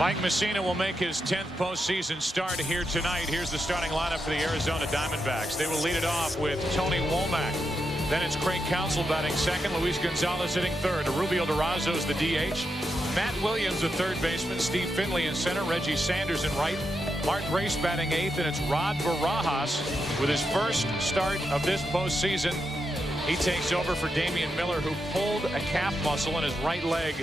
Mike Mussina will make his 10th postseason start here tonight. Here's the starting lineup for the Arizona Diamondbacks. They will lead it off with Tony Womack. Then it's Craig Counsell batting second. Luis Gonzalez hitting third. Rubio Durazo's the DH. Matt Williams, the third baseman. Steve Finley in center. Reggie Sanders in right. Mark Grace batting eighth. And it's Rod Barajas with his first start of this postseason. He takes over for Damian Miller, who pulled a calf muscle in his right leg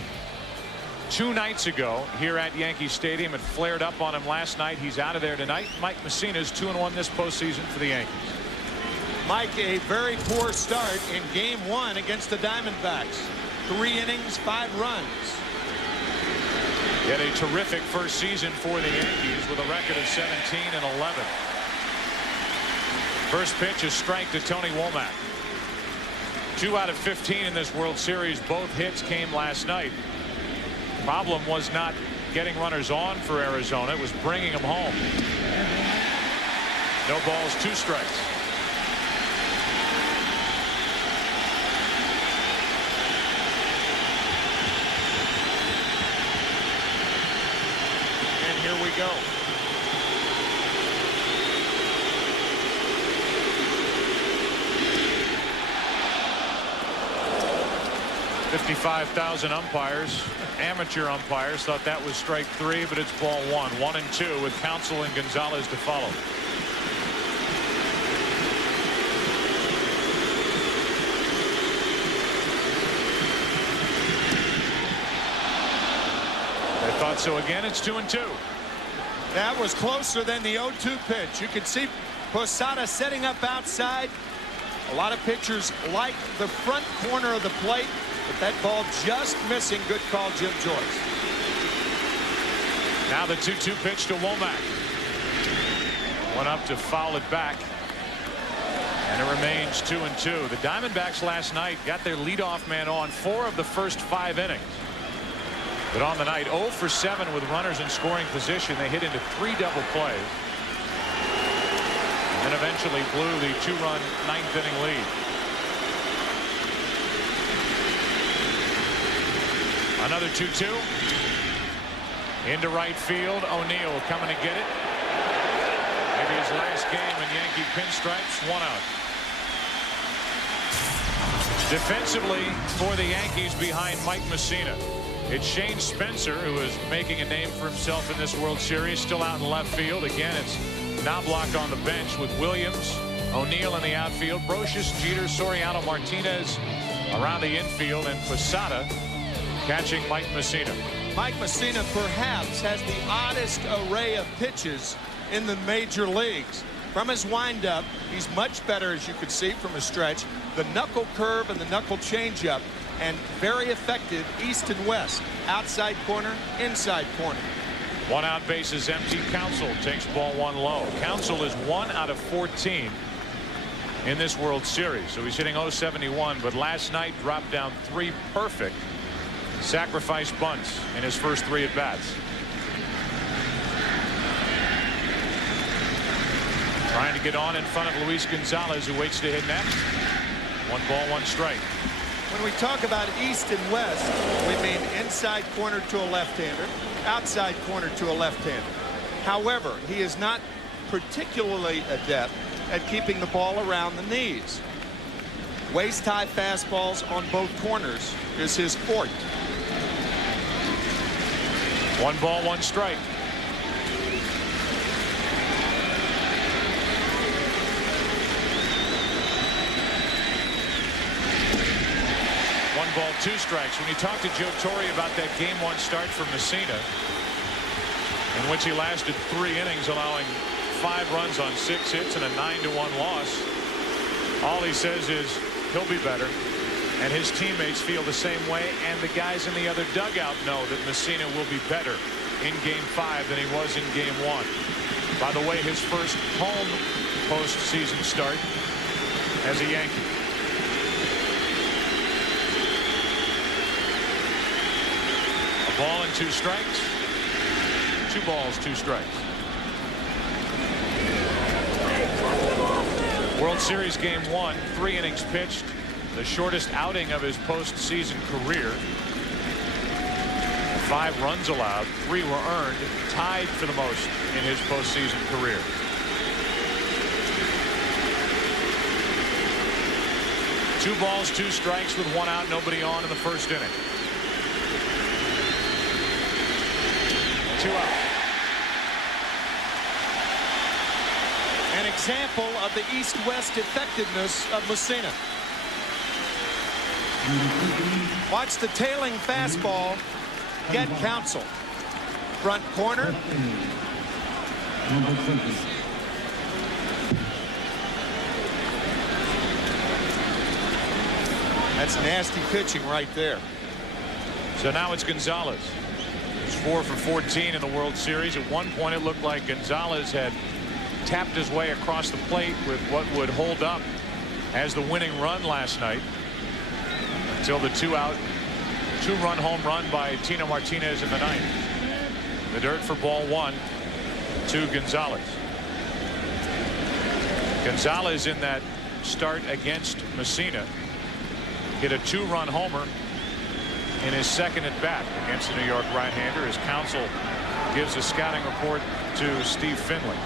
2 nights ago here at Yankee Stadium. It flared up on him last night. He's out of there tonight. Mike Mussina's 2-1 this postseason for the Yankees. Mike, a very poor start in game 1 against the Diamondbacks. 3 innings, 5 runs. He had a terrific first season for the Yankees with a record of 17-11. First pitch, a strike to Tony Womack. 2 out of 15 in this World Series. Both hits came last night. Problem was not getting runners on for Arizona. It was bringing them home. No balls, 2 strikes. And here we go. $55,000 umpires, amateur umpires, thought that was strike 3, but it's ball 1. 1-2 with Counsell and Gonzalez to follow. They thought so again. It's 2-2. That was closer than the 0-2 pitch. You can see Posada setting up outside. A lot of pitchers like the front corner of the plate, but that ball just missing. Good call, Jim Joyce. Now the 2-2 pitch to Womack. Went up to foul it back. And it remains 2-2. The Diamondbacks last night got their leadoff man on 4 of the first 5 innings. But on the night, 0 for 7 with runners in scoring position. They hit into 3 double plays. And eventually blew the 2-run 9th inning lead. Another 2-2. Into right field. O'Neill coming to get it. Maybe his last game in Yankee pinstripes. 1 out. Defensively for the Yankees behind Mike Mussina, it's Shane Spencer, who is making a name for himself in this World Series, still out in left field. Again, it's Knobloch on the bench with Williams, O'Neill in the outfield, Brocious, Jeter, Soriano, Martinez around the infield, and Posada catching Mike Mussina. Mike Mussina perhaps has the oddest array of pitches in the major leagues. From his windup, he's much better, as you could see from his stretch. The knuckle curve and the knuckle changeup, and very effective east and west. Outside corner, inside corner. 1 out, bases empty. Counsell takes ball 1 low. Counsell is 1 out of 14 in this World Series, so he's hitting .071, but last night dropped down 3 perfect sacrifice bunts in his first 3 at bats. Trying to get on in front of Luis Gonzalez, who waits to hit next. 1 ball, 1 strike. When we talk about east and west, we mean inside corner to a left-hander, outside corner to a left-hander. However, he is not particularly adept at keeping the ball around the knees. Waist-high fastballs on both corners is his forte. 1 ball, 1 strike. Ball, 2 strikes. When you talk to Joe Torre about that game 1 start for Mussina, in which he lasted 3 innings, allowing 5 runs on 6 hits and a 9-1 loss, all he says is he'll be better, and his teammates feel the same way, and the guys in the other dugout know that Mussina will be better in game 5 than he was in game 1. By the way, his first home postseason start as a Yankee. Ball and 2 strikes. 2 balls, 2 strikes. World Series game 1, 3 innings pitched, the shortest outing of his postseason career. 5 runs allowed, 3 were earned, tied for the most in his postseason career. Two balls, 2 strikes with 1 out, nobody on in the first inning. 2 out. An example of the East-West effectiveness of Messina. Watch the tailing fastball get counsel. Front corner. That's nasty pitching right there. So now it's Gonzalez. He's 4 for 14 in the World Series. At one point it looked like Gonzalez had tapped his way across the plate with what would hold up as the winning run last night until the 2-out 2-run home run by Tino Martinez in the 9th. The dirt for ball 1 to Gonzalez. Gonzalez in that start against Messina hit a 2-run homer in his second at bat against the New York right-hander. His counsel gives a scouting report to Steve Finley.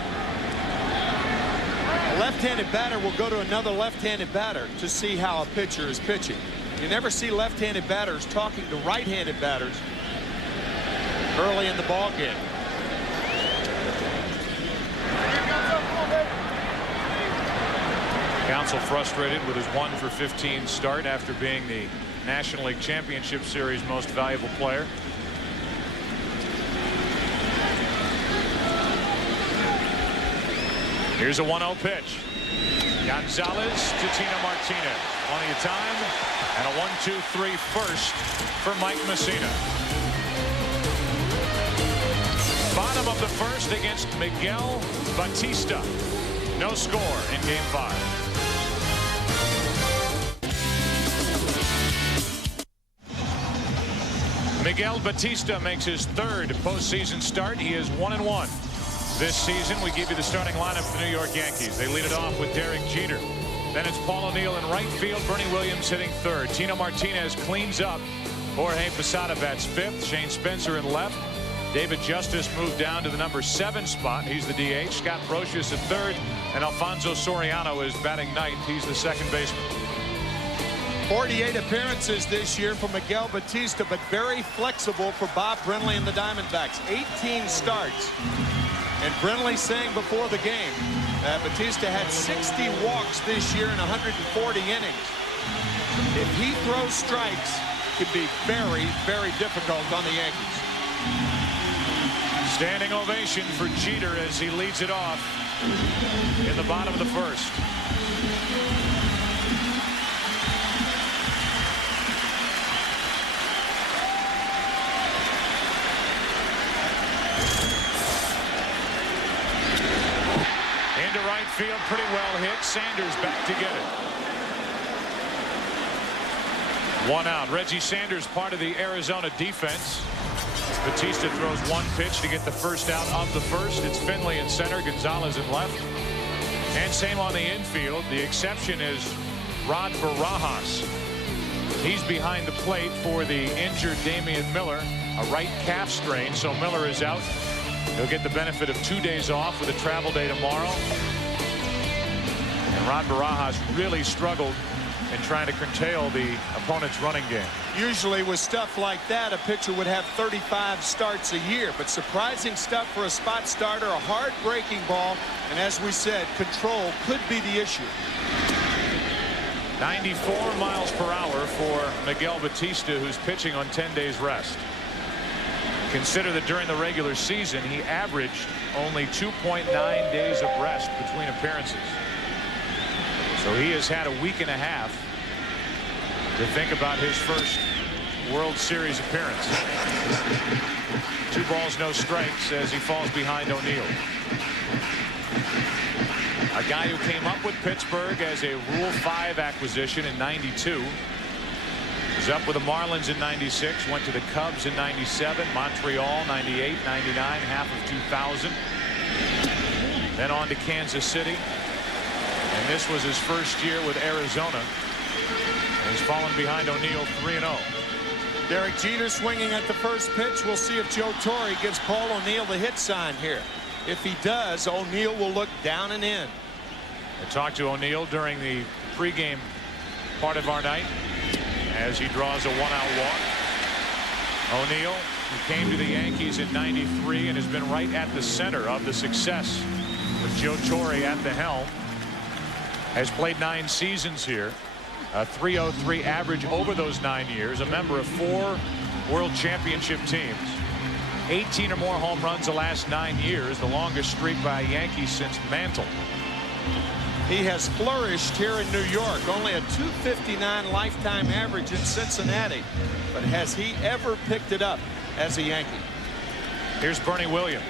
A left-handed batter will go to another left-handed batter to see how a pitcher is pitching. You never see left-handed batters talking to right-handed batters early in the ball game. Counsel frustrated with his 1 for 15 start after being the National League Championship Series most valuable player. Here's a 1-0 pitch. Gonzalez to Tino Martinez. Plenty of time. And a 1-2-3 first for Mike Messina. Bottom of the first against Miguel Batista. No score in Game 5. Miguel Batista makes his 3rd postseason start. He is 1-1 this season. We give you the starting lineup for the New York Yankees. They lead it off with Derek Jeter. Then it's Paul O'Neill in right field. Bernie Williams hitting 3rd. Tino Martinez cleans up. Jorge Posada bats 5th. Shane Spencer in left. David Justice moved down to the number 7 spot. He's the DH. Scott Brocious at 3rd. And Alfonso Soriano is batting 9th. He's the second baseman. 48 appearances this year for Miguel Batista, but very flexible for Bob Brenly and the Diamondbacks. 18 starts. And Brenly saying before the game that Batista had 60 walks this year in 140 innings. If he throws strikes, it could be very, very difficult on the Yankees. Standing ovation for Jeter as he leads it off in the bottom of the first. Into right field, pretty well hit. Sanders back to get it. 1 out. Reggie Sanders, part of the Arizona defense. Batista throws 1 pitch to get the first out of the first. It's Finley in center, Gonzalez in left. And same on the infield. The exception is Rod Barajas. He's behind the plate for the injured Damian Miller, a right calf strain. So Miller is out. He'll get the benefit of 2 days off with a travel day tomorrow. And Rod Barajas really struggled in trying to curtail the opponent's running game. Usually with stuff like that, a pitcher would have 35 starts a year, but surprising stuff for a spot starter, a hard breaking ball, and as we said, control could be the issue. 94 miles per hour for Miguel Batista, who's pitching on 10 days rest. Consider that during the regular season, he averaged only 2.9 days of rest between appearances. So he has had a week and a half to think about his first World Series appearance. 2 balls, no strikes as he falls behind O'Neill. A guy who came up with Pittsburgh as a Rule 5 acquisition in '92. Was up with the Marlins in '96, went to the Cubs in '97, Montreal '98, '99, half of 2000. Then on to Kansas City. And this was his first year with Arizona. And he's fallen behind O'Neill 3-0. Derek Jeter swinging at the first pitch. We'll see if Joe Torre gives Paul O'Neill the hit sign here. If he does, O'Neill will look down and in. I talked to O'Neill during the pregame part of our night as he draws a one-out walk. O'Neill, who came to the Yankees in '93 and has been right at the center of the success with Joe Torre at the helm, has played 9 seasons here. A .303 average over those 9 years. A member of 4 World Championship teams. 18 or more home runs the last 9 years. The longest streak by a Yankee since Mantle. He has flourished here in New York. Only a .259 lifetime average in Cincinnati. But has he ever picked it up as a Yankee? Here's Bernie Williams.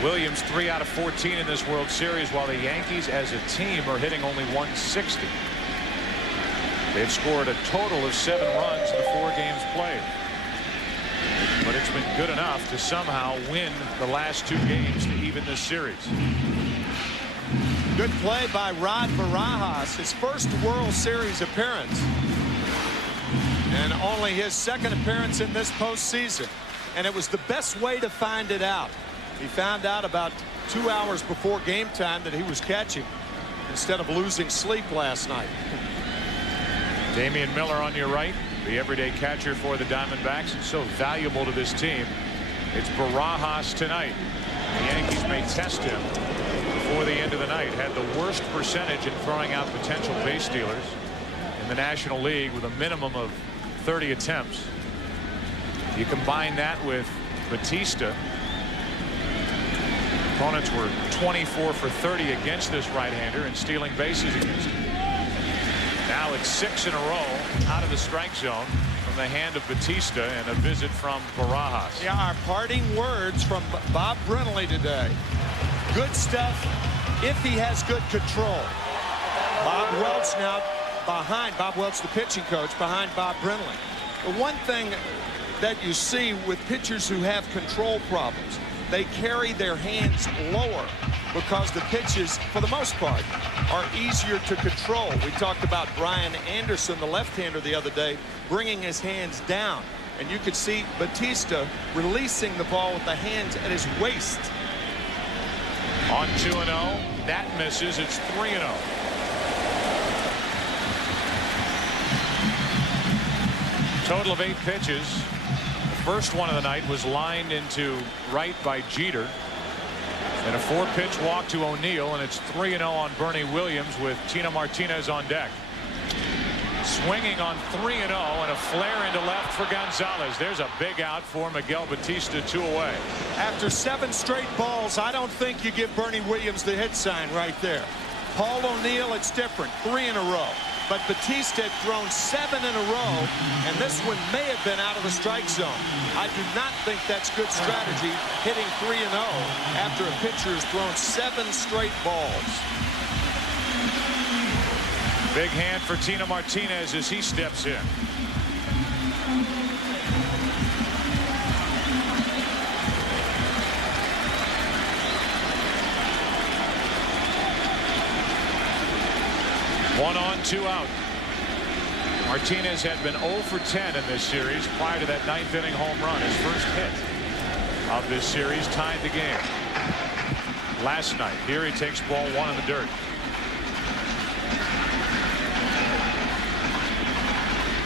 Williams 3 out of 14 in this World Series, while the Yankees as a team are hitting only .160. They've scored a total of 7 runs in the 4 games played. But it's been good enough to somehow win the last 2 games to even this series. Good play by Rod Barajas, his first World Series appearance. And only his second appearance in this postseason. And it was the best way to find it out. He found out about 2 hours before game time that he was catching instead of losing sleep last night. Damian Miller on your right, the everyday catcher for the Diamondbacks, and so valuable to this team. It's Barajas tonight. The Yankees may test him before the end of the night. Had the worst percentage in throwing out potential base stealers in the National League with a minimum of 30 attempts. You combine that with Batista. Opponents were 24 for 30 against this right-hander and stealing bases against him. Now it's 6 in a row out of the strike zone from the hand of Batista, and a visit from Barajas. Yeah, our parting words from Bob Brenly today. Good stuff if he has good control. Bob Welch now behind, Bob Welch, the pitching coach, behind Bob Brenly. The one thing that you see with pitchers who have control problems, they carry their hands lower because the pitches, for the most part, are easier to control. We talked about Brian Anderson, the left-hander, the other day, bringing his hands down. And you could see Batista releasing the ball with the hands at his waist. On 2-0. That misses. It's 3-0. Total of 8 pitches. The first one of the night was lined into right by Jeter. And a 4-pitch walk to O'Neill, and it's 3-0 on Bernie Williams with Tino Martinez on deck. Swinging on 3-0 and a flare into left for Gonzalez. There's a big out for Miguel Batista, 2 away. After 7 straight balls, I don't think you give Bernie Williams the hit sign right there. Paul O'Neill, it's different, 3 in a row. But Batista had thrown 7 in a row, and this one may have been out of the strike zone. I do not think that's good strategy, hitting 3-0 after a pitcher has thrown 7 straight balls. Big hand for Tino Martinez as he steps in. One on, 2 out. Martinez had been 0 for 10 in this series prior to that 9th inning home run. His first hit of this series tied the game last night. Here he takes ball 1 in the dirt.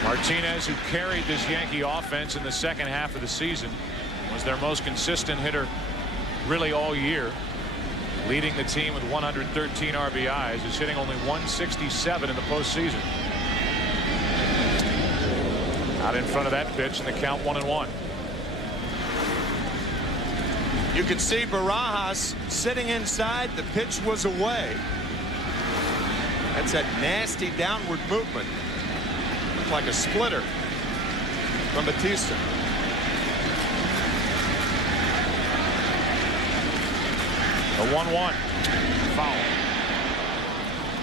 Martinez, who carried this Yankee offense in the second half of the season, was their most consistent hitter really all year, leading the team with 113 RBIs, is hitting only 167 in the postseason. Out in front of that pitch, and the count 1-1. You can see Barajas sitting inside. The pitch was away. That's a nasty downward movement. Looked like a splitter from Batista. A 1-1 foul.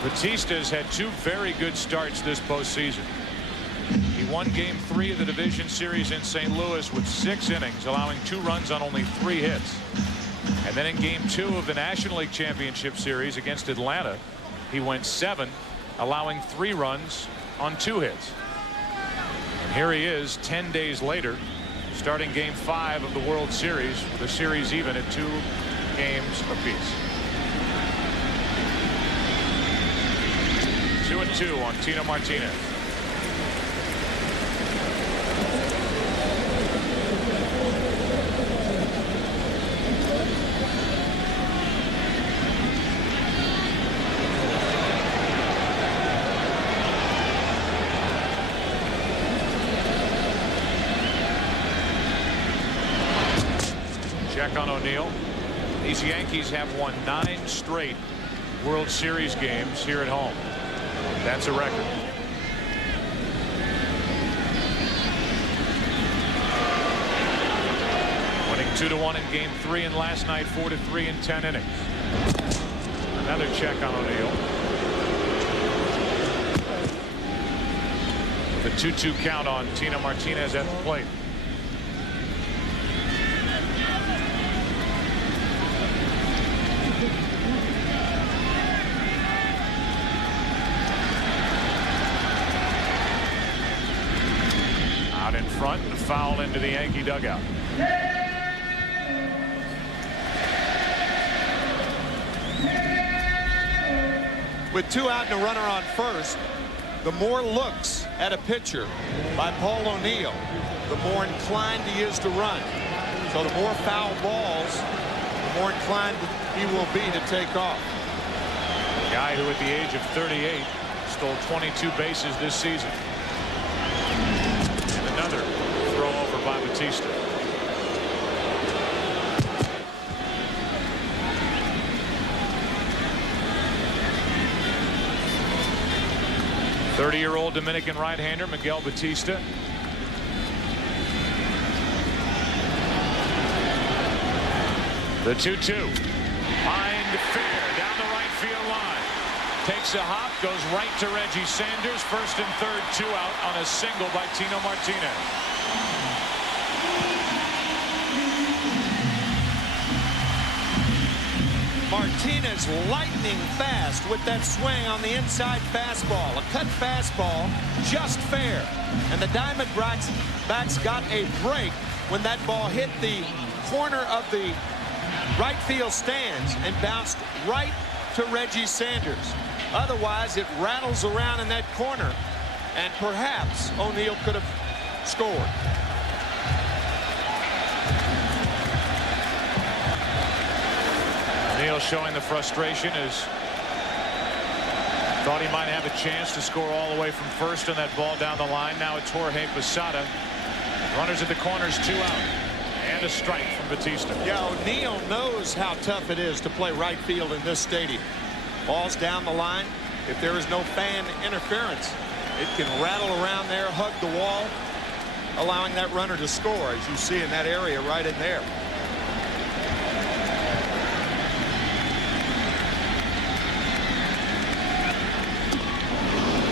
Batista's had 2 very good starts this postseason. He won Game 3 of the division series in St. Louis with 6 innings, allowing 2 runs on only 3 hits. And then in Game 2 of the National League Championship Series against Atlanta, he went 7, allowing 3 runs on 2 hits. And Here he is 10 days later, starting game 5 of the World Series, with the series even at 2 games apiece. 2-2 on Tino Martinez. Check on O'Neill. These Yankees have won 9 straight World Series games here at home. That's a record. Winning 2-1 in game 3, and last night 4-3 in 10 innings. Another check on O'Neill. The 2-2 count on Tino Martinez at the plate. Front and a foul into the Yankee dugout. With 2 out and a runner on first, the more looks at a pitcher by Paul O'Neill, the more inclined he is to run. So the more foul balls, the more inclined he will be to take off. A guy who at the age of 38 stole 22 bases this season. Another throw over by Batista. Thirty-year-old Dominican right-hander Miguel Batista. The 2-2. Mind fair down the right field line. Takes a hop, goes right to Reggie Sanders. First and third, 2 out on a single by Tino Martinez. Martinez lightning fast with that swing on the inside fastball. A cut fastball, just fair. And the Diamondbacks got a break when that ball hit the corner of the right field stands and bounced right to Reggie Sanders. Otherwise, it rattles around in that corner, and perhaps O'Neill could have scored. O'Neill showing the frustration as thought he might have a chance to score all the way from first on that ball down the line. Now it's Jorge Posada. Runners at the corners, 2 out. And a strike from Batista. Yeah, O'Neill knows how tough it is to play right field in this stadium. Ball's down the line. If there is no fan interference, it can rattle around there, hug the wall, allowing that runner to score, as you see in that area right in there.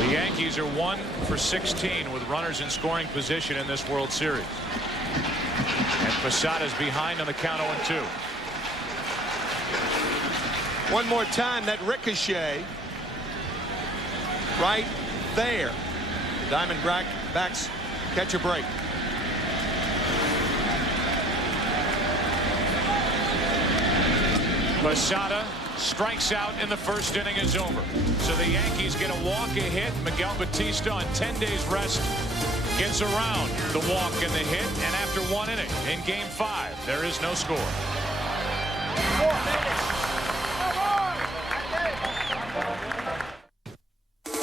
The Yankees are 1 for 16 with runners in scoring position in this World Series. And Posada's behind on the count 0-2. One more time, that ricochet right there. The Diamondbacks catch a break. Posada strikes out in the first inning, is over. So the Yankees get a walk, a hit. Miguel Batista on 10 days rest gets around the walk and the hit, and after 1 inning in game 5, there is no score. 4 minutes.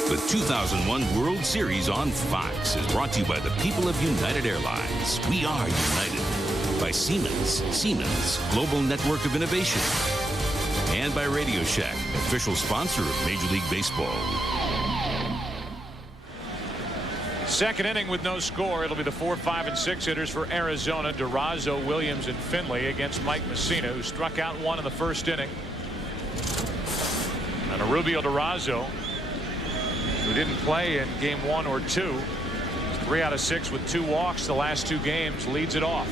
The 2001 World Series on Fox is brought to you by the people of United Airlines. We are united. By Siemens, Global Network of Innovation. And by Radio Shack, official sponsor of Major League Baseball. Second inning with no score. It'll be the 4, 5, and 6 hitters for Arizona. Durazo, Williams, and Finley against Mike Messina, who struck out 1 in the first inning. And Rubio Durazo, who didn't play in game 1 or 2. 3 out of 6 with 2 walks the last 2 games, leads it off.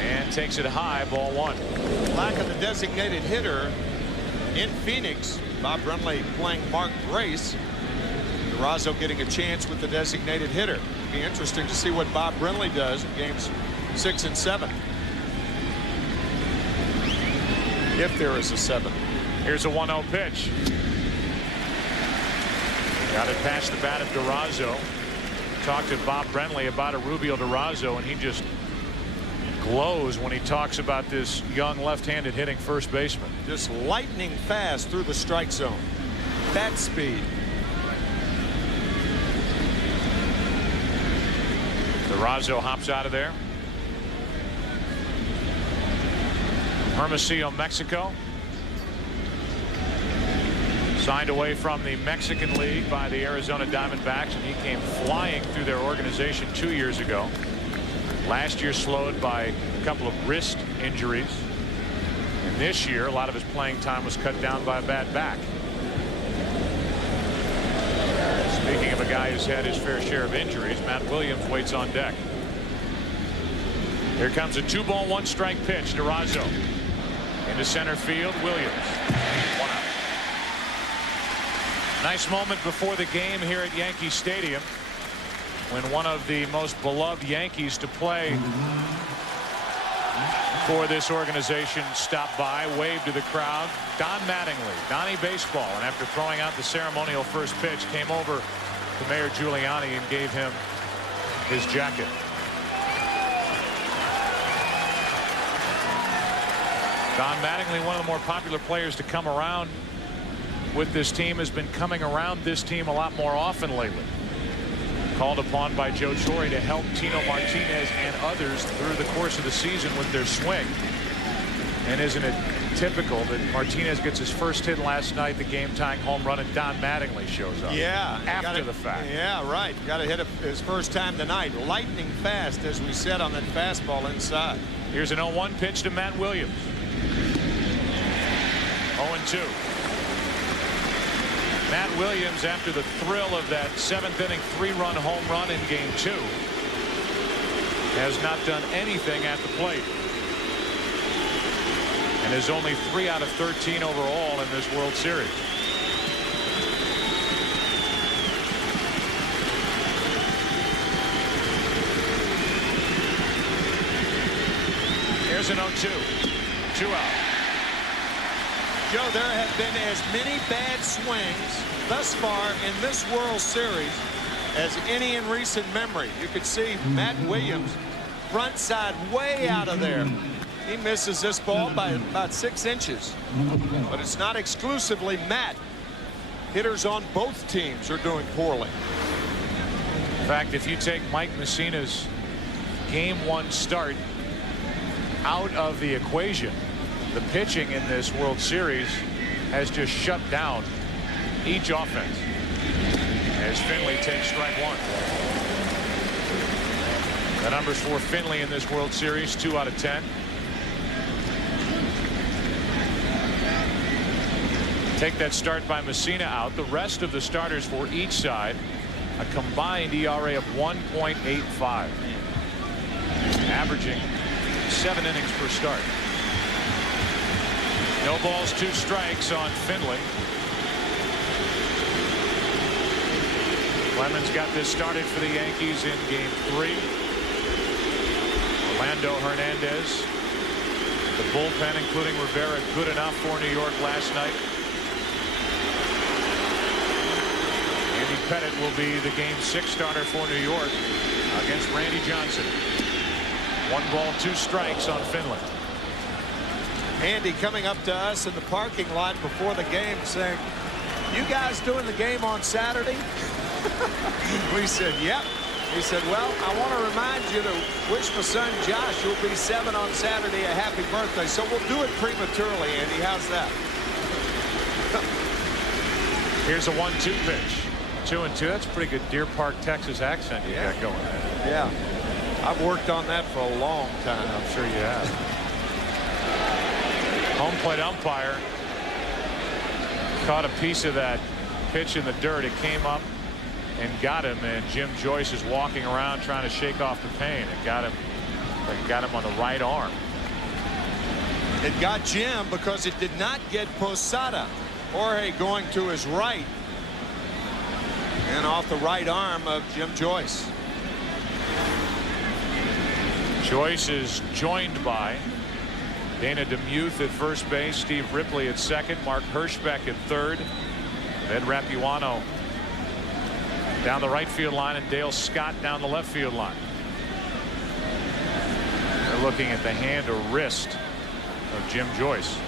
And takes it high, ball 1. Lack of the designated hitter in Phoenix. Bob Brumley playing Mark Grace. Durazo getting a chance with the designated hitter. Be interesting to see what Bob Brenly does in games 6 and 7. If there is a 7. Here's a 1-0 pitch. Got it past the bat of Durazo. Talked to Bob Brenly about a Rubio Durazo, and he just glows when he talks about this young left-handed hitting first baseman. Just lightning fast through the strike zone. Bat speed. Durazo hops out of there. Hermosillo, Mexico. Signed away from the Mexican League by the Arizona Diamondbacks, and he came flying through their organization 2 years ago. Last year slowed by a couple of wrist injuries. And this year, a lot of his playing time was cut down by a bad back. Speaking of a guy who's had his fair share of injuries, Matt Williams waits on deck. Here comes a 2-ball, 1-strike pitch. Durazo into center field. Williams. 1 out. Nice moment before the game here at Yankee Stadium when one of the most beloved Yankees to play for this organization stopped by, waved to the crowd. Don Mattingly, Donnie Baseball, and after throwing out the ceremonial first pitch, came over to Mayor Giuliani and gave him his jacket. Don Mattingly, one of the more popular players to come around with this team, has been coming around this team a lot more often lately. Called upon by Joe Torre to help Tino Martinez and others through the course of the season with their swing. And isn't it typical that Martinez gets his first hit last night, the game-tying home run, and Don Mattingly shows up? Yeah, after the fact. Yeah, right. Got to hit his first time tonight. Lightning fast, as we said, on that fastball inside. Here's an 0-1 pitch to Matt Williams. 0-2. Matt Williams, after the thrill of that 7th-inning 3-run home run in Game 2, has not done anything at the plate, and is only 3 out of 13 overall in this World Series. Here's an 0-2. 2 out. Joe, there have been as many bad swings thus far in this World Series as any in recent memory. You could see Matt Williams front side way out of there. He misses this ball by about 6 inches. But it's not exclusively Matt. Hitters on both teams are doing poorly. In fact, if you take Mike Messina's Game 1 start out of the equation, the pitching in this World Series has just shut down each offense as Finley takes strike 1. The numbers for Finley in this World Series: 2 out of 10. Take that start by Messina out. The rest of the starters for each side, a combined ERA of 1.85, averaging 7 innings per start. No balls, 2 strikes on Finley. Clemens got this started for the Yankees in Game 3. Orlando Hernandez. The bullpen, including Rivera, good enough for New York last night. Andy Pettit will be the Game 6 starter for New York against Randy Johnson. 1 ball, 2 strikes on Finley. Andy coming up to us in the parking lot before the game saying, "You guys doing the game on Saturday?" We said, "Yep." He said, "Well, I want to remind you to wish my son Josh, who'll be 7 on Saturday, a happy birthday. So we'll do it prematurely, Andy. How's that?" Here's a 1-2 pitch. 2-2. That's a pretty good Deer Park, Texas accent you got going. Yeah. I've worked on that for a long time. I'm sure you have. Home plate umpire caught a piece of that pitch in the dirt. It came up and got him, and Jim Joyce is walking around trying to shake off the pain. It got him on the right arm. It got Jim because it did not get Posada. Jorge going to his right and off the right arm of Jim Joyce. Joyce is joined by Dana DeMuth at first base, Steve Ripley at second, Mark Hirschbeck at third, Ed Rapuano down the right field line, and Dale Scott down the left field line. They're looking at the hand or wrist of Jim Joyce.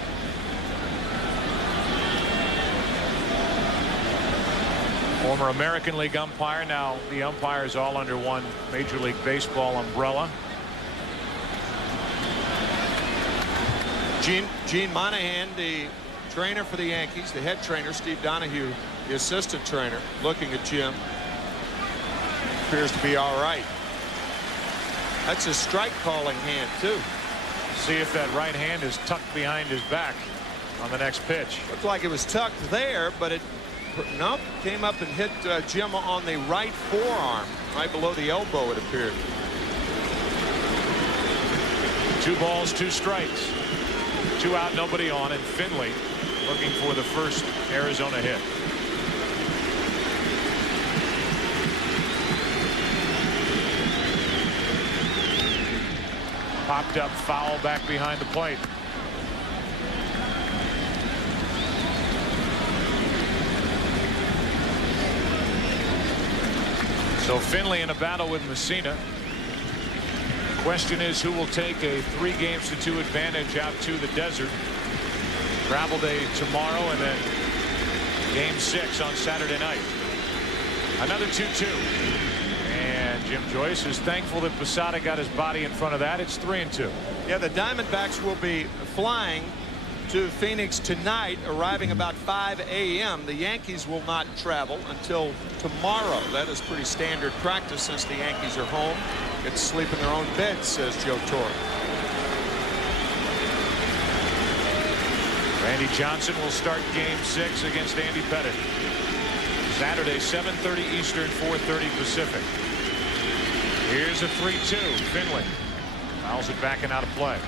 Former American League umpire, now the umpires all under one Major League Baseball umbrella. Gene Monahan, the trainer for the Yankees, the head trainer, Steve Donahue, the assistant trainer, looking at Jim. Appears to be all right. That's a strike calling hand too. See if that right hand is tucked behind his back on the next pitch. Looked like it was tucked there, but it nope, came up and hit Jim on the right forearm, right below the elbow, it appeared. 2 balls, 2 strikes. 2 out, nobody on, and Finley looking for the first Arizona hit. Popped up foul back behind the plate. So Finley in a battle with Messina. Question is, who will take a 3-games-to-2 advantage out to the desert? Travel day tomorrow, and then game 6 on Saturday night. Another 2-2. And Jim Joyce is thankful that Posada got his body in front of that. It's 3-2. Yeah, the Diamondbacks will be flying to Phoenix tonight, arriving about 5 a.m. The Yankees will not travel until tomorrow. That is pretty standard practice since the Yankees are home. Get to sleep in their own beds, says Joe Torre. Randy Johnson will start game 6 against Andy Pettitte. Saturday, 7:30 Eastern, 4:30 Pacific. Here's a 3-2. Finley fouls it back and out of play.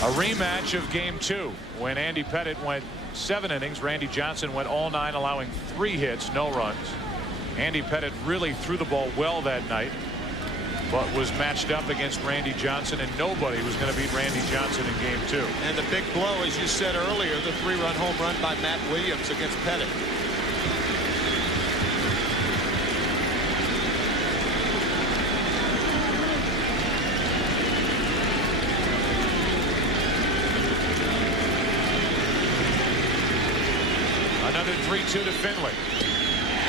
A rematch of game 2 when Andy Pettitte went 7 innings. Randy Johnson went all 9, allowing 3 hits, no runs. Andy Pettitte really threw the ball well that night, but was matched up against Randy Johnson, and nobody was going to beat Randy Johnson in game 2. And the big blow, as you said earlier, the 3-run home run by Matt Williams against Pettitte. Another 3-2 to Finley.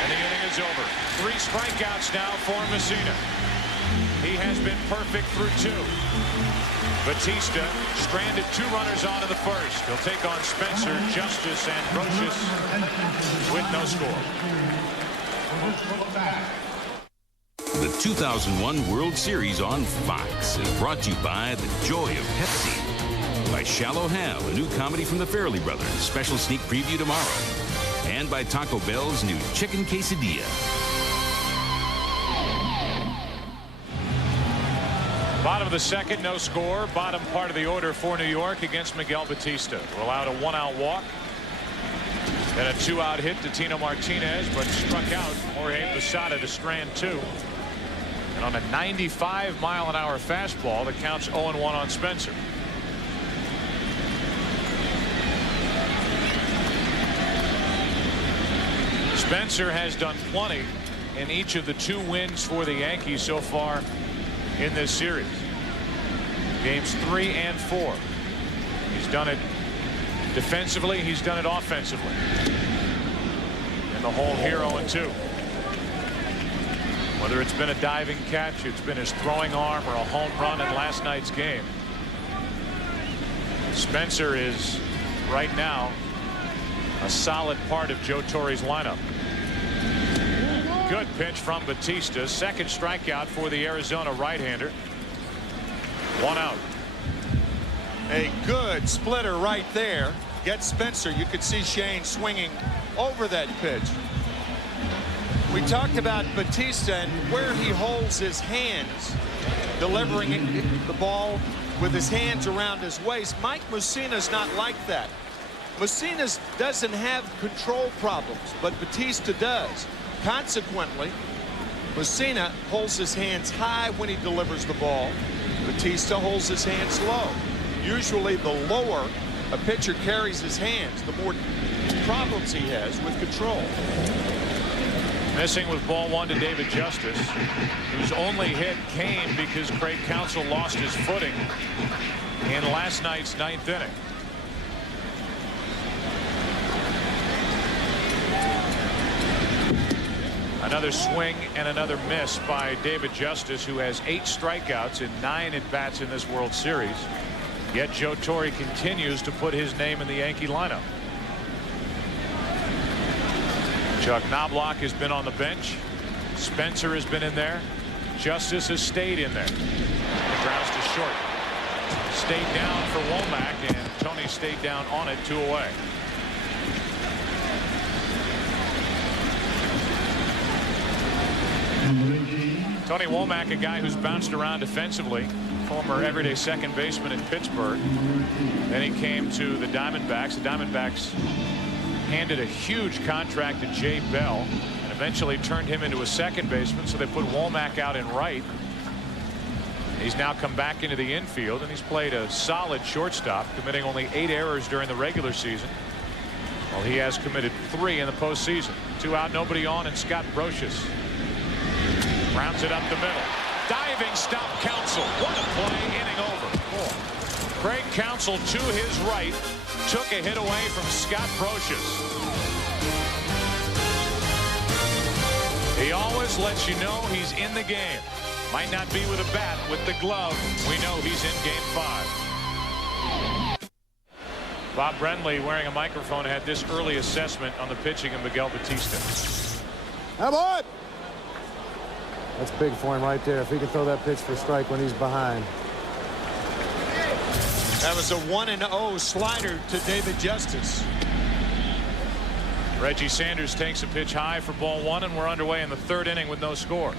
And the inning is over. 3 strikeouts now for Messina. He has been perfect through 2. Batista stranded 2 runners on in the first. He'll take on Spencer, Justice, and Brocious with no score. The 2001 World Series on Fox is brought to you by The Joy of Pepsi. By Shallow Hal, a new comedy from the Farrelly Brothers. Special sneak preview tomorrow. And by Taco Bell's new chicken quesadilla. Bottom of the second, no score. Bottom part of the order for New York against Miguel Batista. Allowed a 1-out walk. Then a 2-out hit to Tino Martinez, but struck out Jorge Posada to strand 2. And on a 95-mile-an-hour fastball that counts 0-1 on Spencer. Spencer has done plenty in each of the 2 wins for the Yankees so far in this series. Games 3 and 4. He's done it defensively. He's done it offensively. And the home here 0-2. Whether it's been a diving catch, it's been his throwing arm, or a home run in last night's game. Spencer is right now a solid part of Joe Torre's lineup. Good pitch from Batista. Second strikeout for the Arizona right-hander. 1 out. A good splitter right there. Get Spencer. You could see Shane swinging over that pitch. We talked about Batista and where he holds his hands, delivering the ball with his hands around his waist. Mike Mussina's not like that. Mussina doesn't have control problems, but Batista does. Consequently, Mussina holds his hands high when he delivers the ball. Batista holds his hands low. Usually the lower a pitcher carries his hands, the more problems he has with control. Missing with ball one to David Justice, whose only hit came because Craig Counsell lost his footing in last night's ninth inning. Another swing and another miss by David Justice, who has 8 strikeouts in 9 at-bats in this World Series. Yet Joe Torre continues to put his name in the Yankee lineup. Chuck Knobloch has been on the bench. Spencer has been in there. Justice has stayed in there. The grounds to short. Stayed down for Womack, and Tony stayed down on it, 2 away. Tony Womack, a guy who's bounced around defensively, former everyday second baseman in Pittsburgh. Then he came to the Diamondbacks. The Diamondbacks handed a huge contract to Jay Bell and eventually turned him into a second baseman, so they put Womack out in right. He's now come back into the infield, and he's played a solid shortstop, committing only 8 errors during the regular season. Well, he has committed 3 in the postseason. 2 out, nobody on, and Scott Brocious rounds it up the middle. Diving stop, Counsell. What a play, inning over. Craig Counsell to his right took a hit away from Scott Brocious. He always lets you know he's in the game. Might not be with a bat, with the glove. We know he's in game 5. Bob Brenly, wearing a microphone, had this early assessment on the pitching of Miguel Batista. Come on! That's big for him right there. If he can throw that pitch for strike when he's behind. That was a 1-0 slider to David Justice. Reggie Sanders takes a pitch high for ball 1, and we're underway in the 3rd inning with no score.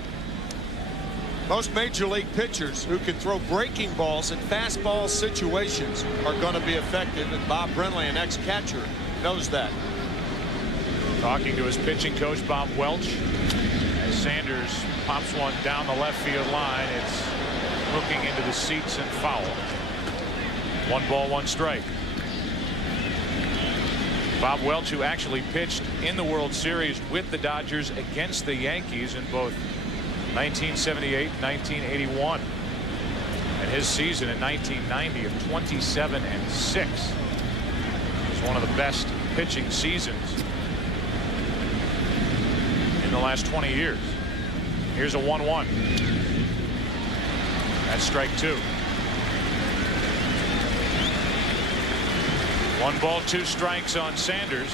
Most major league pitchers who can throw breaking balls in fastball situations are going to be effective, and Bob Brenly, an ex-catcher, knows that. Talking to his pitching coach, Bob Welch, as Sanders pops one down the left field line. It's hooking into the seats and foul. 1 ball, 1 strike. Bob Welch, who actually pitched in the World Series with the Dodgers against the Yankees in both 1978 and 1981. And his season in 1990 of 27-6 was one of the best pitching seasons in the last 20 years. Here's a 1-1. That's strike 2. 1 ball, 2 strikes on Sanders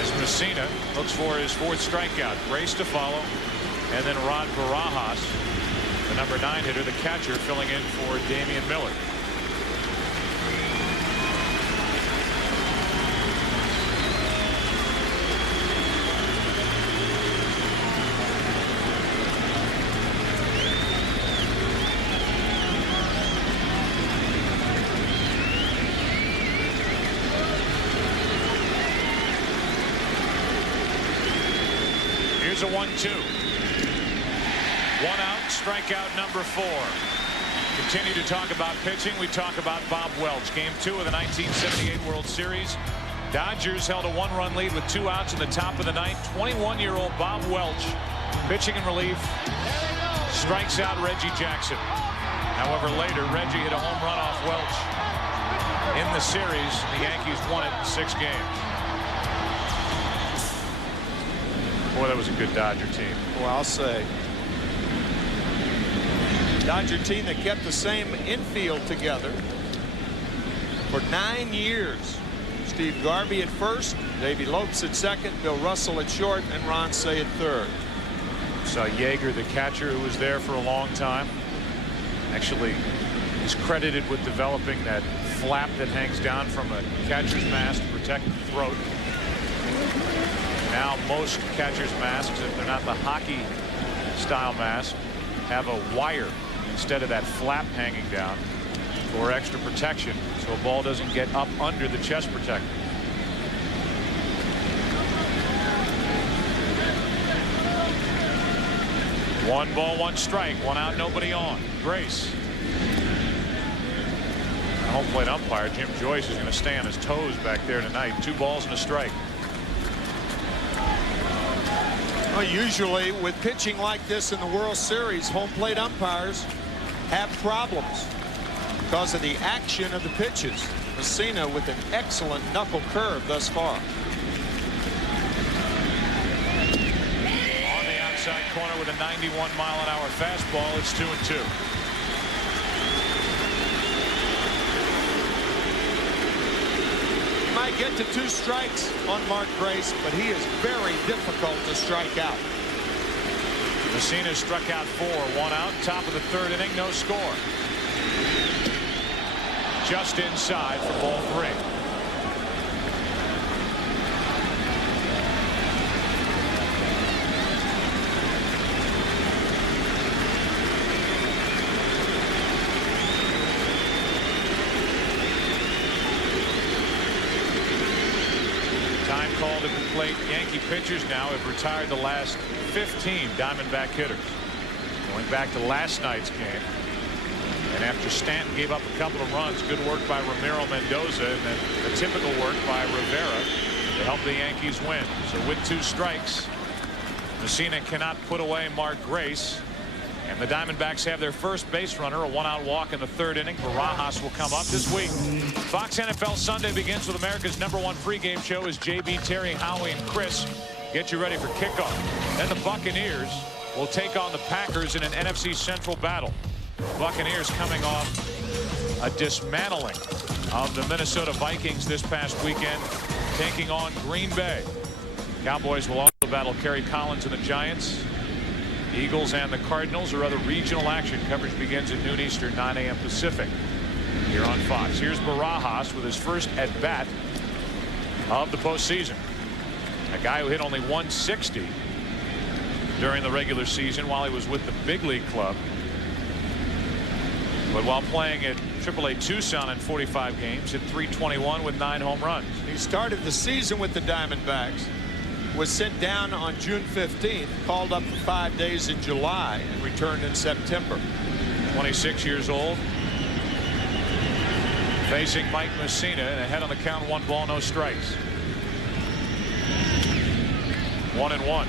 as Mussina looks for his 4th strikeout. Grace to follow, and then Rod Barajas, the number 9 hitter, the catcher, filling in for Damian Miller. Here's a 1-2. 1 out, strikeout number 4. Continue to talk about pitching. We talk about Bob Welch. Game 2 of the 1978 World Series. Dodgers held a 1-run lead with 2 outs in the top of the 9th. 21-year-old Bob Welch, pitching in relief, strikes out Reggie Jackson. However, later Reggie hit a home run off Welch in the series. The Yankees won it in 6 games. Boy, that was a good Dodger team. Well, I'll say. Dodger team that kept the same infield together for 9 years. Steve Garvey at first, Davey Lopes at second, Bill Russell at short, and Ron Cey at third. Saw Yeager, the catcher, who was there for a long time. Actually, he's credited with developing that flap that hangs down from a catcher's mask to protect the throat. Now most catcher's masks, if they're not the hockey style mask, have a wire instead of that flap hanging down for extra protection, so a ball doesn't get up under the chest protector. 1 ball, 1 strike, 1 out, nobody on. Grace. The home plate umpire Jim Joyce is going to stay on his toes back there tonight. 2 balls and a strike. Well, usually with pitching like this in the World Series, home plate umpires have problems because of the action of the pitches. Messina with an excellent knuckle curve thus far. On the outside corner with a 91-mile-an-hour fastball, it's 2-2. Might get to 2 strikes on Mark Grace, but he is very difficult to strike out. Messina struck out 4, 1 out, top of the 3rd inning, no score. Just inside for ball 3. Time called at the plate. Yankee pitchers now have retired the last 15 Diamondback hitters. Going back to last night's game. And after Stanton gave up a couple of runs, good work by Ramiro Mendoza, and then the typical work by Rivera to help the Yankees win. So with 2 strikes, Messina cannot put away Mark Grace. And the Diamondbacks have their first base runner, a 1-out walk in the 3rd inning. Barajas will come up this week. Fox NFL Sunday begins with America's #1 pregame show as JB, Terry, Howie, and Chris get you ready for kickoff. Then the Buccaneers will take on the Packers in an NFC Central battle. Buccaneers coming off a dismantling of the Minnesota Vikings this past weekend, taking on Green Bay. Cowboys will also battle Kerry Collins and the Giants. Eagles and the Cardinals or other regional action. Coverage begins at noon Eastern, 9 a.m. Pacific here on Fox. Here's Barajas with his first at bat of the postseason. A guy who hit only 160 during the regular season while he was with the big league club. But while playing at AAA Tucson in 45 games, hit .321 with 9 home runs. He started the season with the Diamondbacks, was sent down on June 15th, called up for 5 days in July, and returned in September. 26 years old. Facing Mike Messina, and ahead on the count, 1 ball, no strikes. 1-1.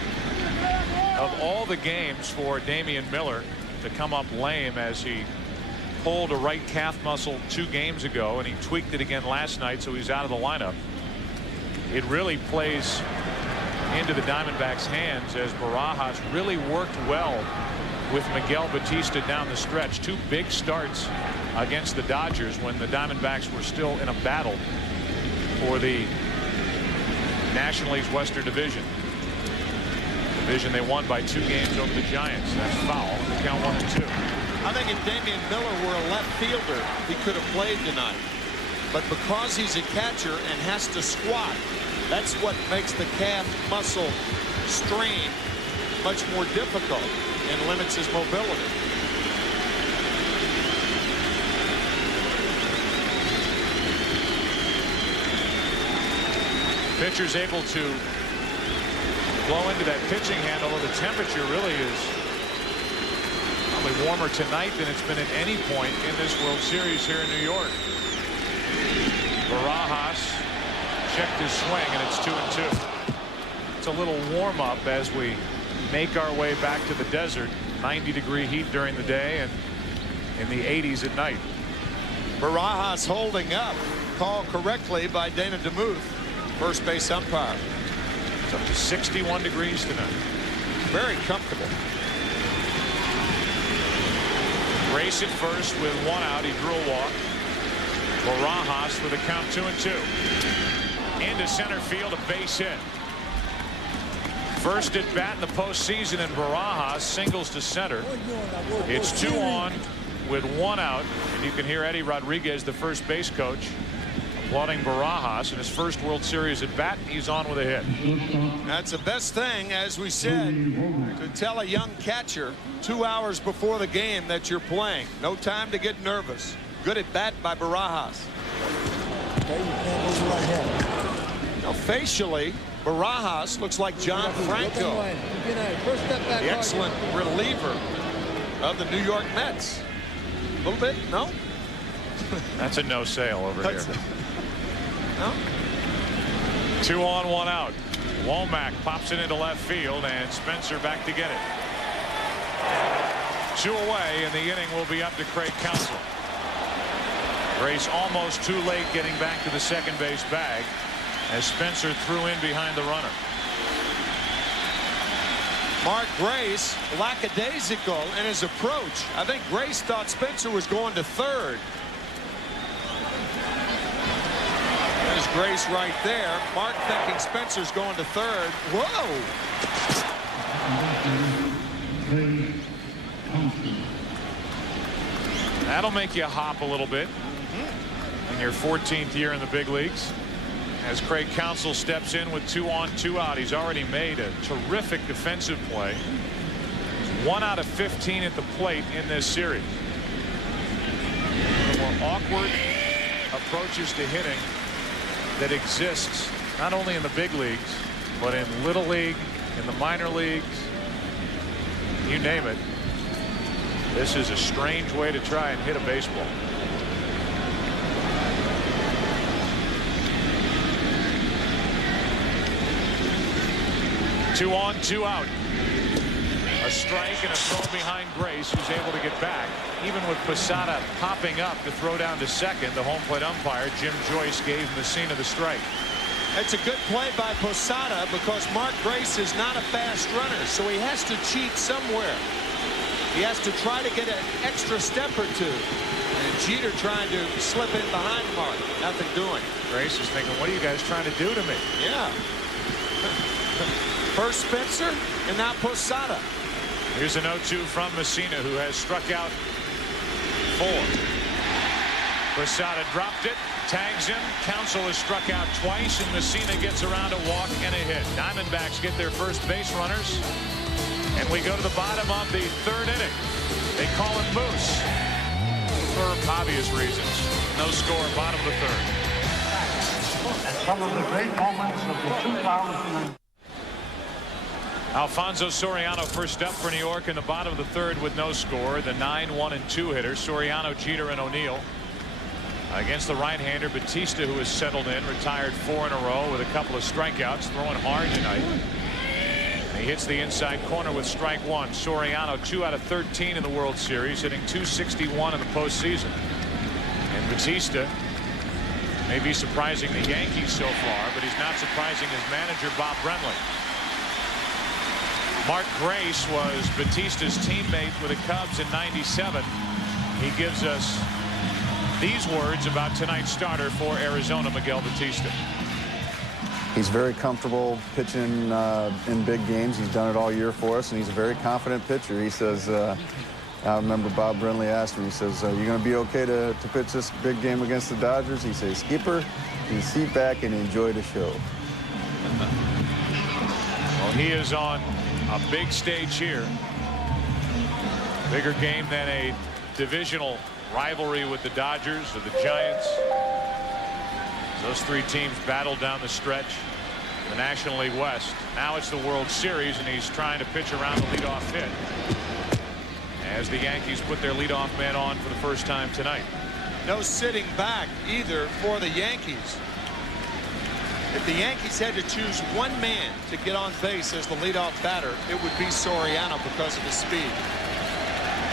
Of all the games for Damian Miller to come up lame, as he pulled a right calf muscle 2 games ago, and he tweaked it again last night, so he's out of the lineup. It really plays into the Diamondbacks' hands as Barajas really worked well with Miguel Batista down the stretch. 2 big starts against the Dodgers when the Diamondbacks were still in a battle for the National League's Western Division. Division they won by 2 games over the Giants. That's foul. Count 1-2. I think if Damian Miller were a left fielder, he could have played tonight. But because he's a catcher and has to squat, that's what makes the calf muscle strain much more difficult and limits his mobility. Pitcher's able to blow into that pitching hand, although the temperature really is probably warmer tonight than it's been at any point in this World Series here in New York. Barajas checked his swing, and it's 2-2. It's a little warm up as we make our way back to the desert. 90-degree heat during the day and in the 80s at night. Barajas holding up, called correctly by Dana DeMuth, first base umpire. It's up to 61 degrees tonight. Very comfortable. Grace at first with 1 out. He drew a walk. Barajas with a count 2-2. Into center field, a base hit. First at bat in the postseason, and Barajas singles to center. It's 2 on with 1 out, and you can hear Eddie Rodriguez, the first base coach, applauding Barajas in his first World Series at bat. He's on with a hit. That's the best thing, as we said, to tell a young catcher 2 hours before the game that you're playing. No time to get nervous. Good at bat by Barajas. Now, facially, Barajas looks like John Franco, the excellent reliever of the New York Mets. A little bit, no? That's a no sale over here. No? 2 on, 1 out. Womack pops it into left field, and Spencer back to get it. 2 away, and the inning will be up to Craig Counsell. Grace almost too late getting back to the second base bag as Spencer threw in behind the runner. Mark Grace lackadaisical in his approach. I think Grace thought Spencer was going to third. There's Grace right there. Mark thinking Spencer's going to third. Whoa! That'll make you hop a little bit in your 14th year in the big leagues. As Craig Counsell steps in with 2 on, 2 out. He's already made a terrific defensive play. He's 1 out of 15 at the plate in this series. One of the more awkward approaches to hitting that exists not only in the big leagues, but in Little League, in the minor leagues, you name it. This is a strange way to try and hit a baseball. Two on, 2 out. A strike and a throw behind Grace, who's able to get back. Even with Posada popping up to throw down to second, the home plate umpire, Jim Joyce, gave Messina the strike. It's a good play by Posada because Mark Grace is not a fast runner, so he has to cheat somewhere. He has to try to get an extra step or 2. And Jeter trying to slip in behind Mark. Nothing doing. Grace is thinking, what are you guys trying to do to me? Yeah. First Spencer and now Posada. Here's an 0-2 from Messina, who has struck out 4. Posada dropped it, tags him. Counsell has struck out twice, and Messina gets around a walk and a hit. Diamondbacks get their first base runners, and we go to the bottom of the 3rd inning. They call it Moose for obvious reasons. No score, bottom of the 3rd. Some of the great moments of the 2009. Alfonso Soriano first up for New York in the bottom of the 3rd with no score. The 9, 1, and 2 hitters, Soriano, Jeter, and O'Neill. Against the right-hander, Batista, who has settled in, retired 4 in a row with a couple of strikeouts, throwing hard tonight. And he hits the inside corner with strike 1. Soriano, 2 out of 13 in the World Series, hitting .261 in the postseason. And Batista may be surprising the Yankees so far, but he's not surprising his manager, Bob Brenly. Mark Grace was Batista's teammate with the Cubs in '97. He gives us these words about tonight's starter for Arizona, Miguel Batista. He's very comfortable pitching in big games. He's done it all year for us, and he's a very confident pitcher. He says, I remember Bob Brenly asked him, he says, are you going to be okay to pitch this big game against the Dodgers? He says, Skipper, you sit back and enjoy the show. Well, he is on a big stage here. Bigger game than a divisional rivalry with the Dodgers or the Giants. Those 3 teams battled down the stretch in the National League West. Now it's the World Series, and he's trying to pitch around the leadoff hit as the Yankees put their leadoff man on for the first time tonight. No sitting back either for the Yankees. If the Yankees had to choose one man to get on base as the leadoff batter, it would be Soriano because of his speed.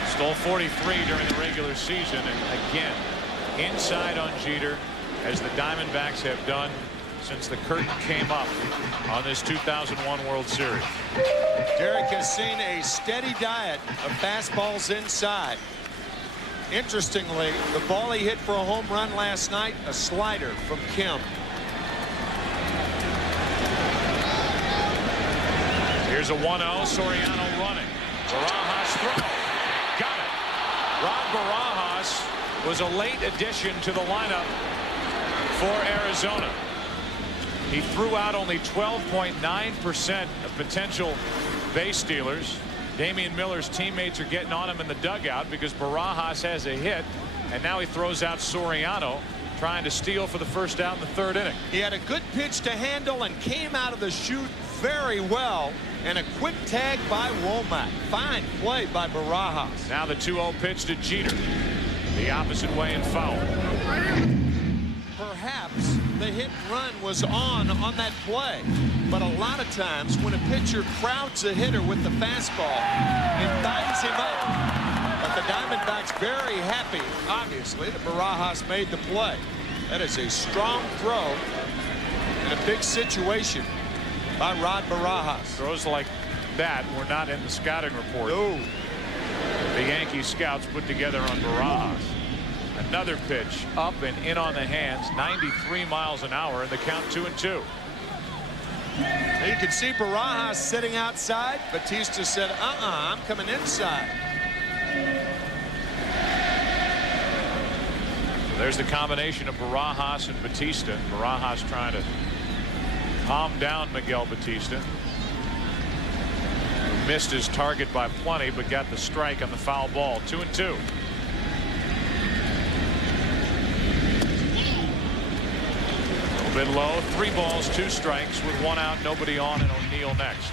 Stole 43 during the regular season, and again inside on Jeter, as the Diamondbacks have done since the curtain came up on this 2001 World Series. Derek has seen a steady diet of fastballs inside. Interestingly, the ball he hit for a home run last night, a slider from Kim. Here's a 1-0. Soriano running. Barajas throw. Got it. Rod Barajas was a late addition to the lineup for Arizona. He threw out only 12.9% of potential base stealers. Damian Miller's teammates are getting on him in the dugout because Barajas has a hit, and now he throws out Soriano. trying to steal for the first out in the third inning. He had a good pitch to handle and came out of the chute very well. And a quick tag by Womack. Fine play by Barajas. Now the 2-0 pitch to Jeter. The opposite way and foul. Perhaps the hit and run was on that play. But a lot of times when a pitcher crowds a hitter with the fastball, it ties him up. But the Diamondbacks very happy, obviously, that Barajas made the play. That is a strong throw in a big situation by Rod Barajas. Throws like that were not in the scouting report. No. The Yankees scouts put together on Barajas. Another pitch up and in on the hands, 93 miles an hour, and the count 2-2. You can see Barajas sitting outside. Batista said, I'm coming inside. There's the combination of Barajas and Batista. Barajas trying to calm down Miguel Batista. Missed his target by plenty, but got the strike on the foul ball. 2-2. A little bit low. 3 balls, 2 strikes with 1 out, nobody on, and O'Neill next.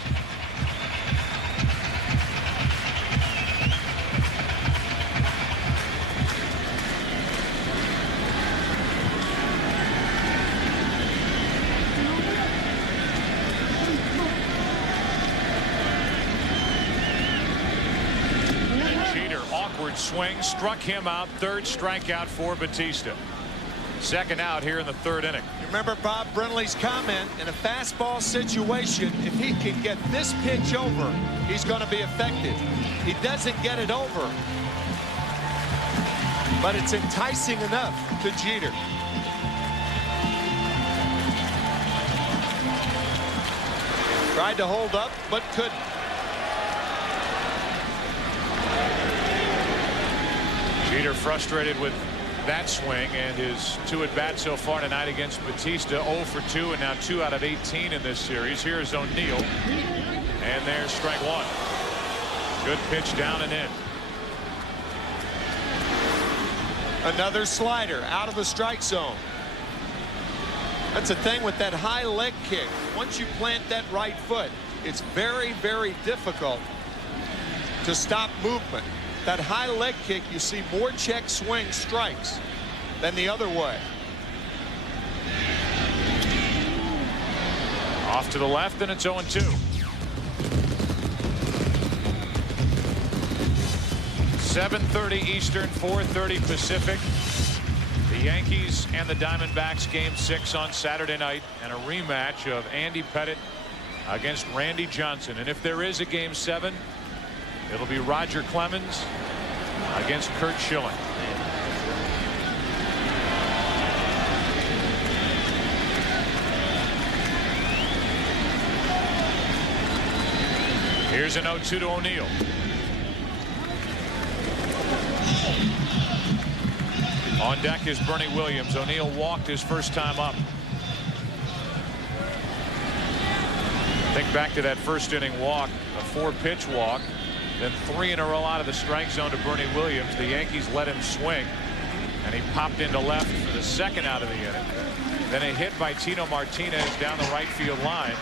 Swing struck him out. 3rd strikeout for Batista. 2nd out here in the 3rd inning. Remember Bob Brenly's comment, in a fastball situation, if he can get this pitch over, he's going to be effective. He doesn't get it over, but it's enticing enough to Jeter. Tried to hold up, but couldn't. Jeter frustrated with that swing and his 2 at-bats so far tonight against Batista. 0 for 2 and now 2 out of 18 in this series. Here's O'Neill, and there's strike 1. Good pitch down and in. Another slider out of the strike zone. That's the thing with that high leg kick. Once you plant that right foot, it's very, very difficult to stop movement. That high leg kick, you see more check swing strikes than the other way. Off to the left, and it's 0-2. 7:30 Eastern, 4:30 Pacific. The Yankees and the Diamondbacks game 6 on Saturday night, and a rematch of Andy Pettitte against Randy Johnson. And if there is a game 7, it'll be Roger Clemens against Curt Schilling. Here's an 0-2 to O'Neill. On deck is Bernie Williams. O'Neill walked his first time up. Think back to that first inning walk, a 4-pitch walk, then 3 in a row out of the strike zone to Bernie Williams. The Yankees let him swing, and he popped into left for the 2nd out of the inning. Then a hit by Tino Martinez down the right field line.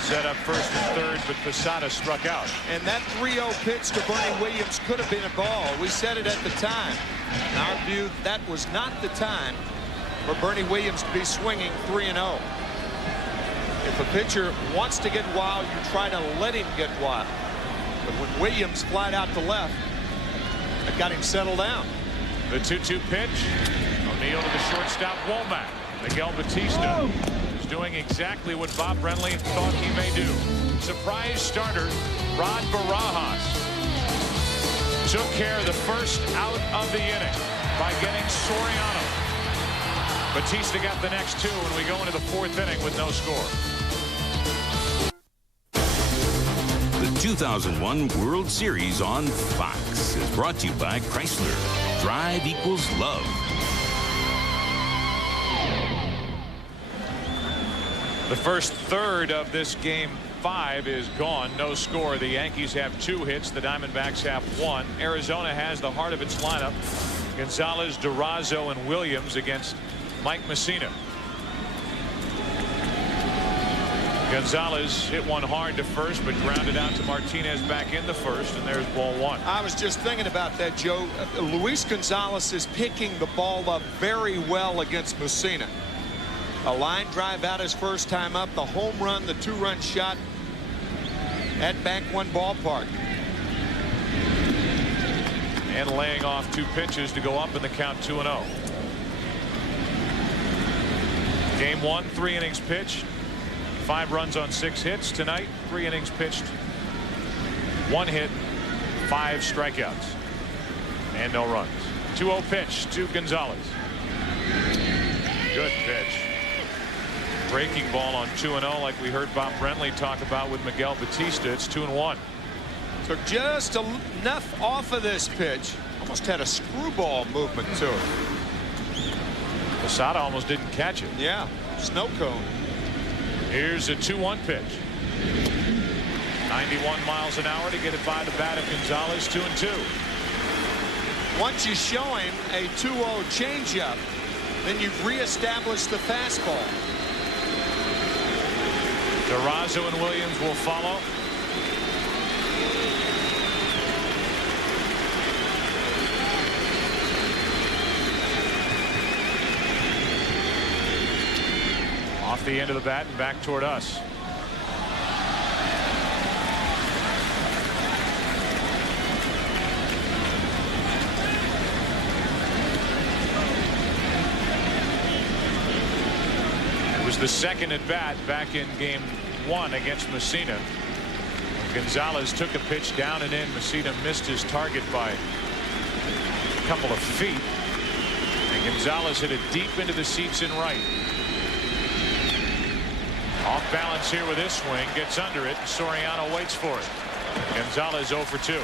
Set up 1st and 3rd, but Posada struck out. And that 3-0 pitch to Bernie Williams could have been a ball. We said it at the time. In our view, that was not the time for Bernie Williams to be swinging 3-0. If a pitcher wants to get wild, you try to let him get wild. But when Williams flied out to left, it got him settled down. The 2-2 pitch. O'Neill to the shortstop, Womack. Miguel Batista is doing exactly what Bob Brenly thought he may do. Surprise starter Rod Barajas took care of the first out of the inning by getting Soriano. Batista got the next 2, and we go into the 4th inning with no score. The 2001 World Series on Fox is brought to you by Chrysler. Drive equals love. The first third of this game 5 is gone. No score. The Yankees have 2 hits. The Diamondbacks have 1. Arizona has the heart of its lineup. Gonzalez, Durazo, and Williams against Mike Messina. Gonzalez hit one hard to first, but grounded out to Martinez back in the first, and there's ball one. I was just thinking about that, Joe. Luis Gonzalez is picking the ball up very well against Messina. A line drive out his first time up, the home run, the two-run shot at Bank One ballpark. And laying off two pitches to go up in the count 2-0. Game one, 3 innings pitched. 5 runs on 6 hits tonight. 3 innings pitched, 1 hit, 5 strikeouts, and no runs. 2-0 pitch to Gonzalez. Good pitch. Breaking ball on 2-0, like we heard Bob Brentley talk about with Miguel Batista. It's 2-1. Took just enough off of this pitch. Almost had a screwball movement to it. Posada almost didn't catch it. Yeah, snow cone. Here's a 2-1 pitch. 91 miles an hour to get it by the bat of Gonzalez. 2-2. Once you show him a 2-0 changeup, then you've reestablished the fastball. Durazo and Williams will follow. Off the end of the bat and back toward us. It was the second at bat back in game 1 against Messina. Gonzalez took a pitch down and in. Messina missed his target by a couple of feet. And Gonzalez hit it deep into the seats in right. Off balance here with this swing, gets under it. Soriano waits for it. Gonzalez 0 for 2.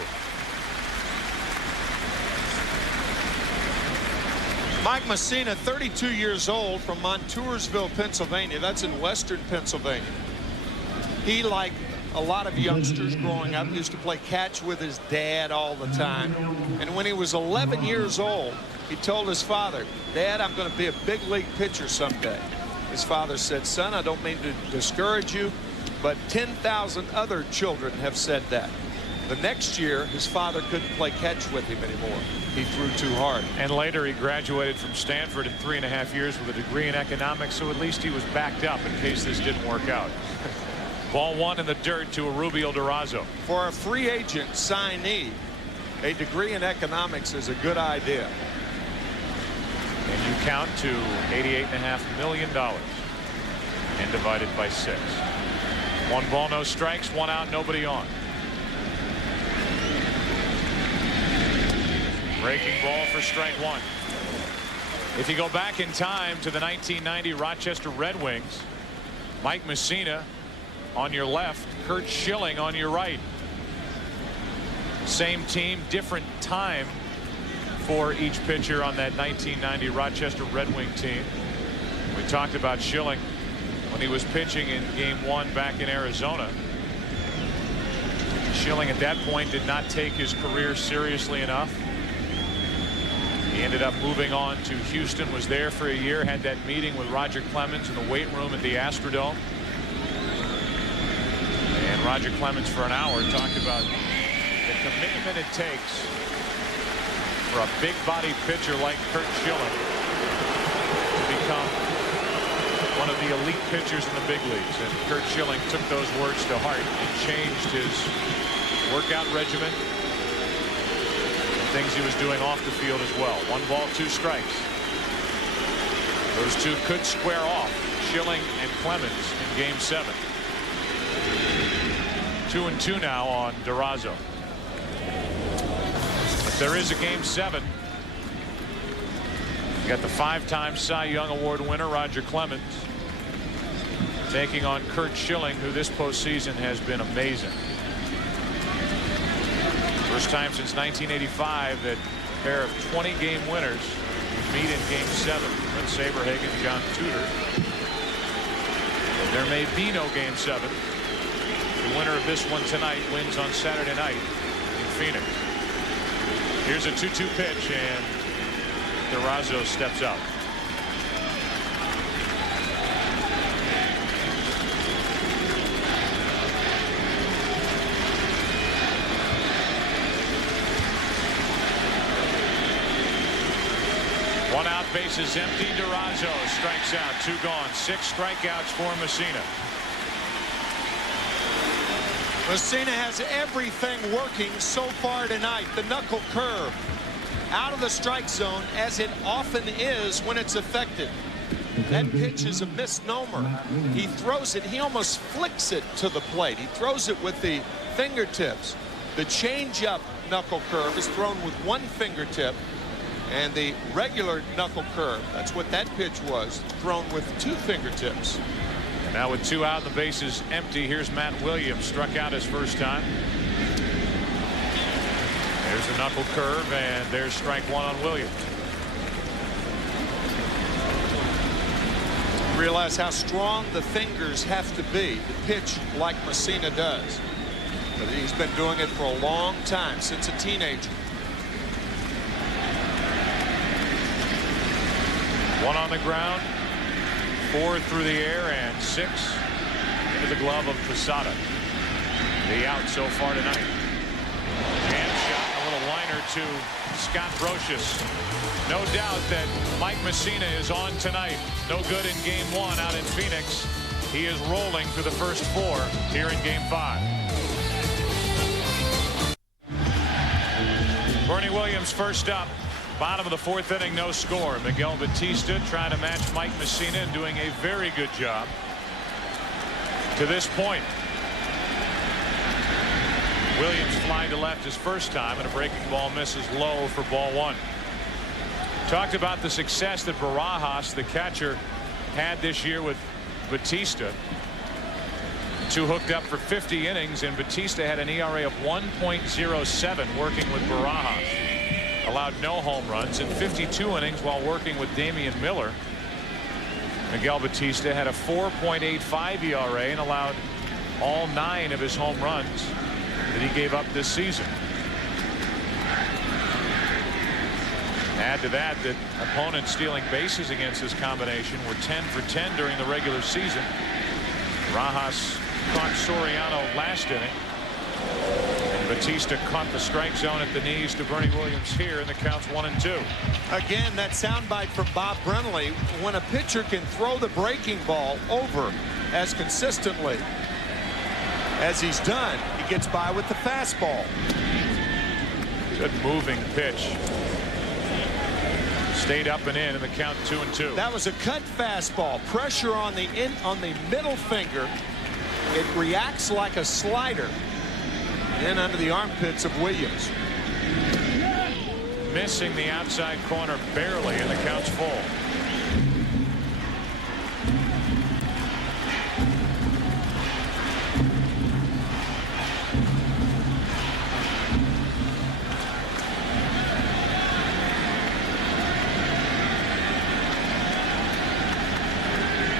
Mike Messina, 32 years old, from Montoursville, Pennsylvania. That's in western Pennsylvania. He, like a lot of youngsters growing up, used to play catch with his dad all the time. And when he was 11 years old, he told his father, "Dad, I'm going to be a big league pitcher someday." His father said, "Son, I don't mean to discourage you, but 10,000 other children have said that." The next year, his father couldn't play catch with him anymore. He threw too hard. And later he graduated from Stanford in 3.5 years with a degree in economics, so at least he was backed up in case this didn't work out. Ball one in the dirt to Arubio Durazo. For a free agent signee, a degree in economics is a good idea. And you count to $88.5 million and divided by 6. 1 ball, no strikes, 1 out, nobody on. Breaking ball for strike 1. If you go back in time to the 1990 Rochester Red Wings, Mike Messina on your left, Curt Schilling on your right. Same team, different time for each pitcher on that 1990 Rochester Red Wing team. We talked about Schilling when he was pitching in game 1 back in Arizona. Schilling at that point did not take his career seriously enough. He ended up moving on to Houston, was there for a year, had that meeting with Roger Clemens in the weight room at the Astrodome. And Roger Clemens for an hour talked about the commitment it takes for a big body pitcher like Curt Schilling to become one of the elite pitchers in the big leagues. And Curt Schilling took those words to heart and changed his workout regimen, things he was doing off the field as well. 1 ball, 2 strikes. Those two could square off, Schilling and Clemens, in game 7. 2-2 now on Durazo. But there is a game 7. You got the 5-time Cy Young Award winner Roger Clemens taking on Curt Schilling, who this postseason has been amazing. First time since 1985 that a pair of 20-game winners meet in game 7. Brent Saberhagen, John Tudor. There may be no game 7. The winner of this one tonight wins on Saturday night in Phoenix. Here's a 2-2 pitch, and Durazo steps up. One out, bases empty. Durazo strikes out. 2 gone. 6 strikeouts for Messina. Messina has everything working so far tonight. The knuckle curve out of the strike zone, as it often is when it's affected. That pitch is a misnomer. He throws it. He almost flicks it to the plate. He throws it with the fingertips. The changeup knuckle curve is thrown with one fingertip, and the regular knuckle curve, that's what that pitch was, thrown with 2 fingertips. And now with 2 out and the bases empty, here's Matt Williams. Struck out his first time. There's the knuckle curve, and there's strike 1 on Williams. Realize how strong the fingers have to be to pitch like Messina does. But he's been doing it for a long time, since a teenager. 1 on the ground, 4 through the air, and 6 into the glove of Posada. The out so far tonight. Jam shot, a little liner to Scott Brocious. No doubt that Mike Messina is on tonight. No good in game 1 out in Phoenix. He is rolling through the first 4 here in game 5. Bernie Williams first up. Bottom of the 4th inning, no score. Miguel Batista trying to match Mike Messina and doing a very good job to this point. Williams flying to left his first time, and a breaking ball misses low for ball 1. Talked about the success that Barajas, the catcher, had this year with Batista. 2 hooked up for 50 innings, and Batista had an ERA of 1.07 working with Barajas. Allowed no home runs in 52 innings while working with Damian Miller. Miguel Batista had a 4.85 ERA and allowed all 9 of his home runs that he gave up this season. Add to that opponents stealing bases against this combination were 10 for 10 during the regular season. Barajas caught Soriano last inning. Batista caught the strike zone at the knees to Bernie Williams here, and the count's 1-2. Again, that soundbite from Bob Brenly. When a pitcher can throw the breaking ball over as consistently as he's done, he gets by with the fastball. Good moving pitch. Stayed up and in, and the count 2-2. That was a cut fastball. Pressure on the middle finger. It reacts like a slider. In under the armpits of Williams. Missing the outside corner barely, and the count's full.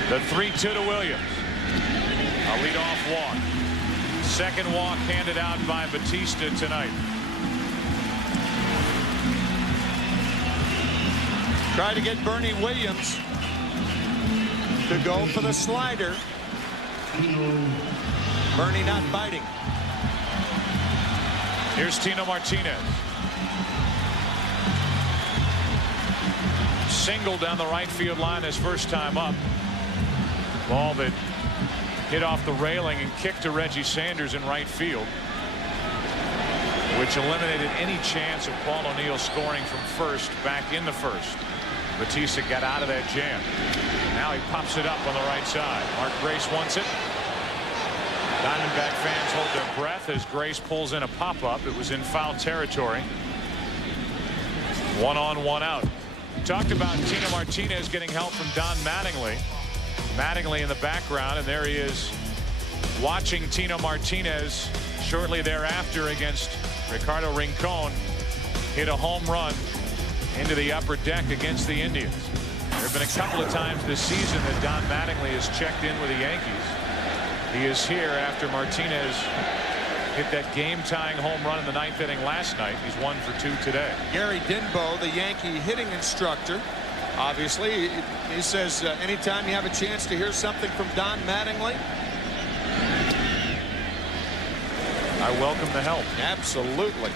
The 3-2 to Williams. A leadoff walk. Second walk handed out by Batista tonight. Try to get Bernie Williams to go for the slider. Bernie not biting. Here's Tino Martinez. Single down the right field line his first time up. Ball that hit off the railing and kicked to Reggie Sanders in right field, which eliminated any chance of Paul O'Neill scoring from first back in the first. Batista got out of that jam. Now he pops it up on the right side. Mark Grace wants it. Diamondback fans hold their breath as Grace pulls in a pop-up. It was in foul territory. 1 on, 1 out. We talked about Tino Martinez getting help from Don Mattingly. Mattingly in the background, and there he is watching Tino Martinez shortly thereafter against Ricardo Rincon hit a home run into the upper deck against the Indians. There have been a couple of times this season that Don Mattingly has checked in with the Yankees. He is here after Martinez hit that game-tying home run in the 9th inning last night. He's 1 for 2 today. Gary Denbo, the Yankee hitting instructor, obviously, he says anytime you have a chance to hear something from Don Mattingly, I welcome the help. Absolutely.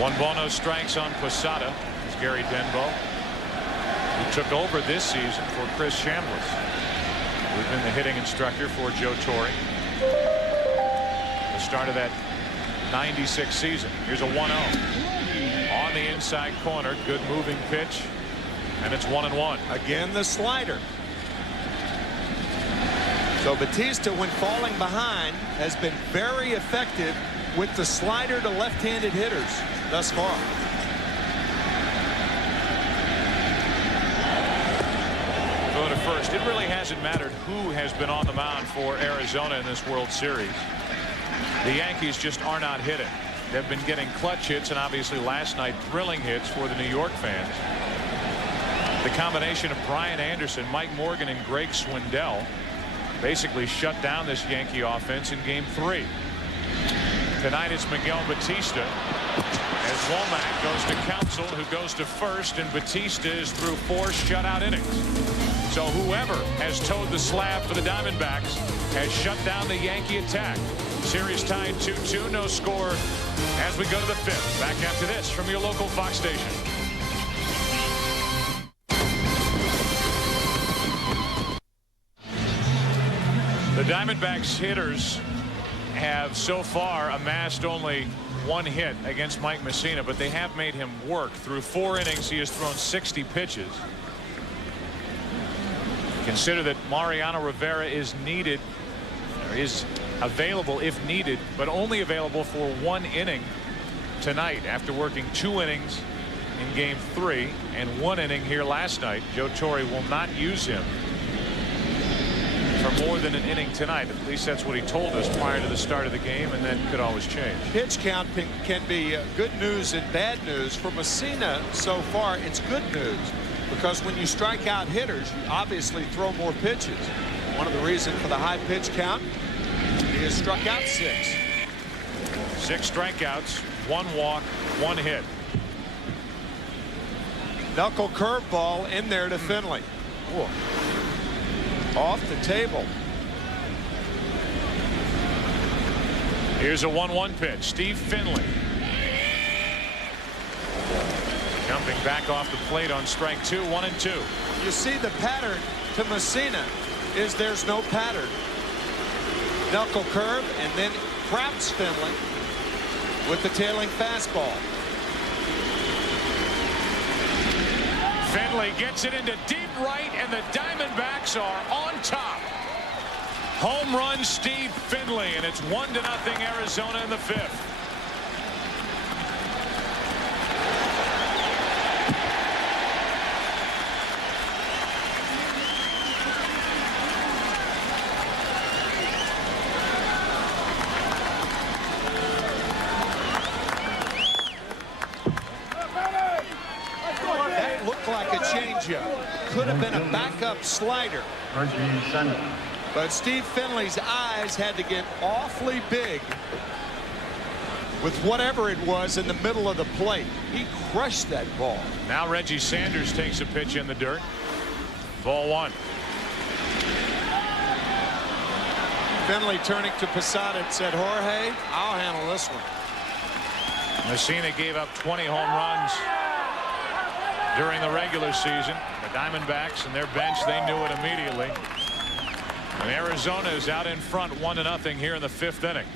1 ball, no strikes on Posada. He's Gary Denbo, who took over this season for Chris Chambliss, who's been the hitting instructor for Joe Torre. The start of that 96 season. Here's a 1-0 on the inside corner. Good moving pitch, and it's 1-1. Again, the slider. So Batista, when falling behind, has been very effective with the slider to left-handed hitters thus far. Go to first. It really hasn't mattered who has been on the mound for Arizona in this World Series. The Yankees just are not hitting. They've been getting clutch hits, and obviously last night thrilling hits for the New York fans. The combination of Brian Anderson, Mike Morgan, and Greg Swindell basically shut down this Yankee offense in Game 3. Tonight it's Miguel Batista as Womack goes to Counsell, who goes to first, and Batista is through 4 shutout innings. So whoever has towed the slab for the Diamondbacks has shut down the Yankee attack. Series tied 2-2, no score as we go to the 5th. Back after this from your local Fox station. The Diamondbacks hitters have so far amassed only 1 hit against Mike Mussina, but they have made him work. Through 4 innings, he has thrown 60 pitches. Consider that Mariano Rivera is needed, or is available if needed, but only available for 1 inning tonight after working 2 innings in Game 3 and 1 inning here last night. Joe Torre will not use him for more than an inning tonight. At least that's what he told us prior to the start of the game, and that could always change. Pitch count can be good news and bad news. For Mussina, so far, it's good news, because when you strike out hitters, you obviously throw more pitches. One of the reasons for the high pitch count, he has struck out 6. 6 strikeouts, 1 walk, 1 hit. Knuckle curveball in there to Finley. Whoa. Off the table. Here's a 1-1 pitch. Steve Finley jumping back off the plate on strike 2. 1-2. You see the pattern to Mussina is there's no pattern. Knuckle curve, and then traps Finley with the tailing fastball. Finley gets it into deep right, and the Diamondbacks are on top. Home run Steve Finley, and it's 1-0 Arizona in the 5th. Could have been a backup slider. But Steve Finley's eyes had to get awfully big with whatever it was in the middle of the plate. He crushed that ball. Now Reggie Sanders takes a pitch in the dirt. Ball 1. Finley turning to Posada and said, Jorge, I'll handle this one. Mussina gave up 20 home runs during the regular season. The Diamondbacks and their bench, they knew it immediately. And Arizona is out in front 1-0 here in the 5th inning.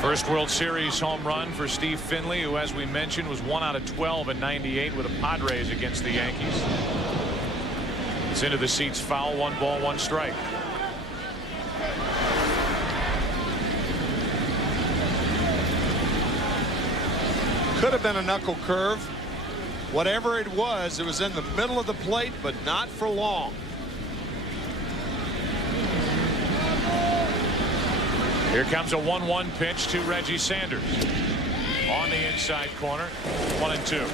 First World Series home run for Steve Finley, who, as we mentioned, was 1 out of 12 in '98 with the Padres against the Yankees. It's into the seats foul. 1 ball, 1 strike. Could have been a knuckle curve. Whatever it was in the middle of the plate, but not for long. Here comes a 1-1 pitch to Reggie Sanders on the inside corner. 1-2.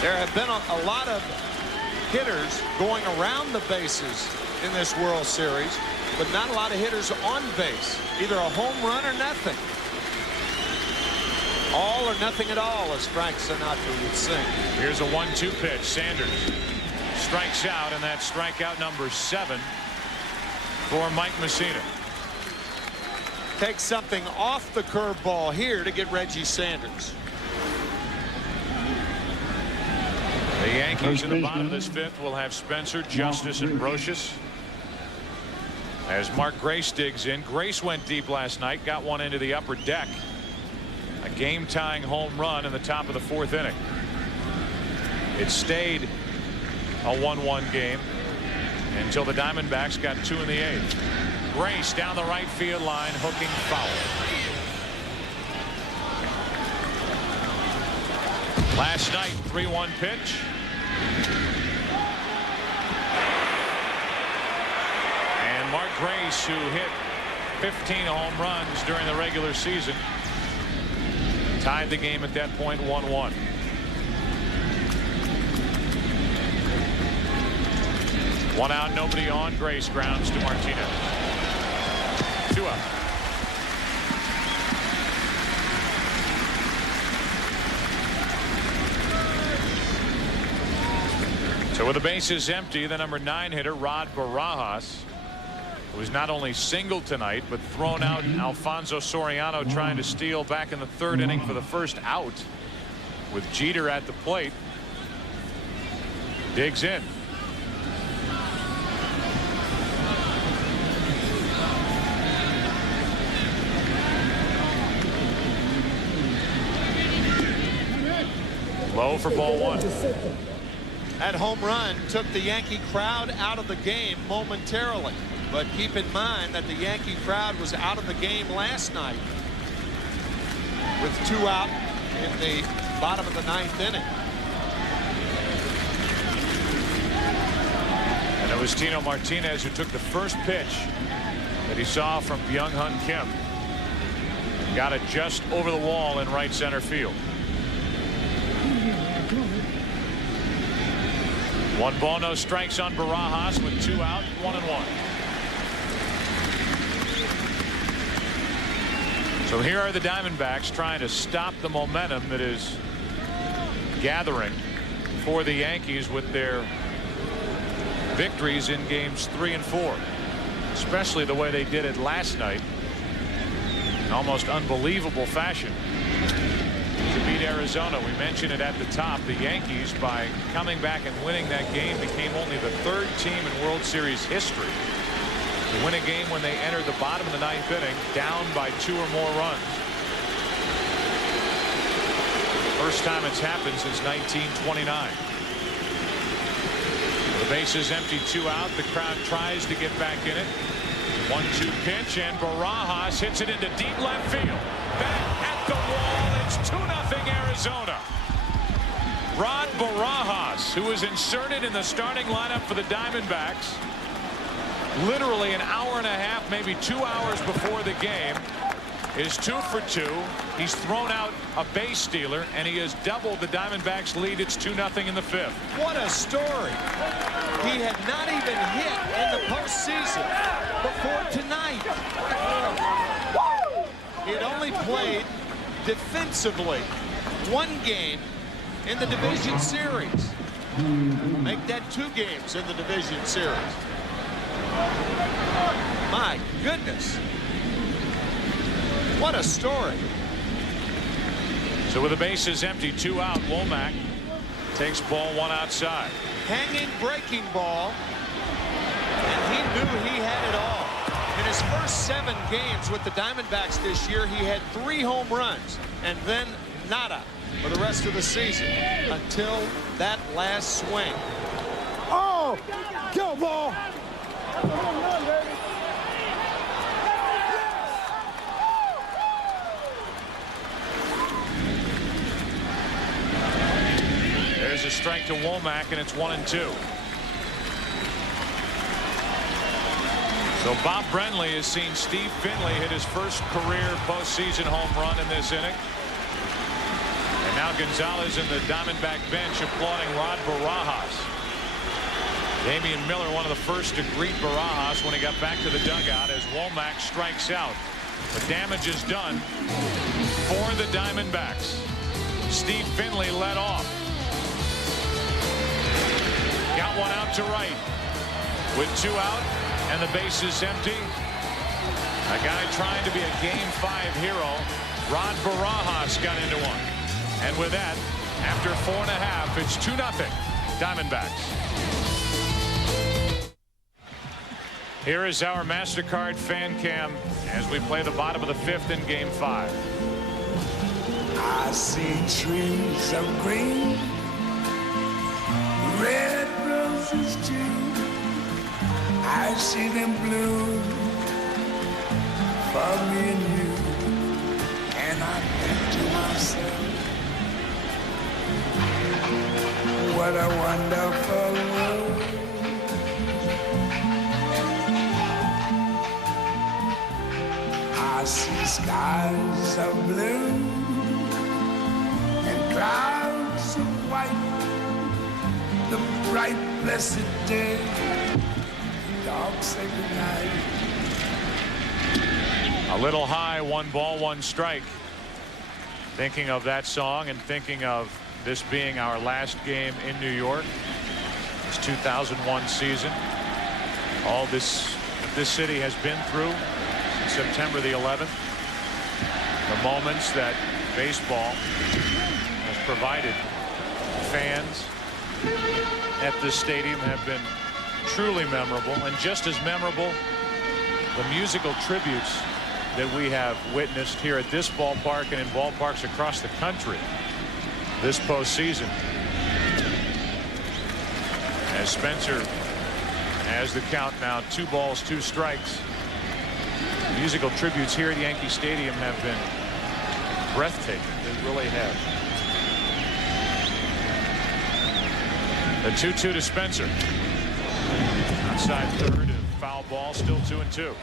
There have been a lot of hitters going around the bases in this World Series, but not a lot of hitters on base. Either a home run or nothing. All or nothing at all, as Frank Sinatra would sing. Here's a 1-2 pitch. Sanders strikes out, and that's strikeout number 7 for Mike Messina. Take something off the curveball here to get Reggie Sanders. The Yankees in the bottom of this 5th will have Spencer, Justice, and Brocious. As Mark Grace digs in. Grace went deep last night, got one into the upper deck. A game-tying home run in the top of the 4th inning. It stayed a 1-1 game until the Diamondbacks got 2 in the 8th. Grace down the right field line, hooking foul. Last night, 3-1 pitch. And Mark Grace, who hit 15 home runs during the regular season, tied the game at that point 1-1. One out, nobody on. Grace grounds to Martinez. 2 out. So with the bases empty, the number 9 hitter Rod Barajas, who was not only singled tonight but thrown out Alfonso Soriano trying to steal back in the 3rd inning for the first out with Jeter at the plate, digs in. Low for ball 1. That home run took the Yankee crowd out of the game momentarily. But keep in mind that the Yankee crowd was out of the game last night with 2 out in the bottom of the 9th inning. And it was Tino Martinez who took the first pitch that he saw from Byung-Hun Kim. Got it just over the wall in right center field. 1 ball, no strikes on Barajas with 2 out, 1-1. So here are the Diamondbacks trying to stop the momentum that is gathering for the Yankees with their victories in games 3 and 4, especially the way they did it last night in almost unbelievable fashion to beat Arizona. We mentioned it at the top. The Yankees, by coming back and winning that game, became only the 3rd team in World Series history to win a game when they entered the bottom of the 9th inning down by 2 or more runs. First time it's happened since 1929. The base is empty, 2 out. The crowd tries to get back in it. 1-2 pitch, and Barajas hits it into deep left field. Back at the wall. It's 2-0 Arizona. Rod Barajas, who was inserted in the starting lineup for the Diamondbacks literally an hour and a half, maybe 2 hours before the game, is 2 for 2. He's thrown out a base stealer, and he has doubled the Diamondbacks' lead. It's 2-0 in the 5th. What a story. He had not even hit in the postseason before tonight. He had only played defensively 1 game in the division series. Make that 2 games in the division series. My goodness. What a story. So with the bases empty, 2 out, Womack takes ball 1 outside. Hanging breaking ball, and he knew he had it all. In his first 7 games with the Diamondbacks this year, he had 3 home runs, and then nada for the rest of the season until that last swing. Oh, go ball. There's a strike to Womack, and it's 1-2. So Bob Brenly has seen Steve Finley hit his first career postseason home run in this inning. And now Gonzalez in the Diamondback bench applauding Rod Barajas. Damian Miller, one of the first to greet Barajas when he got back to the dugout as Womack strikes out. The damage is done for the Diamondbacks. Steve Finley led off. got one out to right. With 2 out and the bases empty. A guy trying to be a Game 5 hero, Rod Barajas, got into one. And with that, after 4.5, it's 2-0 Diamondbacks. Here is our MasterCard fan cam as we play the bottom of the 5th in Game 5. I see trees of green, red roses too. I see them bloom for me and you. And I think to myself, what a wonderful world. I see skies of blue and clouds of white, the bright blessed day, dogs say goodnight. A little high, 1 ball, 1 strike. Thinking of that song and thinking of this being our last game in New York, this 2001 season. All this city has been through since September the 11th. The moments that baseball has provided fans at this stadium have been truly memorable, and just as memorable, the musical tributes that we have witnessed here at this ballpark and in ballparks across the country this postseason. As Spencer has the count now, 2 balls, 2 strikes. Musical tributes here at Yankee Stadium have been breathtaking. They really have. The 2-2 to Spencer. Outside third, and foul ball, still 2-2.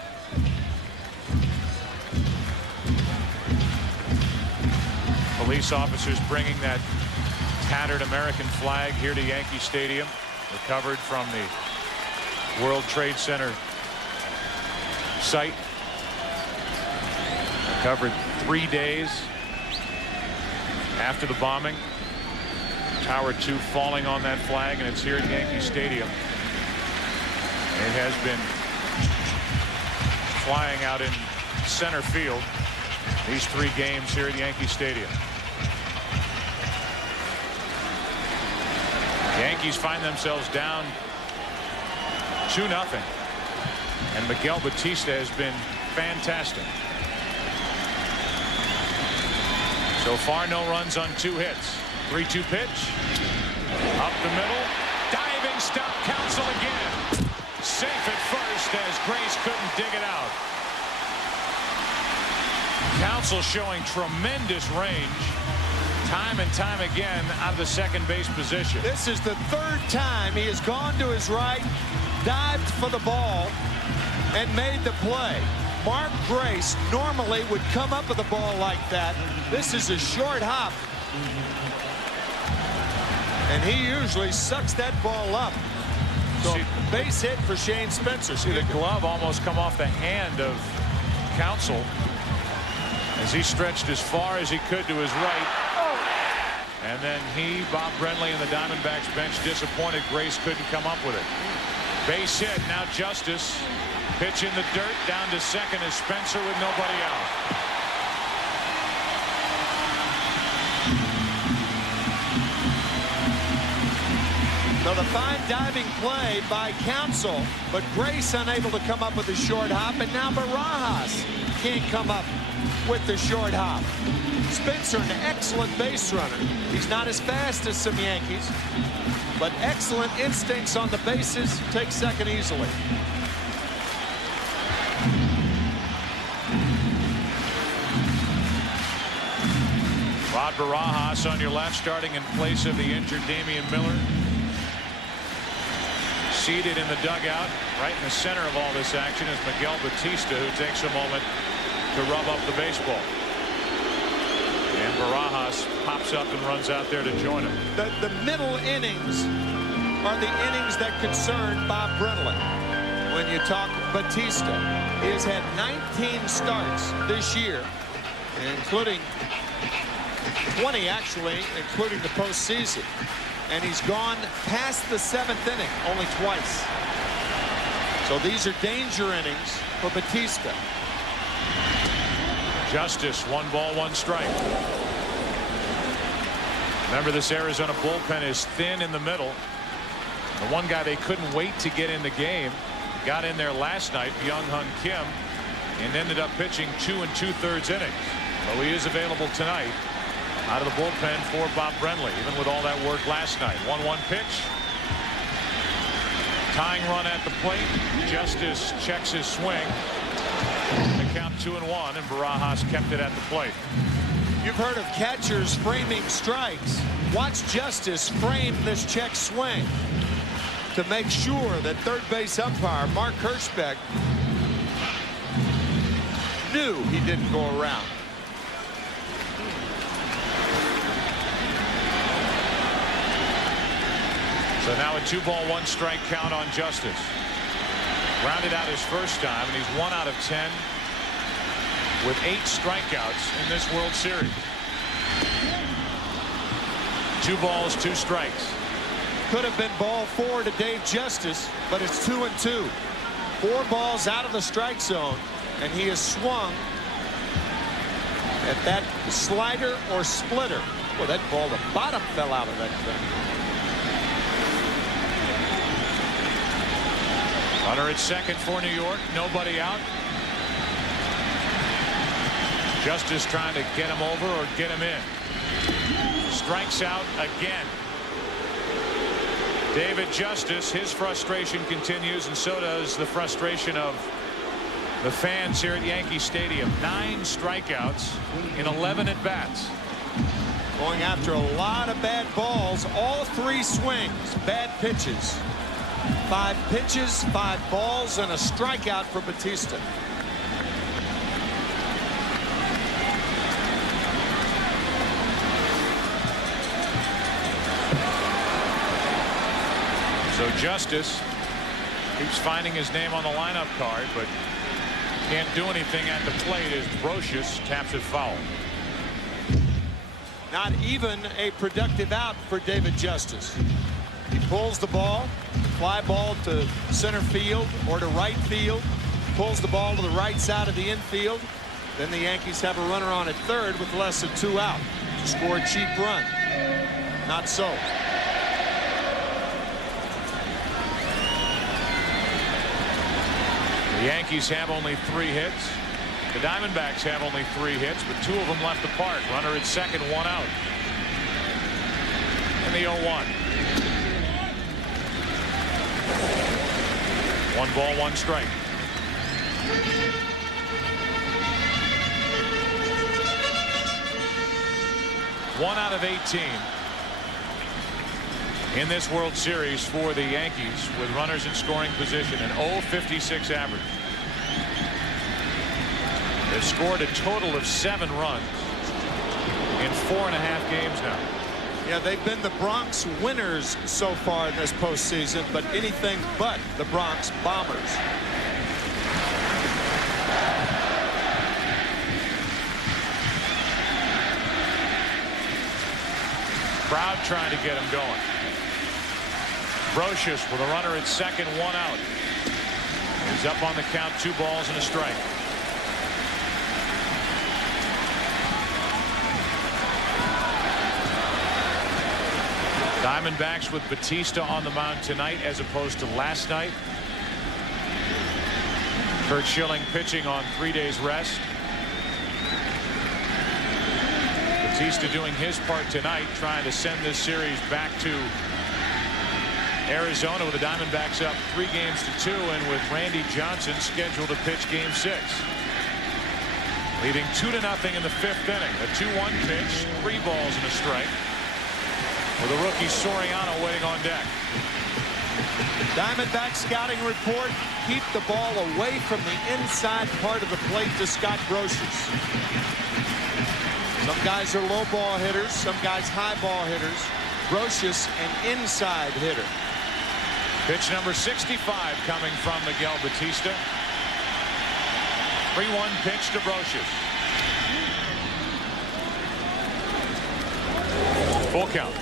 Police officers bringing that tattered American flag here to Yankee Stadium, recovered from the World Trade Center site. Recovered 3 days after the bombing. Tower 2 falling on that flag, and it's here at Yankee Stadium. It has been flying out in center field these 3 games here at Yankee Stadium. The Yankees find themselves down 2-0, and Miguel Batista has been fantastic. So far, no runs on 2 hits. 3-2 pitch. Up the middle. Diving stop. Counsell again. Safe at first as Grace couldn't dig it out. Counsell showing tremendous range time and time again out of the second base position. This is the 3rd time he has gone to his right, dived for the ball, and made the play. Mark Grace normally would come up with the ball like that. This is a short hop. And he usually sucks that ball up. So base hit for Shane Spencer. See the glove almost come off the hand of Counsell as he stretched as far as he could to his right. And then he, Bob Brenly, and the Diamondbacks bench disappointed Grace couldn't come up with it. Base hit. Now Justice. Pitch in the dirt. Down to second is Spencer with nobody out. So the fine diving play by Counsell, but Grace unable to come up with the short hop, and now Barajas can't come up with the short hop. Spencer, an excellent base runner. He's not as fast as some Yankees, but excellent instincts on the bases. Takes second easily. Rod Barajas on your left, starting in place of the injured Damian Miller. Seated in the dugout, right in the center of all this action, is Miguel Batista, who takes a moment to rub up the baseball. And Barajas pops up and runs out there to join him. The middle innings are the innings that concern Bob Brenly. When you talk Batista, he has had 19 starts this year, including 20 actually, including the postseason. and he's gone past the 7th inning only twice. So these are danger innings for Batista. Justice, 1 ball, 1 strike. Remember, this Arizona bullpen is thin in the middle. The one guy they couldn't wait to get in the game got in there last night, Byung-Hun Kim, and ended up pitching 2 2/3 innings. So he is available tonight out of the bullpen for Bob Brenly, even with all that work last night. 1-1 pitch. Tying run at the plate. Justice checks his swing. The count 2-1, and Barajas kept it at the plate. You've heard of catchers framing strikes. Watch Justice frame this check swing to make sure that third base umpire Mark Hirschbeck knew he didn't go around. So now a 2 ball, 1 strike count on Justice. Rounded out his first time, and he's 1 out of 10 with 8 strikeouts in this World Series. 2 balls, 2 strikes. Could have been ball 4 to Dave Justice, but it's 2-2. 4 balls out of the strike zone, and he has swung at that slider or splitter. Well, that ball, the bottom fell out of that thing. Runner at second for New York. Nobody out. Justice trying to get him over or get him in. Strikes out again. David Justice, his frustration continues, and so does the frustration of the fans here at Yankee Stadium. 9 strikeouts in 11 at-bats. Going after a lot of bad balls. All 3 swings, bad pitches. 5 pitches, 5 balls, and a strikeout for Batista. So Justice keeps finding his name on the lineup card, but can't do anything at the plate as Brocious taps it foul. Not even a productive out for David Justice. He pulls the ball, fly ball to center field or to right field, pulls the ball to the right side of the infield. Then the Yankees have a runner on at third with less than 2 out to score a cheap run. Not so. The Yankees have only 3 hits. The Diamondbacks have only 3 hits, but 2 of them left the park. Runner at second, 1 out. In the 0-1. 1 ball, 1 strike. One out of 18 in this World Series for the Yankees with runners in scoring position, an .056 average. They've scored a total of 7 runs in 4.5 games now. Yeah, they've been the Bronx winners so far in this postseason, but anything but the Bronx Bombers. Crowd trying to get him going. Brocious with a runner at second, 1 out. He's up on the count, 2 balls and a strike. Diamondbacks with Batista on the mound tonight as opposed to last night. Curt Schilling pitching on 3 days rest. Batista doing his part tonight, trying to send this series back to Arizona with the Diamondbacks up 3 games to 2, and with Randy Johnson scheduled to pitch game 6. Leading 2-0 in the 5th inning. A 2-1 pitch, 3 balls and a strike, with a rookie Soriano waiting on deck. Diamondback scouting report: keep the ball away from the inside part of the plate to Scott Brocious. Some guys are low ball hitters, some guys high ball hitters. Brocious, an inside hitter. Pitch number 65 coming from Miguel Batista. 3-1 pitch to Brocious. Full count.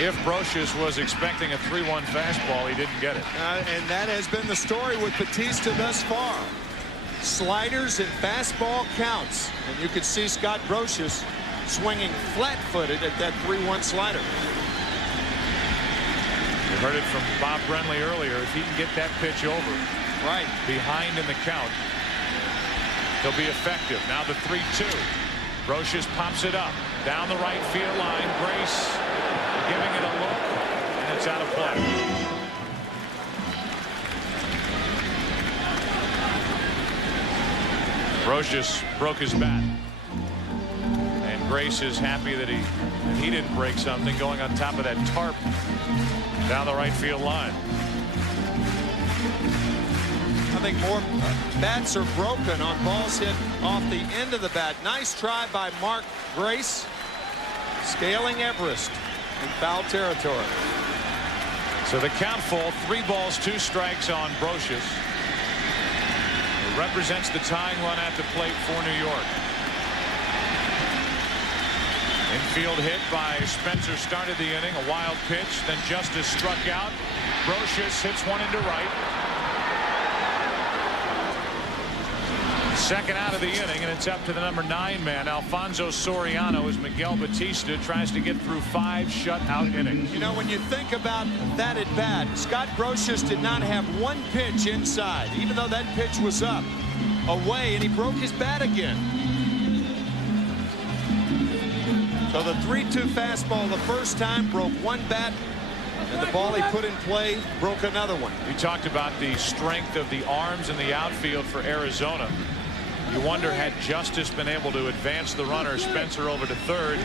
If Brocious was expecting a 3-1 fastball, he didn't get it. And that has been the story with Batista thus far. Sliders and fastball counts. And you could see Scott Brocious swinging flat-footed at that 3-1 slider. You heard it from Bob Brenly earlier. If he can get that pitch over behind in the count, he'll be effective. Now the 3-2. Brocious pops it up down the right field line. Grace giving it a look, and it's out of play. Brocious broke his bat, and Grace is happy that he didn't break something going on top of that tarp down the right field line. I think more bats are broken on balls hit off the end of the bat. Nice try by Mark Grace, scaling Everest in foul territory. So the count full, 3 balls, 2 strikes on Brocious. It represents the tying run at the plate for New York. Infield hit by Spencer started the inning. A wild pitch, then Justice struck out. Brocious hits one into right. Second out of the inning, and it's up to the number 9 man, Alfonso Soriano, as Miguel Batista tries to get through 5 shutout innings. You know, when you think about that at bat, Scott Brocious did not have 1 pitch inside, even though that pitch was up, away, and he broke his bat again. So the 3-2 fastball the first time broke 1 bat, and the ball he put in play broke another one. We talked about the strength of the arms in the outfield for Arizona. You wonder, had Justice been able to advance the runner, Spencer, over to third,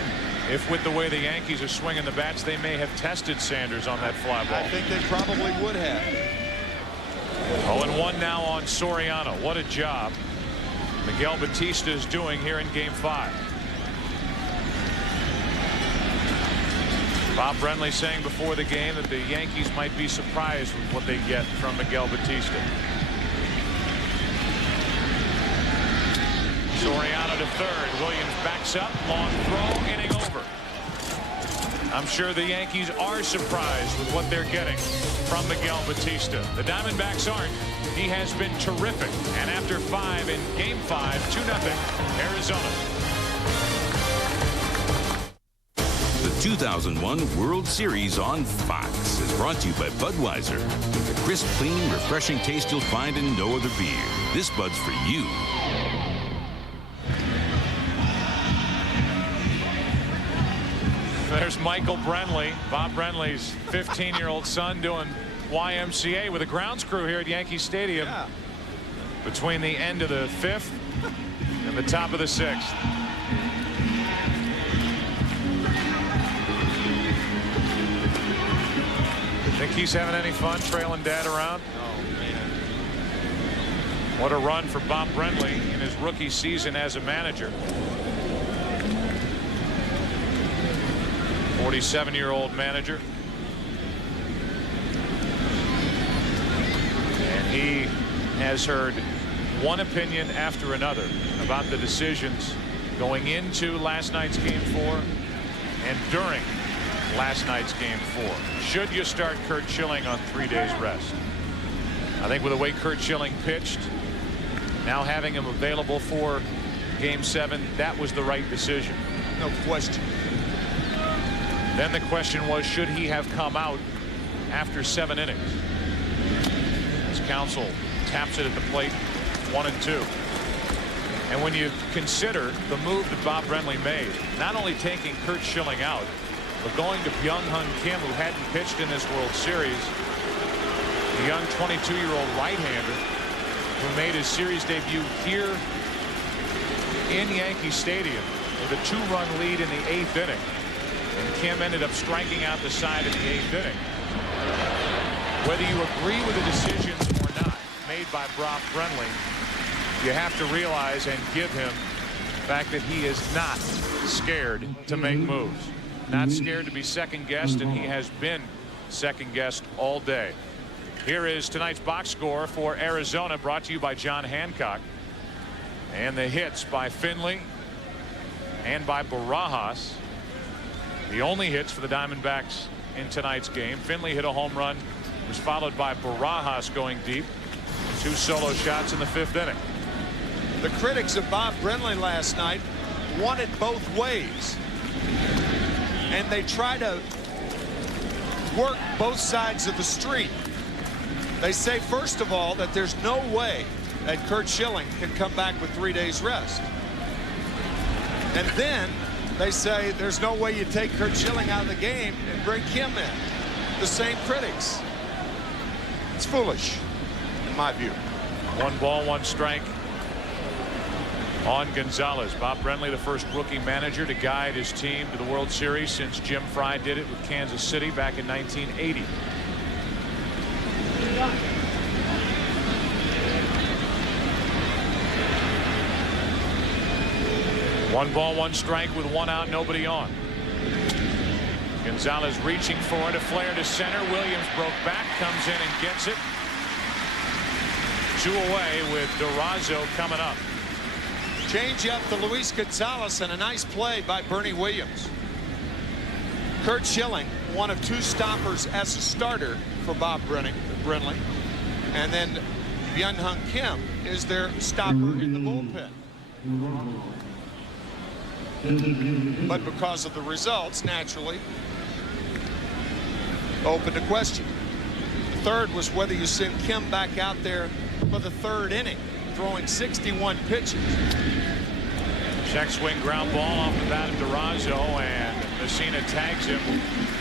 if with the way the Yankees are swinging the bats, they may have tested Sanders on that fly ball. I think they probably would have. 0-1 now on Soriano. What a job Miguel Batista is doing here in Game 5. Bob Brenly saying before the game that the Yankees might be surprised with what they get from Miguel Batista. Soriano to third. Williams backs up. Long throw. Inning over. I'm sure the Yankees are surprised with what they're getting from Miguel Batista. The Diamondbacks aren't. He has been terrific. And after 5 in Game 5, 2-0 Arizona. The 2001 World Series on Fox is brought to you by Budweiser. The crisp, clean, refreshing taste you'll find in no other beer. This Bud's for you. There's Michael Brenly, Bob Brenly's 15-year-old son, doing YMCA with a grounds crew here at Yankee Stadium between the end of the 5th and the top of the 6th. Think he's having any fun trailing Dad around? Oh, man. What a run for Bob Brenly in his rookie season as a manager. 47-year-old manager. And he has heard one opinion after another about the decisions going into last night's Game 4 and during last night's Game 4. Should you start Curt Schilling on 3 days rest? I think with the way Curt Schilling pitched, now having him available for Game 7, that was the right decision. No question. Then the question was, should he have come out after 7 innings? As Counsell taps it at the plate, 1-2. And when you consider the move that Bob Brenly made, not only taking Curt Schilling out, but going to Byung-Hun Kim, who hadn't pitched in this World Series, the young 22-year-old right-hander who made his series debut here in Yankee Stadium with a 2-run lead in the 8th inning. And Kim ended up striking out the side in the 8th inning. Whether you agree with the decisions or not made by Bob Brenly, you have to realize and give him the fact that he is not scared to make moves. Not scared to be second-guessed, and he has been second-guessed all day. Here is tonight's box score for Arizona, brought to you by John Hancock. And the hits by Finley and by Barajas. The only hits for the Diamondbacks in tonight's game. Finley hit a home run, was followed by Barajas going deep. 2 solo shots in the 5th inning. The critics of Bob Brenly last night want it both ways, and they try to work both sides of the street. They say, first of all, that there's no way that Curt Schilling can come back with 3 days rest. And then they say there's no way you take Curt Schilling out of the game and bring Kim in. The same critics. It's foolish, in my view. 1 ball, 1 strike on Gonzalez. Bob Brenly, the first rookie manager to guide his team to the World Series since Jim Fry did it with Kansas City back in 1980. One ball, 1 strike with 1 out, nobody on. Gonzalez reaching for it, a flare to center. Williams broke back, comes in and gets it. 2 away with Durazo coming up. Change up to Luis Gonzalez, and a nice play by Bernie Williams. Curt Schilling, one of 2 stoppers as a starter for Bob Brenly. And then Byung-Hyun Kim is their stopper in the bullpen. But because of the results, naturally, open to question. The third was whether you send Kim back out there for the 3rd inning, throwing 61 pitches. Check swing ground ball off the bat of Durazo, and Messina tags him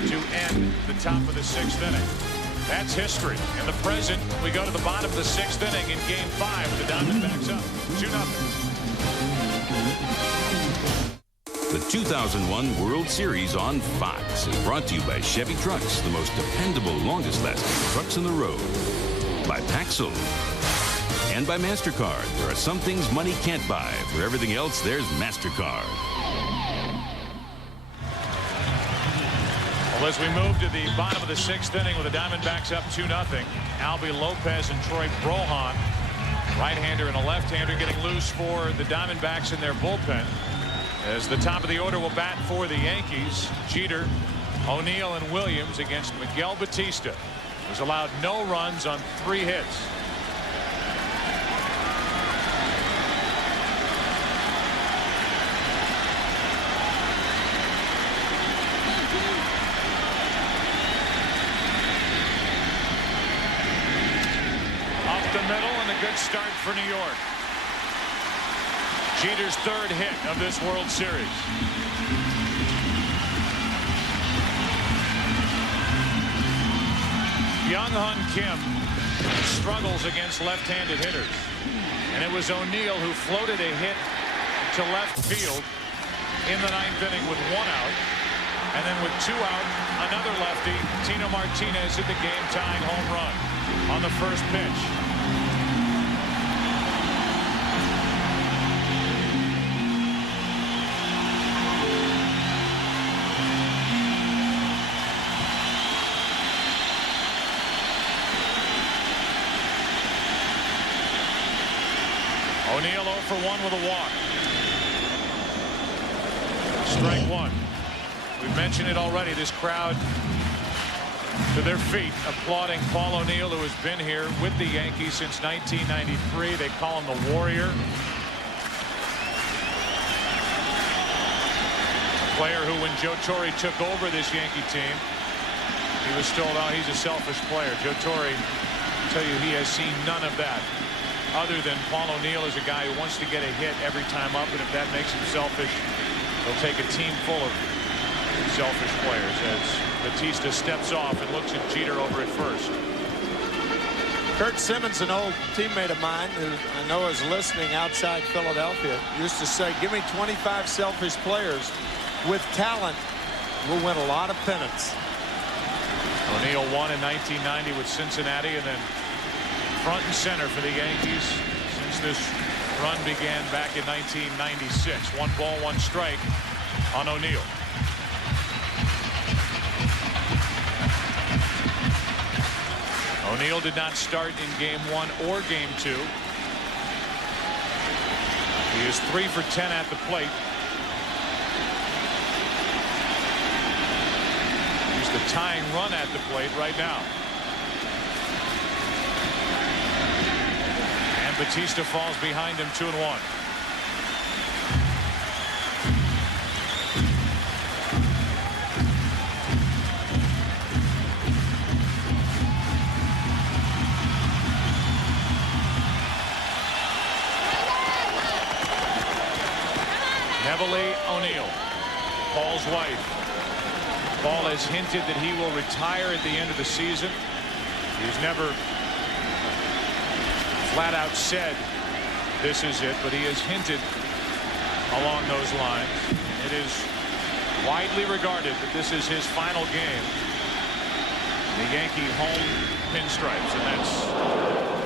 to end the top of the 6th inning. That's history. In the present, we go to the bottom of the 6th inning in Game 5 with the Diamondbacks up 2-0. The 2001 World Series on Fox is brought to you by Chevy Trucks, the most dependable, longest-lasting trucks on the road. By Paxil. And by MasterCard. There are some things money can't buy. For everything else, there's MasterCard. Well, as we move to the bottom of the 6th inning with the Diamondbacks up 2-0, Albie Lopez and Troy Brohan, right-hander and a left-hander, getting loose for the Diamondbacks in their bullpen. As the top of the order will bat for the Yankees, Jeter, O'Neill, and Williams against Miguel Batista, who's allowed no runs on 3 hits. Up the middle, and a good start for New York. Jeter's 3rd hit of this World Series. Byung-Hyun Kim struggles against left-handed hitters. And it was O'Neill who floated a hit to left field in the 9th inning with 1 out. And then with 2 out, another lefty, Tino Martinez, hit the game-tying home run on the first pitch. O'Neill 0 for 1 with a walk. Strike 1. We've mentioned it already. This crowd to their feet applauding Paul O'Neill, who has been here with the Yankees since 1993. They call him the Warrior. A player who, when Joe Torre took over this Yankee team, he was told, oh, he's a selfish player. Joe Torre, I tell you, he has seen none of that. Other than Paul O'Neill is a guy who wants to get a hit every time up, and if that makes him selfish, he'll take a team full of selfish players as Batista steps off and looks at Jeter over at first. Kurt Simmons, an old teammate of mine who I know is listening outside Philadelphia, used to say, give me 25 selfish players with talent, we'll win a lot of pennants. O'Neill won in 1990 with Cincinnati, and then front and center for the Yankees since this run began back in 1996. 1 ball, 1 strike on O'Neill. O'Neill did not start in Game 1 or Game 2. He is 3 for 10 at the plate. He's the tying run at the plate right now. And Batista falls behind him 2-1. Neville O'Neill, Paul's wife. Paul has hinted that he will retire at the end of the season. He's never flat out said this is it, but he has hinted along those lines. It is widely regarded that this is his final game. The Yankee home pinstripes, and that's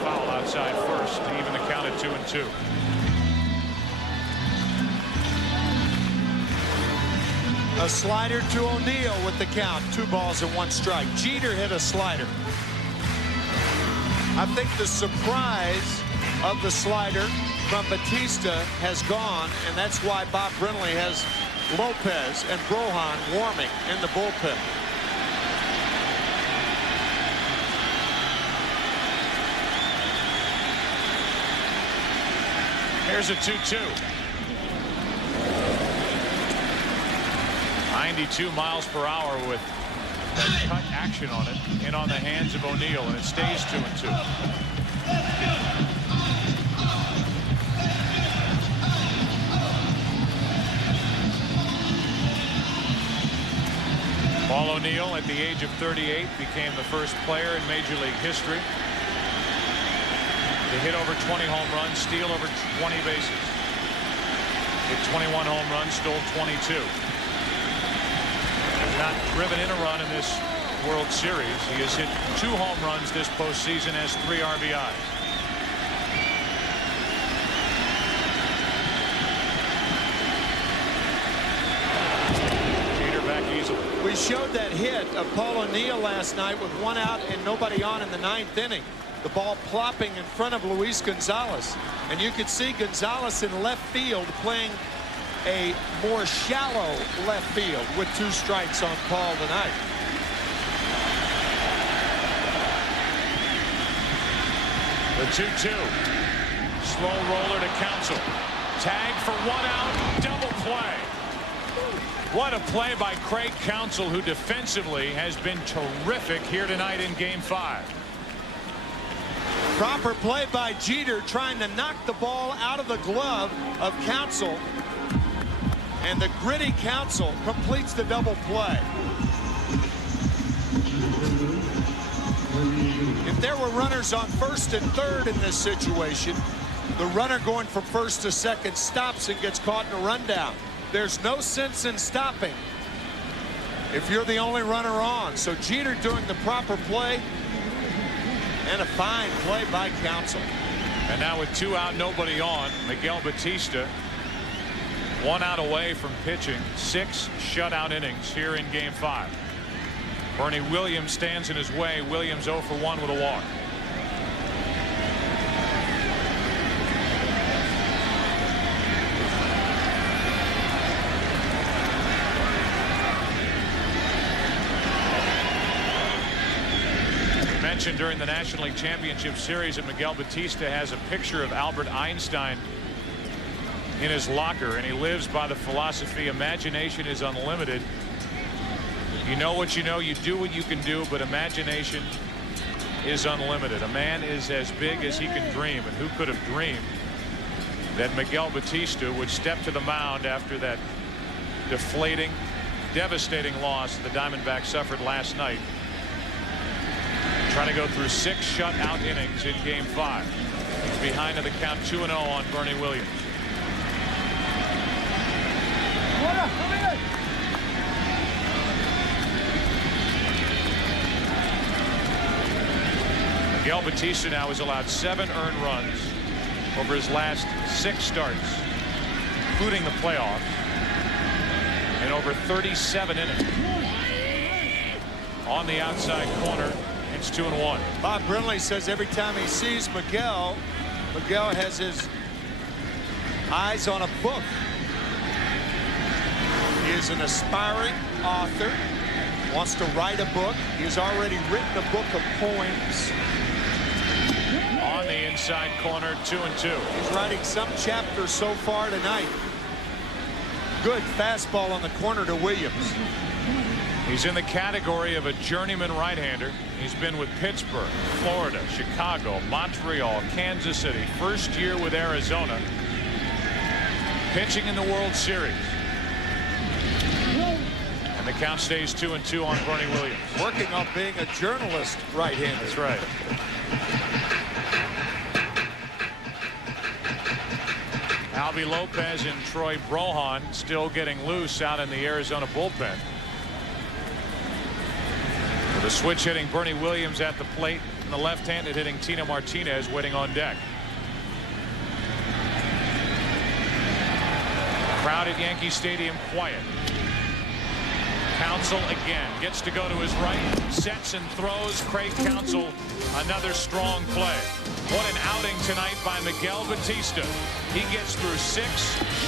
foul outside first to even the count at 2-2. A slider to O'Neill with the count. 2 balls and 1 strike. Jeter hit a slider. I think the surprise of the slider from Batista has gone, and that's why Bob Brenly has Lopez and Brohan warming in the bullpen. Here's a 2-2. 92 miles per hour with that cut action on it, and on the hands of O'Neill, and it stays 2-2. Paul O'Neill, at the age of 38, became the first player in Major League history to hit over 20 home runs, steal over 20 bases. Hit 21 home runs, stole 22. Has not driven in a run in this World Series. He has hit 2 home runs this postseason, has 3 RBIs. Jeter back easily. We showed that hit of Paul O'Neill last night with 1 out and nobody on in the 9th inning. The ball plopping in front of Luis Gonzalez, and you could see Gonzalez in left field playing a more shallow left field with 2 strikes on Paul tonight. The 2-2. Slow roller to Counsell. Tag for 1 out. Double play. What a play by Craig Counsell, who defensively has been terrific here tonight in Game 5. Proper play by Jeter, trying to knock the ball out of the glove of Counsell. And the gritty Counsell completes the double play. If there were runners on first and third in this situation, the runner going from first to second stops and gets caught in a rundown. There's no sense in stopping if you're the only runner on. So Jeter doing the proper play, and a fine play by Counsell. And now with 2 out, nobody on, Miguel Batista 1 out away from pitching. 6 shutout innings here in Game 5. Bernie Williams stands in his way. Williams 0 for 1 with a walk. Mentioned during the National League Championship Series that Miguel Batista has a picture of Albert Einstein in his locker, and he lives by the philosophy imagination is unlimited. You know what you know, you do what you can do, but imagination is unlimited. A man is as big as he can dream, and who could have dreamed that Miguel Batista would step to the mound after that deflating, devastating loss the Diamondbacks suffered last night. Trying to go through 6 shutout innings in Game 5. He's behind in the count 2-0 on Bernie Williams. Miguel Batista now has allowed 7 earned runs over his last 6 starts, including the playoffs, in over 37 innings. On the outside corner, it's 2-1. Bob Brenly says every time he sees Miguel, Miguel has his eyes on a book. He is an aspiring author. wants to write a book. He's already written a book of poems. On the inside corner, 2-2. He's writing some chapter so far tonight. Good fastball on the corner to Williams. He's in the category of a journeyman right-hander. He's been with Pittsburgh, Florida, Chicago, Montreal, Kansas City. First year with Arizona. Pitching in the World Series. And the count stays 2-2 on Bernie Williams. Working on being a journalist right-hander. That's right. Albie Lopez and Troy Brohan still getting loose out in the Arizona bullpen. With a switch hitting Bernie Williams at the plate, and the left-handed hitting Tino Martinez waiting on deck. Crowd at Yankee Stadium quiet. Counsell again gets to go to his right, sets and throws. Craig Counsell, another strong play. What an outing tonight by Miguel Batista. He gets through 6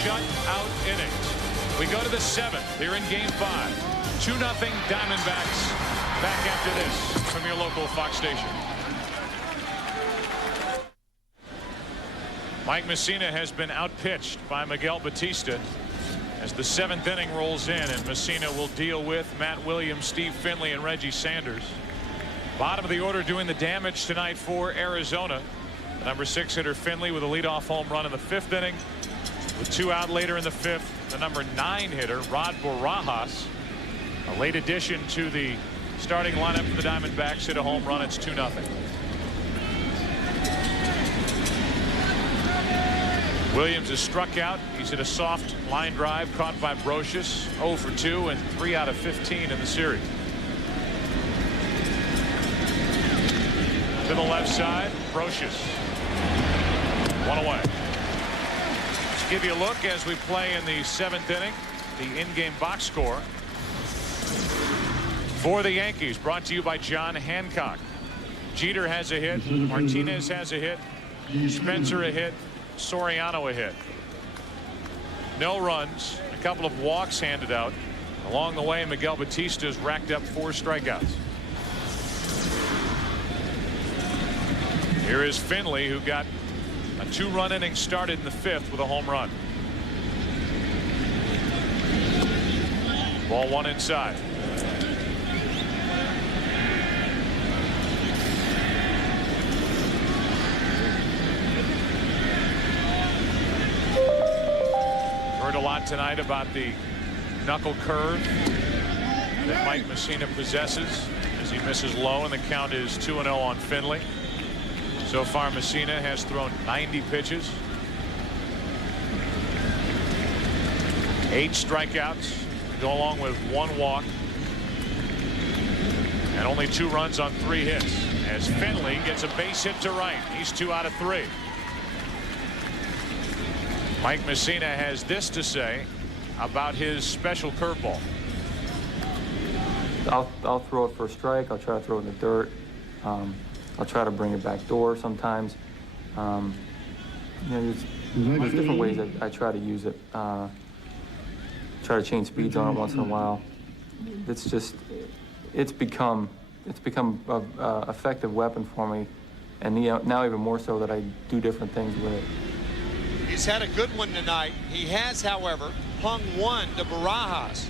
shutout innings. We go to the 7th here in Game 5. 2-0 Diamondbacks. Back after this from your local Fox station. Mike Messina has been outpitched by Miguel Batista as the 7th inning rolls in, and Messina will deal with Matt Williams, Steve Finley, and Reggie Sanders. Bottom of the order doing the damage tonight for Arizona. The number 6 hitter Finley with a leadoff home run in the 5th inning. With 2 out later in the 5th, the number 9 hitter Rod Barajas, a late addition to the starting lineup for the Diamondbacks, hit a home run. It's 2-0. Williams is struck out. He's hit a soft line drive caught by Brocious. 0 for 2 and 3 out of 15 in the series. To the left side, Brocious. 1 away. Let's give you a look as we play in the 7th inning. The in-game box score for the Yankees, brought to you by John Hancock. Jeter has a hit. Martinez has a hit. Spencer a hit. Soriano a hit. No runs. A couple of walks handed out. Along the way, Miguel Batista's racked up 4 strikeouts. Here is Finley, who got a 2-run inning started in the 5th with a home run. Ball 1 inside. Heard a lot tonight about the knuckle curve that Mike Messina possesses as he misses low, and the count is 2-0 on Finley. So far, Messina has thrown 90 pitches. 8 strikeouts to go along with 1 walk. And only 2 runs on 3 hits as Finley gets a base hit to right. He's 2 out of 3. Mike Messina has this to say about his special curveball. I'll throw it for a strike. I'll try to throw it in the dirt. I'll try to bring it back door sometimes. You know, there's different ways that I try to use it. Try to change speeds on it once in a while. It's become a effective weapon for me, and now even more so that I do different things with it. He's had a good one tonight. He has, however, hung one to Barajas.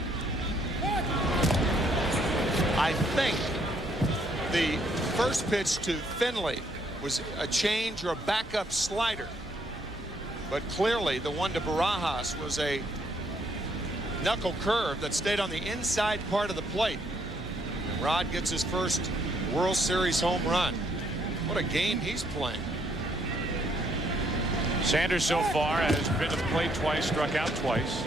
I think the first pitch to Finley was a change or a backup slider, but clearly the one to Barajas was a knuckle curve that stayed on the inside part of the plate. And Rod gets his first World Series home run. What a game he's playing. Sanders so far has been to the plate twice, struck out twice.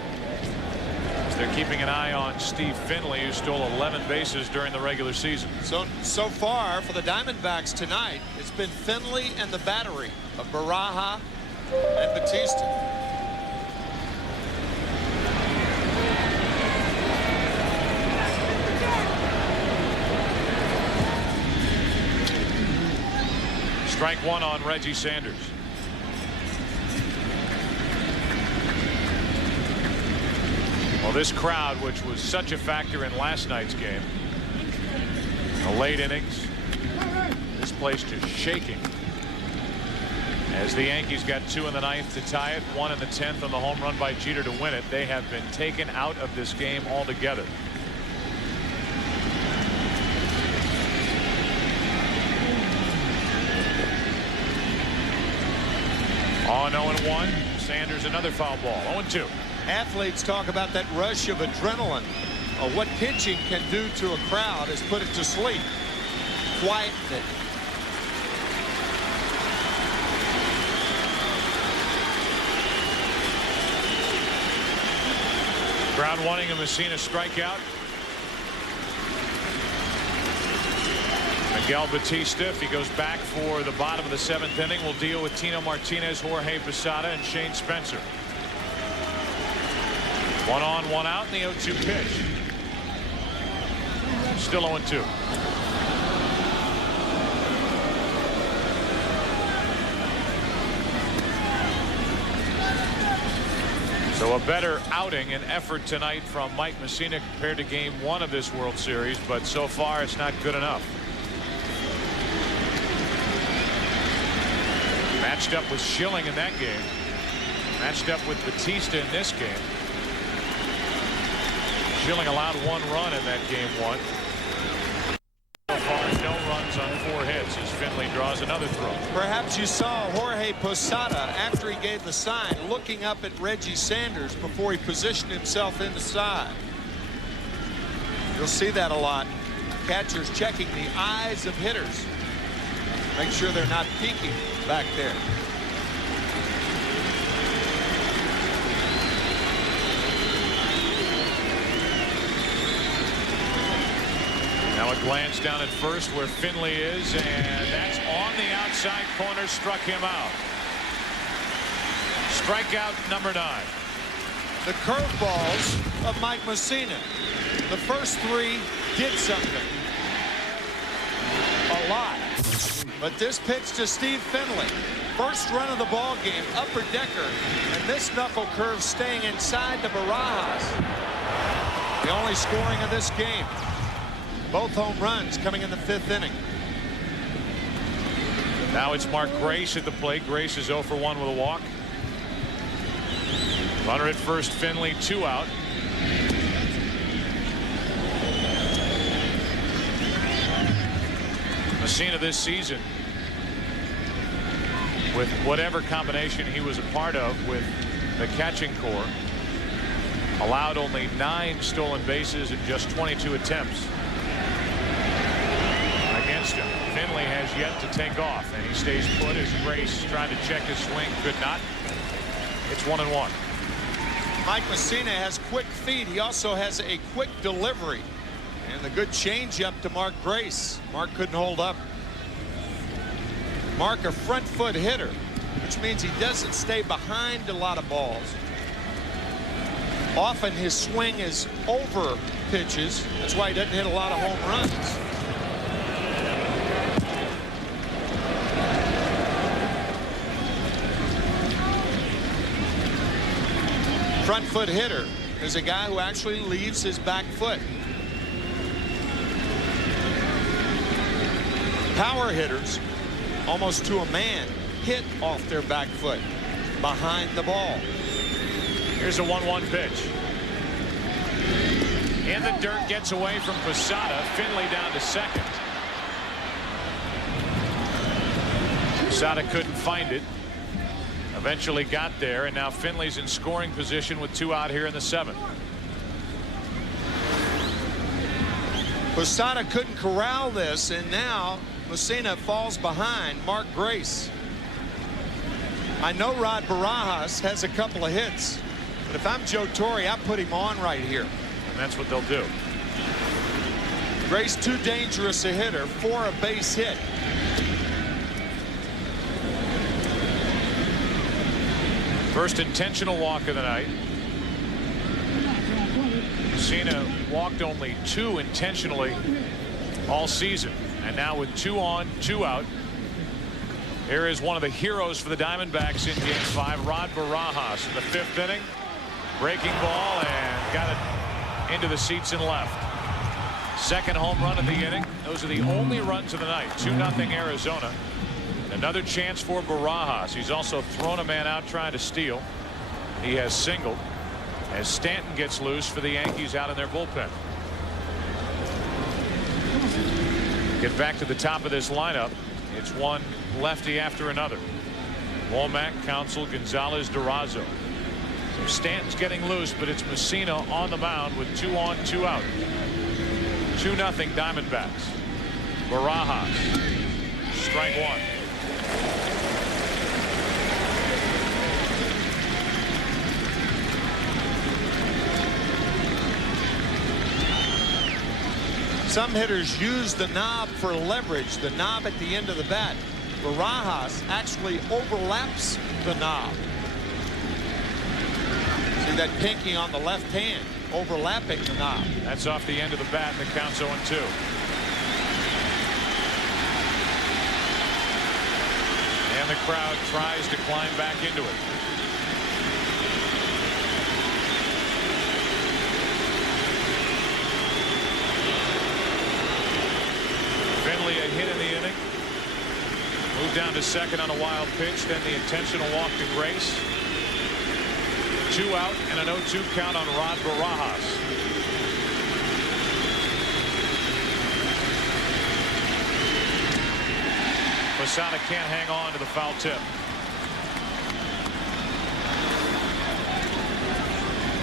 They're keeping an eye on Steve Finley, who stole 11 bases during the regular season. So far for the Diamondbacks tonight, it's been Finley and the battery of Barajas and Batista. Strike 1 on Reggie Sanders. Well, this crowd, which was such a factor in last night's game, The late innings. This place just shaking. As the Yankees got 2 in the 9th to tie it, 1 in the 10th on the home run by Jeter to win it. They have been taken out of this game altogether. On 0-1. Sanders another foul ball. 0-2. Athletes talk about that rush of adrenaline. What pitching can do to a crowd is put it to sleep. Quieten it. Crowd wanting a Messina strikeout. Miguel Batista, if he goes back for the bottom of the 7th inning, will deal with Tino Martinez, Jorge Posada, and Shane Spencer. 1 on, 1 out in the 0-2 pitch. Still 0-2. So a better outing and effort tonight from Mike Messina compared to Game 1 of this World Series, but so far it's not good enough. Matched up with Schilling in that game. Matched up with Batista in this game. Schilling allowed 1 run in that Game 1. So far, no runs on 4 hits as Finley draws another throw. Perhaps you saw Jorge Posada, after he gave the sign, looking up at Reggie Sanders before he positioned himself inside. You'll see that a lot. Catchers checking the eyes of hitters. Make sure they're not peeking back there. Now a glance down at first where Finley is, and that's on the outside corner, struck him out. Strikeout number 9. The curveballs of Mike Messina. The first 3 did something. A lot. But this pitch to Steve Finley. First run of the ball game, upper decker, and this knuckle curve staying inside the Barajas. The only scoring of this game. Both home runs coming in the 5th inning. Now it's Mark Grace at the plate. Grace is 0 for 1 with a walk. Runner at first, Finley, 2 out. Messina this season, with whatever combination he was a part of with the catching corps, allowed only 9 stolen bases in just 22 attempts against him. Finley has yet to take off, and he stays put as Grace trying to check his swing, could not. It's 1-1. Mike Messina has quick feet. He also has a quick delivery. And the good changeup to Mark Grace. Mark couldn't hold up. Mark, a front foot hitter, which means he doesn't stay behind a lot of balls. Often his swing is over pitches. That's why he doesn't hit a lot of home runs. Front foot hitter is a guy who actually leaves his back foot. Power hitters, almost to a man, hit off their back foot behind the ball. Here's a 1-1 pitch. In the dirt, gets away from Posada. Finley down to second. Posada couldn't find it. Eventually got there, and now Finley's in scoring position with 2 out here in the 7th. Posada couldn't corral this, and now Messina falls behind Mark Grace. I know Rod Barajas has a couple of hits, but if I'm Joe Torre, I put him on right here. And that's what they'll do. Grace too dangerous a hitter for a base hit. First intentional walk of the night. Messina walked only 2 intentionally all season, and now with 2 on, 2 out, here is one of the heroes for the Diamondbacks in Game 5, Rod Barajas, in the 5th inning. Breaking ball, and got it into the seats and left. Second home run of the inning. Those are the only runs of the night. 2-0 Arizona. Another chance for Barajas. He's also thrown a man out trying to steal. He has singled as Stanton gets loose for the Yankees out in their bullpen. Get back to the top of this lineup. It's one lefty after another. Womack, Counsell, Gonzalez, Durazo. So Stanton's getting loose, but it's Messina on the mound with 2 on, 2 out. 2-0 Diamondbacks. Barajas. Strike one. Some hitters use the knob for leverage, the knob at the end of the bat. Barajas actually overlaps the knob. See that pinky on the left hand overlapping the knob. That's off the end of the bat, and the count's 0-2. And the crowd tries to climb back into it. Finley a hit in the inning. Moved down to second on a wild pitch, then the intentional walk to Grace. 2 out and an 0-2 count on Rod Barajas. Posada can't hang on to the foul tip.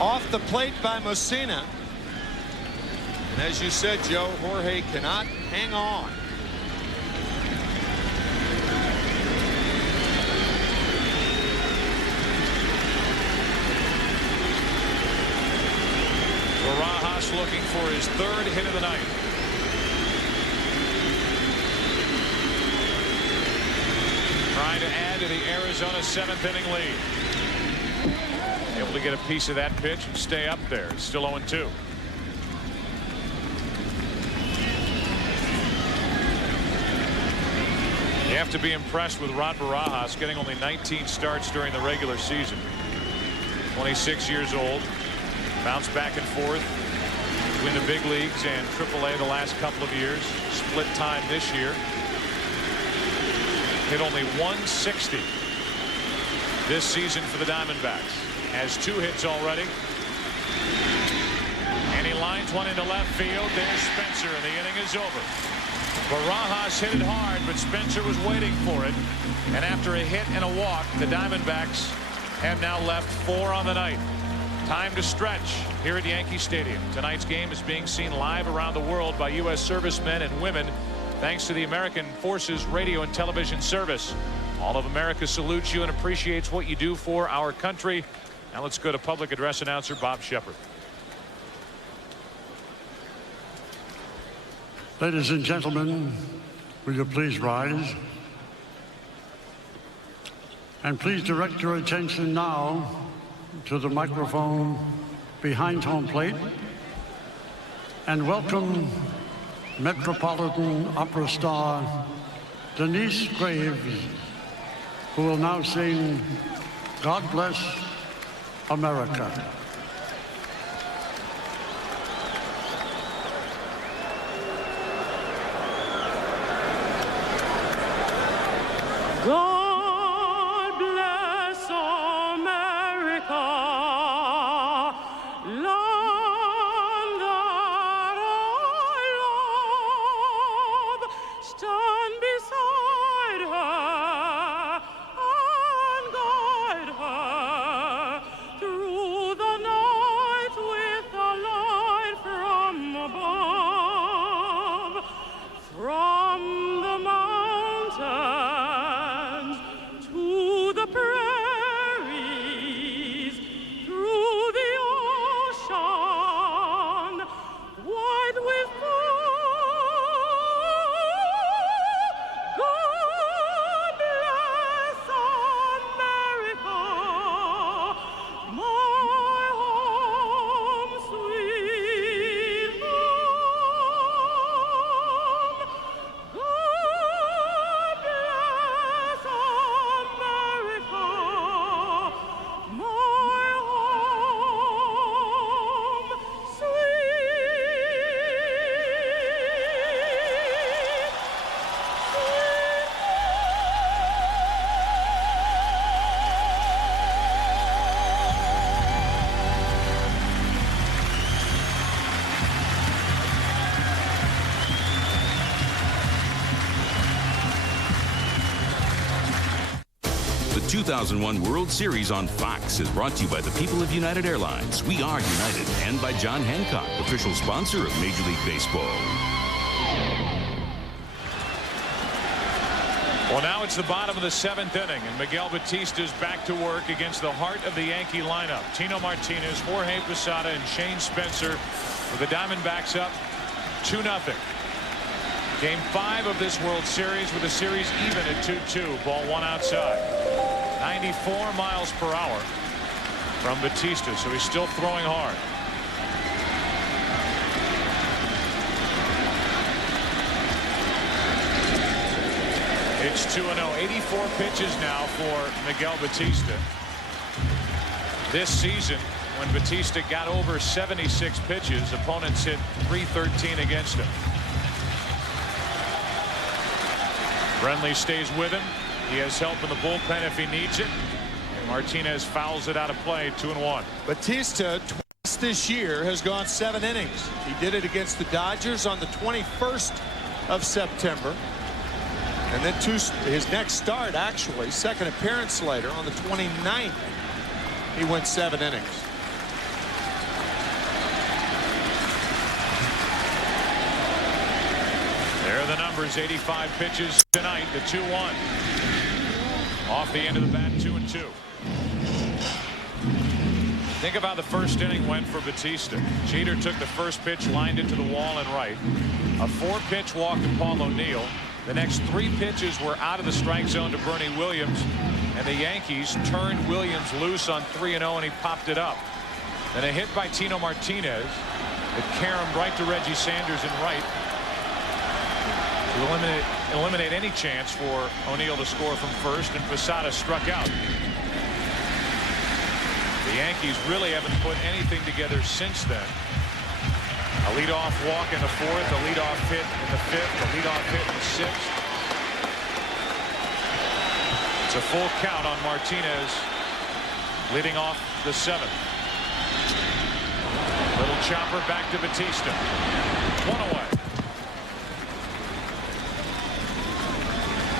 Off the plate by Messina. And as you said, Joe, Jorge cannot hang on. Barajas looking for his 3rd hit of the night. Trying to add to the Arizona 7th inning lead. Able to get a piece of that pitch and stay up there. It's still 0-2. You have to be impressed with Rod Barajas getting only 19 starts during the regular season. 26 years old. Bounced back and forth between the big leagues and AAA the last couple of years. Split time this year. Hit only 160 this season for the Diamondbacks. Has 2 hits already. And he lines one into left field. There's Spencer, and the inning is over. Barajas hit it hard, but Spencer was waiting for it. And after a hit and a walk, the Diamondbacks have now left 4 on the night. Time to stretch here at Yankee Stadium. Tonight's game is being seen live around the world by U.S. servicemen and women, thanks to the American Forces Radio and Television Service. All of America salutes you and appreciates what you do for our country. Now let's go to public address announcer Bob Shepard. Ladies and gentlemen, will you please rise? And please direct your attention now to the microphone behind home plate and welcome Metropolitan Opera star Denise Graves, who will now sing God Bless America. God bless America, land that I love. Stand beside her and guide her through the night with a light from above. From the mountains The 2001 World Series on Fox is brought to you by the people of United Airlines. We are united. And by John Hancock, official sponsor of Major League Baseball. Well, now it's the bottom of the 7th inning, and Miguel Batista's back to work against the heart of the Yankee lineup. Tino Martinez, Jorge Posada, and Shane Spencer with the Diamondbacks up 2-0. Game 5 of this World Series with the series even at 2-2. Ball 1 outside. 94 miles per hour from Batista, so he's still throwing hard. It's 2-0. 84 pitches now for Miguel Batista. This season, when Batista got over 76 pitches, opponents hit .313 against him. Brenly stays with him. He has help in the bullpen if he needs it. And Martinez fouls it out of play, 2-1. Batista twice this year has gone 7 innings. He did it against the Dodgers on the 21st of September. And then his next start, actually, second appearance later on the 29th, he went 7 innings. There are the numbers. 85 pitches tonight. The 2-1. Off the end of the bat, 2-2. Think about the first inning went for Batista. Jeter took the first pitch, lined it to the wall and right. A 4-pitch walk to Paul O'Neill. The next 3 pitches were out of the strike zone to Bernie Williams, and the Yankees turned Williams loose on 3-0, and he popped it up. Then a hit by Tino Martinez that caromed right to Reggie Sanders in right to eliminate any chance for O'Neill to score from first, and Posada struck out. The Yankees really haven't put anything together since then. A leadoff walk in the 4th, a leadoff hit in the 5th, a leadoff hit in the 6th. It's a full count on Martinez leading off the 7th. Little chopper back to Batista. 1 away.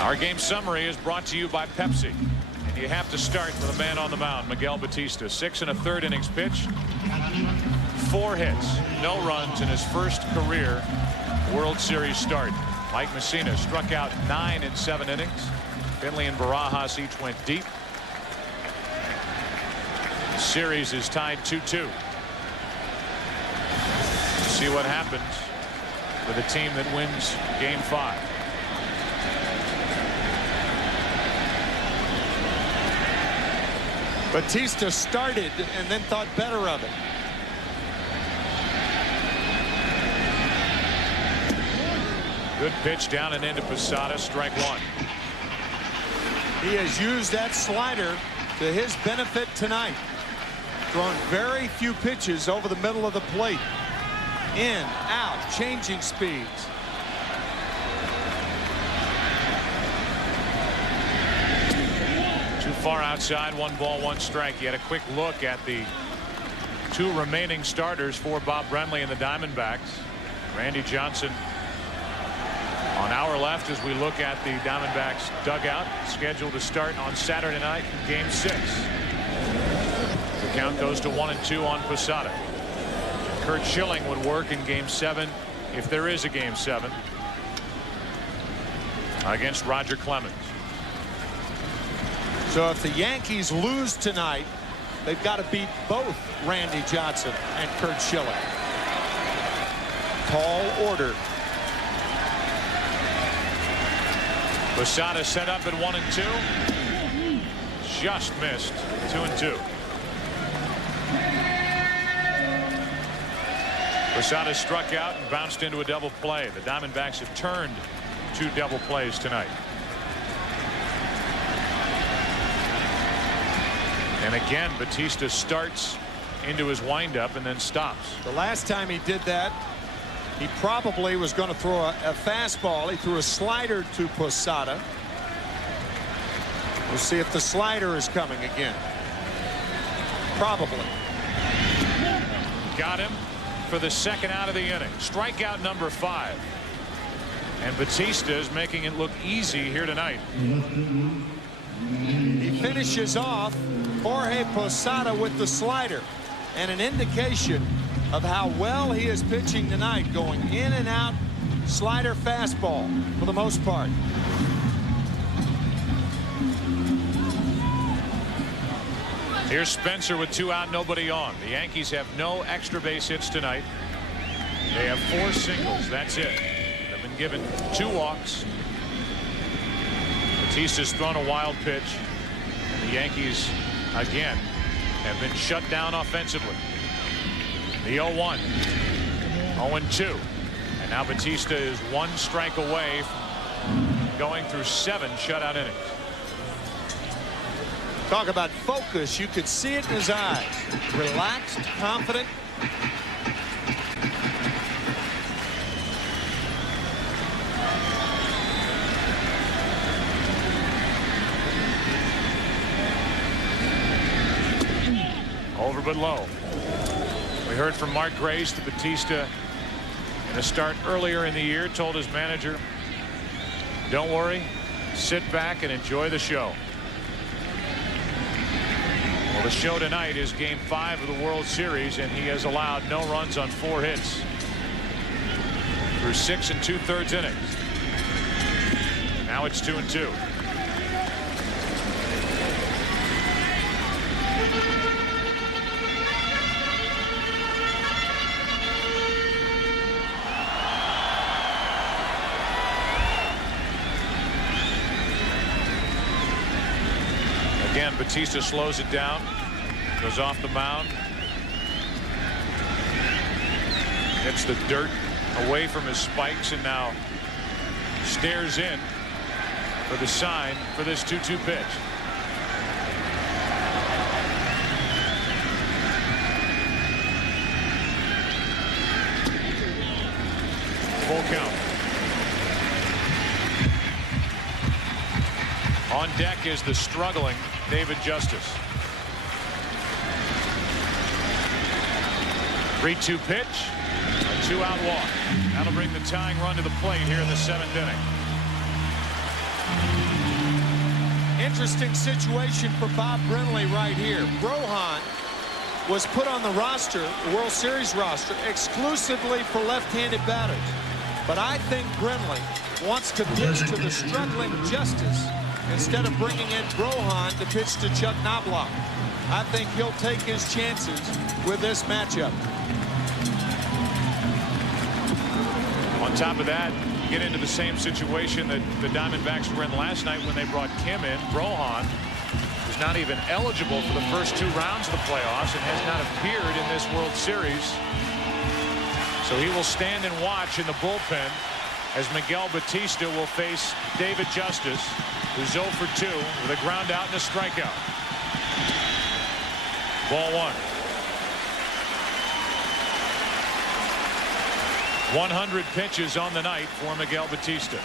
Our game summary is brought to you by Pepsi. And you have to start with a man on the mound, Miguel Batista. 6 1/3 innings pitched. 4 hits, no runs in his first career World Series start. Mike Mussina struck out 9 in 7 innings. Finley and Barajas each went deep. The series is tied 2-2. See what happens with a team that wins Game 5. Batista started and then thought better of it. Good pitch down and into Posada, strike 1. He has used that slider to his benefit tonight. Thrown very few pitches over the middle of the plate. In, out, changing speeds. Too far outside, 1 ball, 1 strike. You had a quick look at the 2 remaining starters for Bob Brenly and the Diamondbacks. Randy Johnson on our left as we look at the Diamondbacks dugout, scheduled to start on Saturday night in Game 6. The count goes to 1-2 on Posada. Curt Schilling would work in Game 7 if there is a Game 7 against Roger Clemens. So if the Yankees lose tonight, they've got to beat both Randy Johnson and Curt Schilling. Tall order. Posada set up at 1-2. Just missed. 2-2. Posada struck out and bounced into a double play. The Diamondbacks have turned 2 double plays tonight. And again, Batista starts into his windup and then stops. The last time he did that, he probably was going to throw a fastball. He threw a slider to Posada. We'll see if the slider is coming again. Probably. Got him for the 2nd out of the inning. Strikeout number 5. And Batista is making it look easy here tonight. He finishes off Jorge Posada with the slider, and an indication of how well he is pitching tonight, going in and out, slider, fastball for the most part. Here's Spencer with 2 out, nobody on. The Yankees have no extra base hits tonight. They have 4 singles. That's it. They've been given 2 walks. Batista's thrown a wild pitch. And the Yankees, again, have been shut down offensively. The 0-1. 0-2. And now Batista is 1 strike away from going through 7 shutout innings. Talk about focus. You could see it in his eyes. Relaxed, confident. Over but low. We heard from Mark Grace that Batista, in a start earlier in the year, told his manager, don't worry, sit back and enjoy the show. Well, the show tonight is Game 5 of the World Series, and he has allowed no runs on 4 hits through 6 2/3 innings. Now it's 2-2. Again, Batista slows it down, goes off the mound, gets the dirt away from his spikes, and now stares in for the sign for this 2-2 pitch. Full count. On deck is the struggling David Justice. 3-2 pitch, a 2-out walk. That'll bring the tying run to the plate here in the 7th inning. Interesting situation for Bob Brenly right here. Rohan was put on the roster, the World Series roster, exclusively for left-handed batters. But I think Brenly wants to pitch to the struggling Justice instead of bringing in Rohan to pitch to Chuck Knobloch. I think he'll take his chances with this matchup. On top of that, you get into the same situation that the Diamondbacks were in last night when they brought Kim in. Rohan is not even eligible for the first 2 rounds of the playoffs and has not appeared in this World Series. So he will stand and watch in the bullpen as Miguel Batista will face David Justice, who's 0 for 2 with a ground out and a strikeout. Ball 1. 100 pitches on the night for Miguel Batista.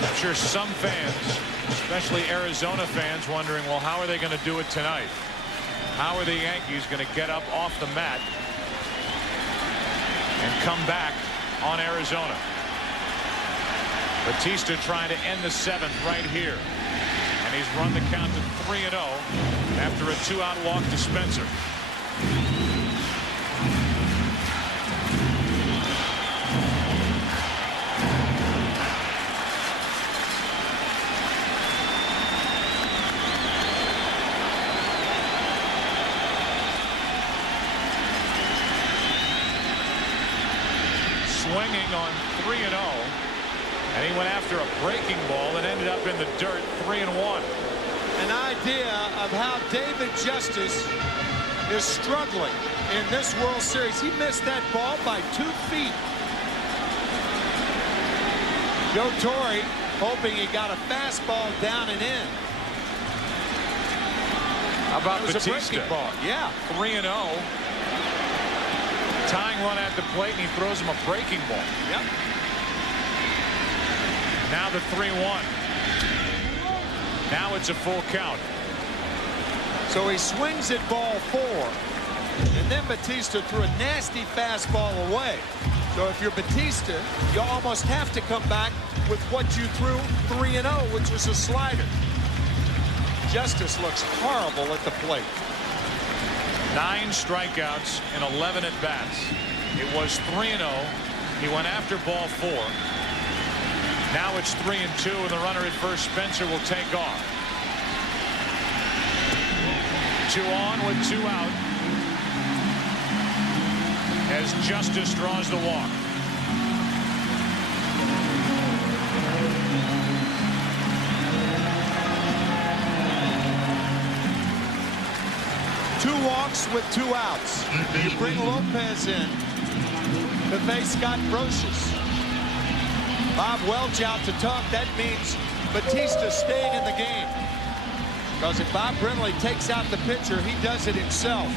I'm sure some fans, especially Arizona fans, wondering, well, how are they going to do it tonight? How are the Yankees going to get up off the mat and come back on Arizona? Batista trying to end the 7th right here. And he's run the count to 3-0 after a 2-out walk to Spencer. Swinging on 3-0, and he went after a breaking ball that ended up in the dirt. 3-1. An idea of how David Justice is struggling in this World Series. He missed that ball by 2 feet. Joe Torre hoping he got a fastball down and in. How about Batista? Batista? A breaking ball. Yeah. 3-0. Tying run at the plate, and he throws him a breaking ball. Yep. Now the 3-1. Now it's a full count. So he swings at ball 4. And then Batista threw a nasty fastball away. So if you're Batista, you almost have to come back with what you threw 3-0, which was a slider. Justice looks horrible at the plate. 9 strikeouts and 11 at-bats. It was 3-0. He went after ball 4. Now it's 3-2, and the runner at first, Spencer, will take off. 2 on with 2 out as Justice draws the walk. Two walks with 2 outs. You bring Lopez in to face Scott Brocious. Bob Welch out to talk. That means Batista staying in the game. Because if Bob Brenly takes out the pitcher, he does it himself.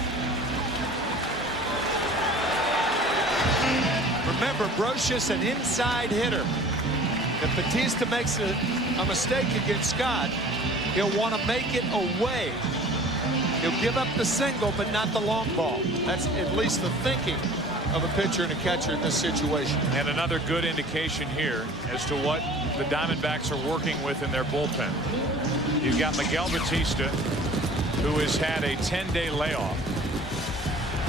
Remember, Brocious, an inside hitter. If Batista makes a mistake against Scott, he'll want to make it away. He'll give up the single, but not the long ball. That's at least the thinking of a pitcher and a catcher in this situation. And another good indication here as to what the Diamondbacks are working with in their bullpen. You've got Miguel Batista, who has had a 10-day layoff.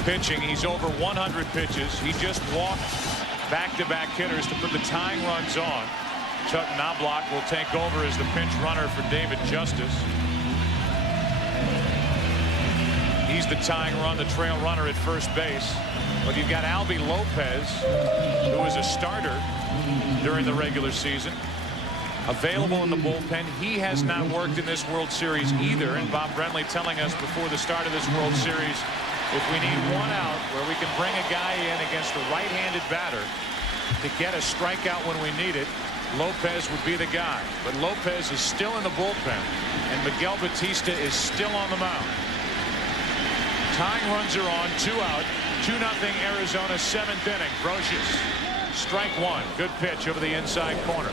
Pitching, he's over 100 pitches. He just walked back-to-back hitters to put the tying runs on. Chuck Knobloch will take over as the pinch runner for David Justice. He's the tying run, the trail runner at first base. But you've got Albie Lopez, who was a starter during the regular season, available in the bullpen. He has not worked in this World Series either. And Bob Brenly telling us before the start of this World Series, if we need 1 out where we can bring a guy in against a right-handed batter to get a strikeout when we need it, Lopez would be the guy. But Lopez is still in the bullpen, and Miguel Batista is still on the mound. Tying runs are on, 2 out, 2-0 Arizona, 7th inning. Brocious, strike 1. Good pitch over the inside corner.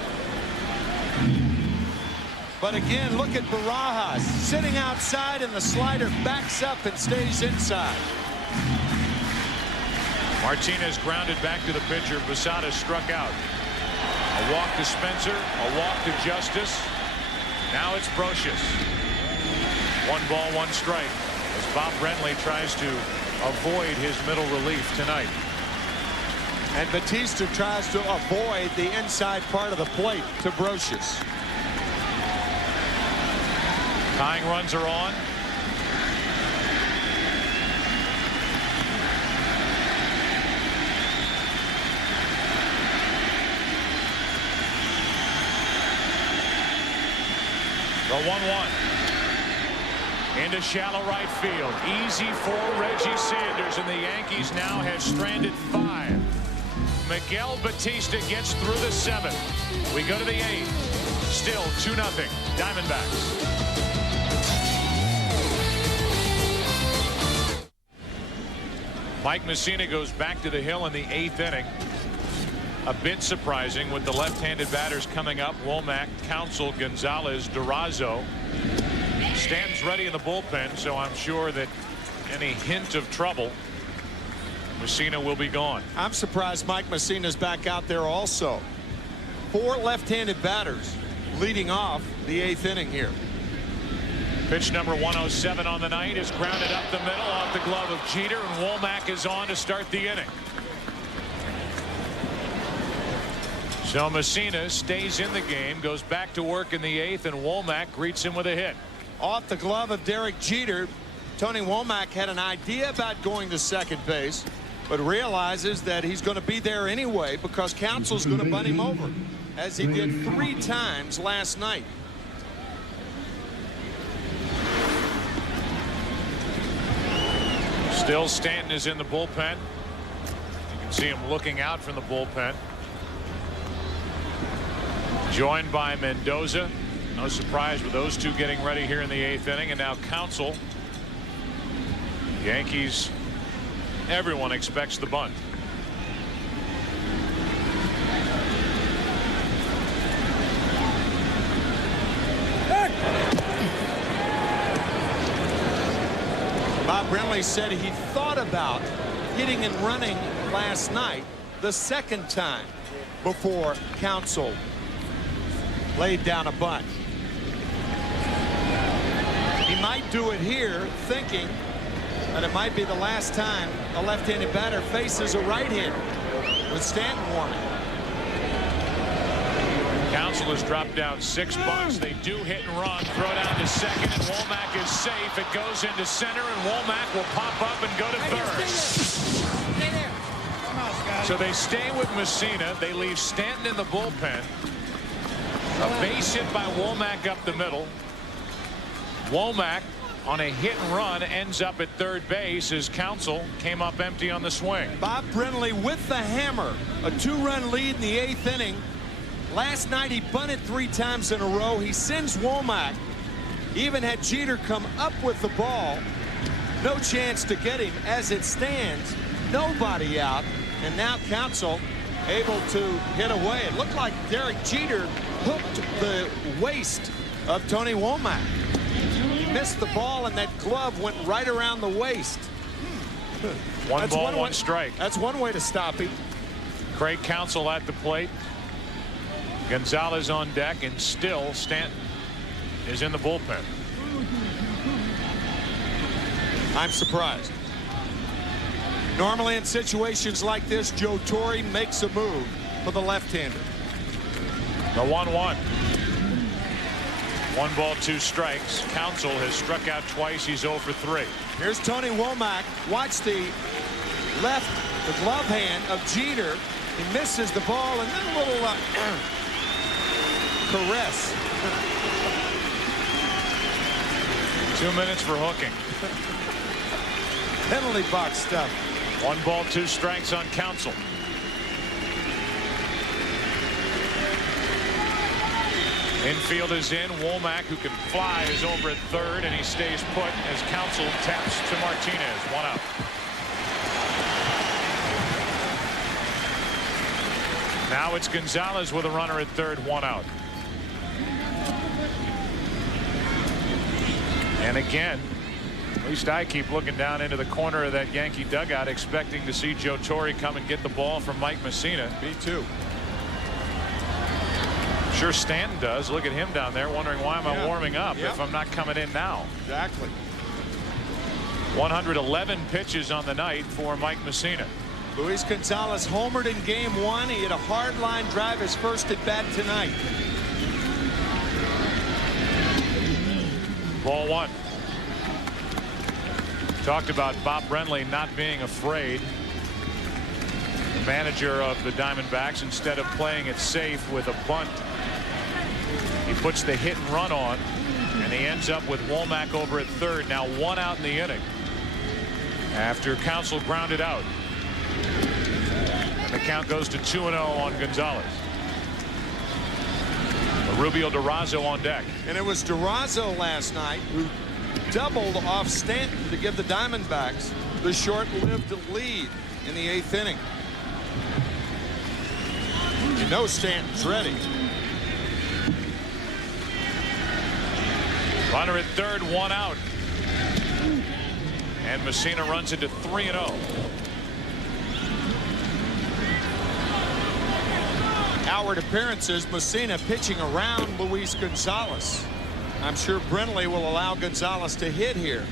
But again, look at Barajas sitting outside, and the slider backs up and stays inside. Martinez grounded back to the pitcher. Posada struck out. A walk to Spencer, a walk to Justice. Now it's Brocious. 1 ball, 1 strike. As Bob Brenly tries to avoid his middle relief tonight. And Batista tries to avoid the inside part of the plate to Brocious. Tying runs are on. The 1-1. Into shallow right field. Easy for Reggie Sanders, and the Yankees now have stranded 5. Miguel Batista gets through the 7th. We go to the 8th. Still 2-0 Diamondbacks. Mike Mussina goes back to the hill in the 8th inning. A bit surprising with the left-handed batters coming up. Womack, Counsell, Gonzalez, Durazo. Stanton's ready in the bullpen, so I'm sure that any hint of trouble, Mussina will be gone. I'm surprised Mike Mussina's back out there also. 4 left-handed batters leading off the 8th inning here. Pitch number 107 on the night is grounded up the middle off the glove of Jeter, and Womack is on to start the inning. So Mussina stays in the game, goes back to work in the 8th, and Womack greets him with a hit. Off the glove of Derek Jeter, Tony Womack had an idea about going to second base, but realizes that he's going to be there anyway because Counsell's going to bunt him over, as he did 3 times last night. Still Stanton is in the bullpen. You can see him looking out from the bullpen. Joined by Mendoza. No surprise with those two getting ready here in the 8th inning. And now Counsell. Yankees, everyone expects the bunt. Brinley said he thought about hitting and running last night the second time before Counsell laid down a bunt. He might do it here, thinking that it might be the last time a left-handed batter faces a right-hander with Stanton warming. Counsell has dropped down 6 bunts. They do hit and run. Throw down to second, and Womack is safe. It goes into center, and Womack will pop up and go to third. Stay there. Come on, Scott. So they stay with Messina. They leave Stanton in the bullpen. A base hit by Womack up the middle. Womack on a hit and run ends up at third base as Counsell came up empty on the swing. Bob Brinley with the hammer. A 2-run lead in the 8th inning. Last night he bunted 3 times in a row. He sends Womack. Even had Jeter come up with the ball. No chance to get him. As it stands, nobody out. And now Counsell able to hit away. It looked like Derek Jeter hooked the waist of Tony Womack. He missed the ball, and that glove went right around the waist. One ball, one strike. That's one way to stop him. Craig Counsell at the plate. Gonzalez on deck, and still Stanton is in the bullpen. I'm surprised. Normally in situations like this, Joe Torre makes a move for the left-hander. The 1-1. 1 ball, 2 strikes. Counsell has struck out twice. He's 0 for 3. Here's Tony Womack. Watch the glove hand of Jeter. He misses the ball, and then a little caress. 2 minutes for hooking. Penalty box stuff. 1 ball, 2 strikes on Counsell. Infield is in. Womack, who can fly, is over at third, and he stays put as Counsell taps to Martinez. 1 out. Now it's Gonzalez with a runner at third, 1 out. And again, at least I keep looking down into the corner of that Yankee dugout, expecting to see Joe Torre come and get the ball from Mike Messina. Me too. Sure Stanton does. Look at him down there wondering, why am I warming up if I'm not coming in now? Exactly. 111 pitches on the night for Mike Messina. Luis Gonzalez homered in game 1. He hit a hard line drive, his first at bat tonight. Ball 1. Talked about Bob Brenly not being afraid. The manager of the Diamondbacks, instead of playing it safe with a bunt, he puts the hit and run on, and he ends up with Womack over at third. Now 1 out in the inning after Counsell grounded out. And the count goes to 2-0 on Gonzalez. Rubio Durazo on deck. And it was Durazo last night who doubled off Stanton to give the Diamondbacks the short-lived lead in the 8th inning. You know Stanton's ready. Runner at third, 1 out. And Messina runs into 3-0. Howard appearances, Messina pitching around Luis Gonzalez. I'm sure Brinley will allow Gonzalez to hit here.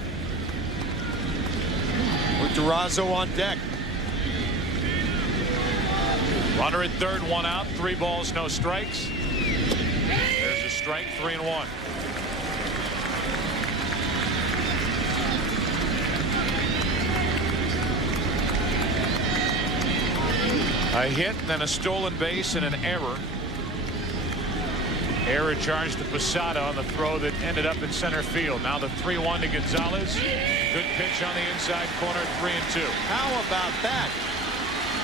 With Durazo on deck. Runner at third, 1 out, 3 balls, no strikes. There's a strike, 3-1. A hit, then a stolen base, and an error. Error charged to Posada on the throw that ended up in center field. Now the 3-1 to Gonzalez. Good pitch on the inside corner, 3-2. How about that?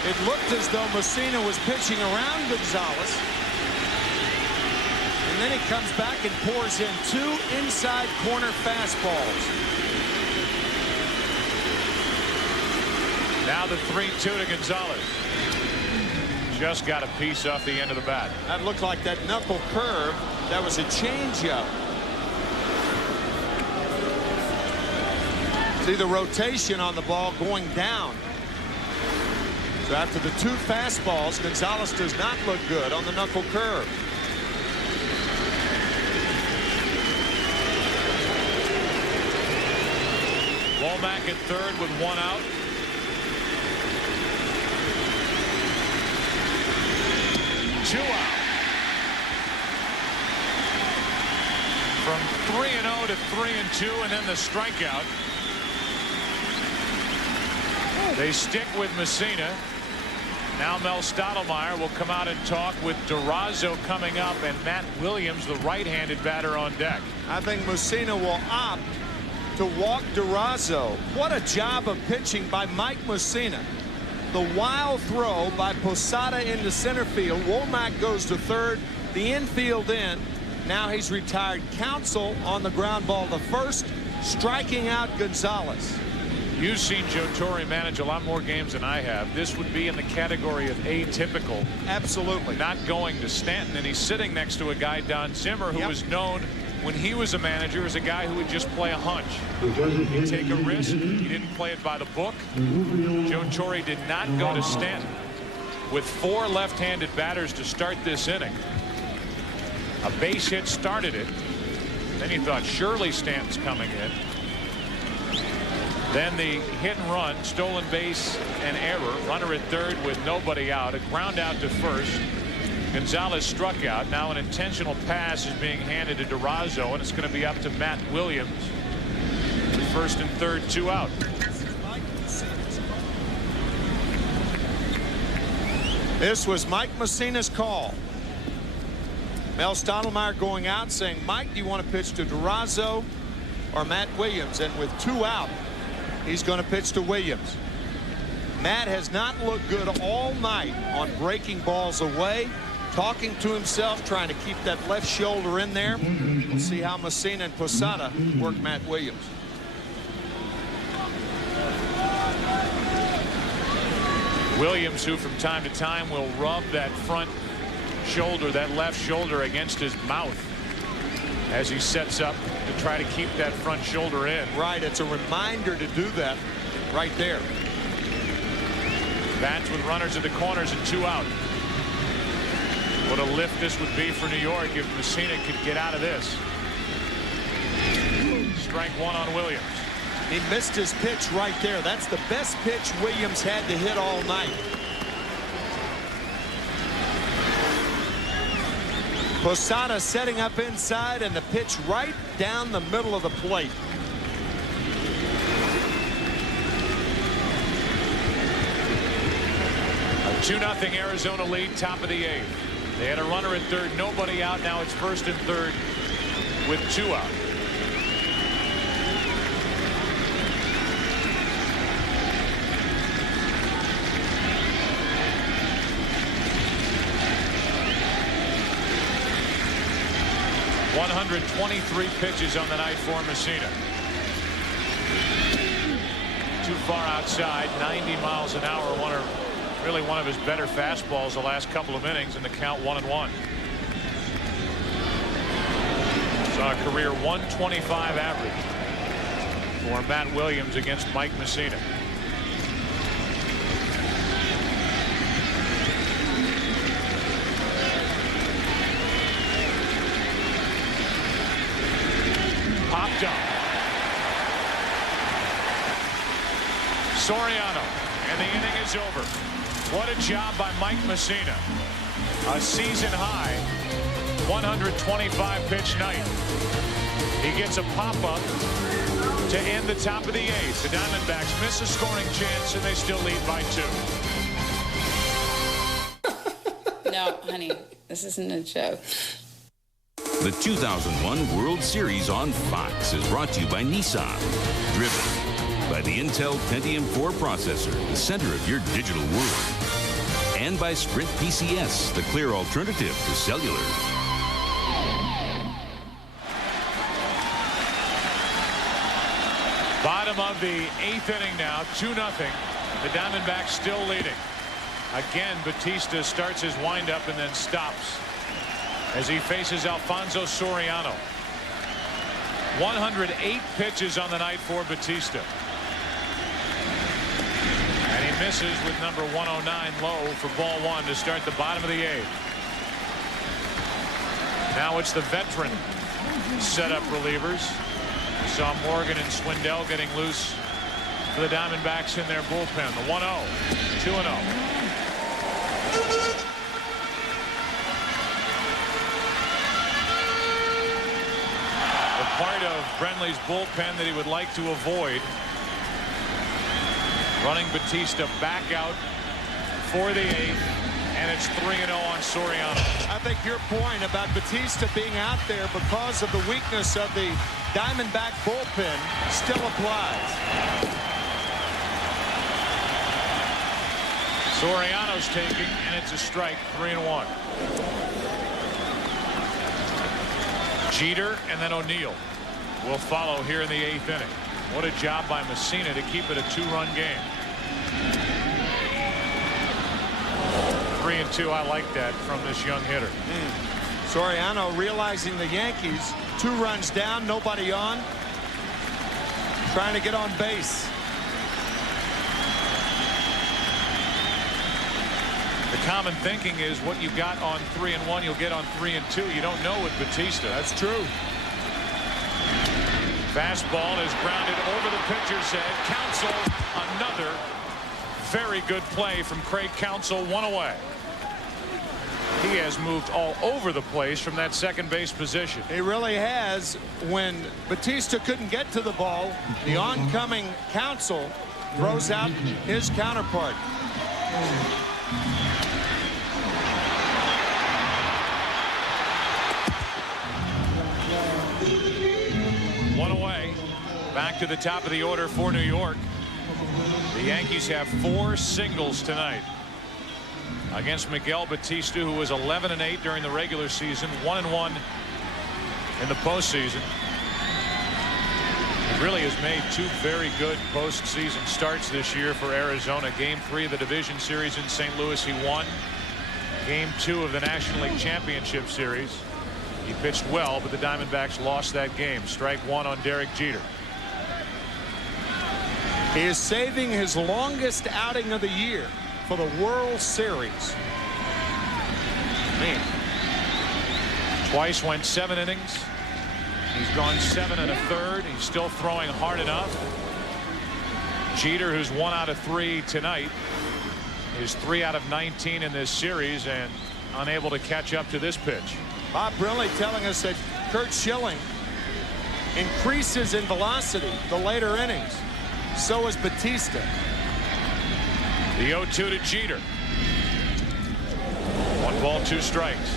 It looked as though Messina was pitching around Gonzalez. And then he comes back and pours in 2 inside corner fastballs. Now the 3-2 to Gonzalez. Just got a piece off the end of the bat. That looked like that knuckle curve. That was a changeup. See the rotation on the ball going down. So after the 2 fastballs, Gonzalez does not look good on the knuckle curve. Womack at third with 1 out. Two out. From 3-0 to 3-2, and then the strikeout. They stick with Messina. Now Mel Stottlemyre will come out and talk with Durazo coming up, and Matt Williams, the right-handed batter, on deck. I think Messina will opt to walk Durazo. What a job of pitching by Mike Messina. The wild throw by Posada into center field. Womack goes to third. The infield in. Now he's retired Counsell on the ground ball to first, striking out Gonzalez. You've seen Joe Torre manage a lot more games than I have. This would be in the category of atypical. Absolutely. Not going to Stanton, and he's sitting next to a guy, Don Zimmer, who was known when he was a manager as a guy who would just play a hunch. He'd take a risk. He didn't play it by the book. Joe Torre did not go to Stanton with 4 left-handed batters to start this inning. A base hit started it. Then he thought surely Stanton's coming in. Then the hit and run, stolen base and error. Runner at third with nobody out. A ground out to first. Gonzalez struck out. Now an intentional pass is being handed to Durazo, and it's going to be up to Matt Williams. With first and third, 2 out. This was Mike Messina's call. Mel Stottlemyre going out saying, Mike, do you want to pitch to Durazo or Matt Williams? And with 2 out, he's going to pitch to Williams. Matt has not looked good all night on breaking balls away, talking to himself, trying to keep that left shoulder in there. We'll see how Messina and Posada work Matt Williams. Williams, who from time to time will rub that front shoulder, that left shoulder, against his mouth as he sets up to try to keep that front shoulder in. Right, it's a reminder to do that right there. Bats with runners at the corners and 2 out. What a lift this would be for New York if Messina could get out of this. Strike 1 on Williams. He missed his pitch right there. That's the best pitch Williams had to hit all night. Posada setting up inside, and the pitch right down the middle of the plate. A 2-0 Arizona lead, top of the 8th. They had a runner at third, nobody out. Now it's first and third with 2 out. .123 pitches on the night for Messina. Too far outside, 90 miles an hour. Really one of his better fastballs the last couple of innings, in the count 1-1. Saw a career 125 average for Matt Williams against Mike Messina. Popped up. Soriano, and the inning is over. What a job by Mike Messina. A season high 125 pitch night. He gets a pop-up to end the top of the 8th. The Diamondbacks miss a scoring chance, and they still lead by 2. No, honey, this isn't a joke. The 2001 World Series on Fox is brought to you by Nissan. Driven by the Intel Pentium 4 processor, the center of your digital world. And by Sprint PCS, the clear alternative to cellular. Bottom of the 8th inning now, 2-0. The Diamondbacks still leading. Again, Batista starts his windup and then stops as he faces Alfonso Soriano. 108 pitches on the night for Batista. misses with number 109 low for ball one to start the bottom of the eighth. Now it's the veteran setup relievers. We saw Morgan and Swindell getting loose for the Diamondbacks in their bullpen. The 1-0, 2-0. The part of Brenly's bullpen that he would like to avoid. Running Batista back out for the eighth, and it's 3-0 on Soriano. I think your point about Batista being out there because of the weakness of the Diamondback bullpen still applies. Soriano's taking, and it's a strike, 3-1. Jeter and then O'Neill will follow here in the eighth inning. What a job by Messina to keep it a two-run game. 3-2. I like that from this young hitter. Soriano realizing the Yankees 2 runs down, nobody on, trying to get on base. The common thinking is what you got on 3-1, you'll get on 3-2. You don't know with Batista. That's true. Fastball is grounded over the pitcher's head. Counsell, another very good play from Craig Counsell, one away. He has moved all over the place from that second base position. He really has. When Batista couldn't get to the ball, the oncoming Counsell throws out his counterpart. One away. Back to the top of the order for New York. The Yankees have 4 singles tonight against Miguel Batista, who was 11-8 during the regular season, 1-1 in the postseason. He really has made 2 very good postseason starts this year for Arizona. Game 3 of the division series in St. Louis, he won. Game 2 of the National League Championship Series, he pitched well, but the Diamondbacks lost that game. Strike 1 on Derek Jeter. He is saving his longest outing of the year for the World Series. Man. Twice went 7 innings. He's gone 7 1/3. He's still throwing hard enough. Jeter, who's 1 out of 3 tonight, is 3 out of 19 in this series and unable to catch up to this pitch. Bob Brenly telling us that Curt Schilling increases in velocity the later innings. So is Batista. The 0-2 to Jeter. 1 ball, 2 strikes.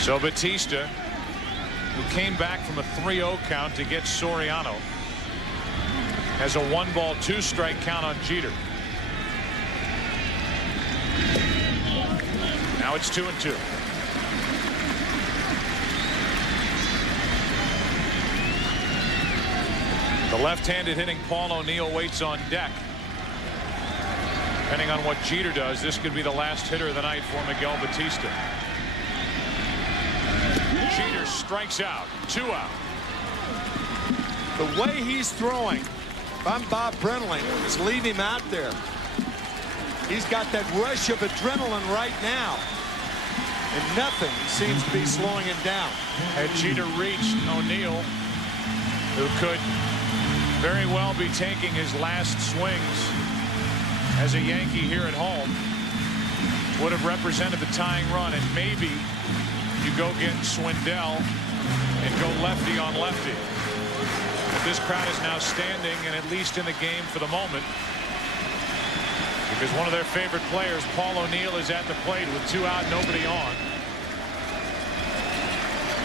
So Batista, who came back from a 3-0 count to get Soriano, has a 1 ball, 2 strike count on Jeter. Now it's 2-2. The left-handed hitting Paul O'Neill waits on deck. Depending on what Jeter does, this could be the last hitter of the night for Miguel Batista. Jeter strikes out. 2 out. The way he's throwing, if I'm Bob Brenly, is leave him out there. He's got that rush of adrenaline right now, and nothing seems to be slowing him down. Had Jeter reached O'Neill, who could very well be taking his last swings as a Yankee here at home, would have represented the tying run, and maybe you go get Swindell and go lefty on lefty. But this crowd is now standing and at least in the game for the moment, because one of their favorite players, Paul O'Neill, is at the plate with 2 out, nobody on.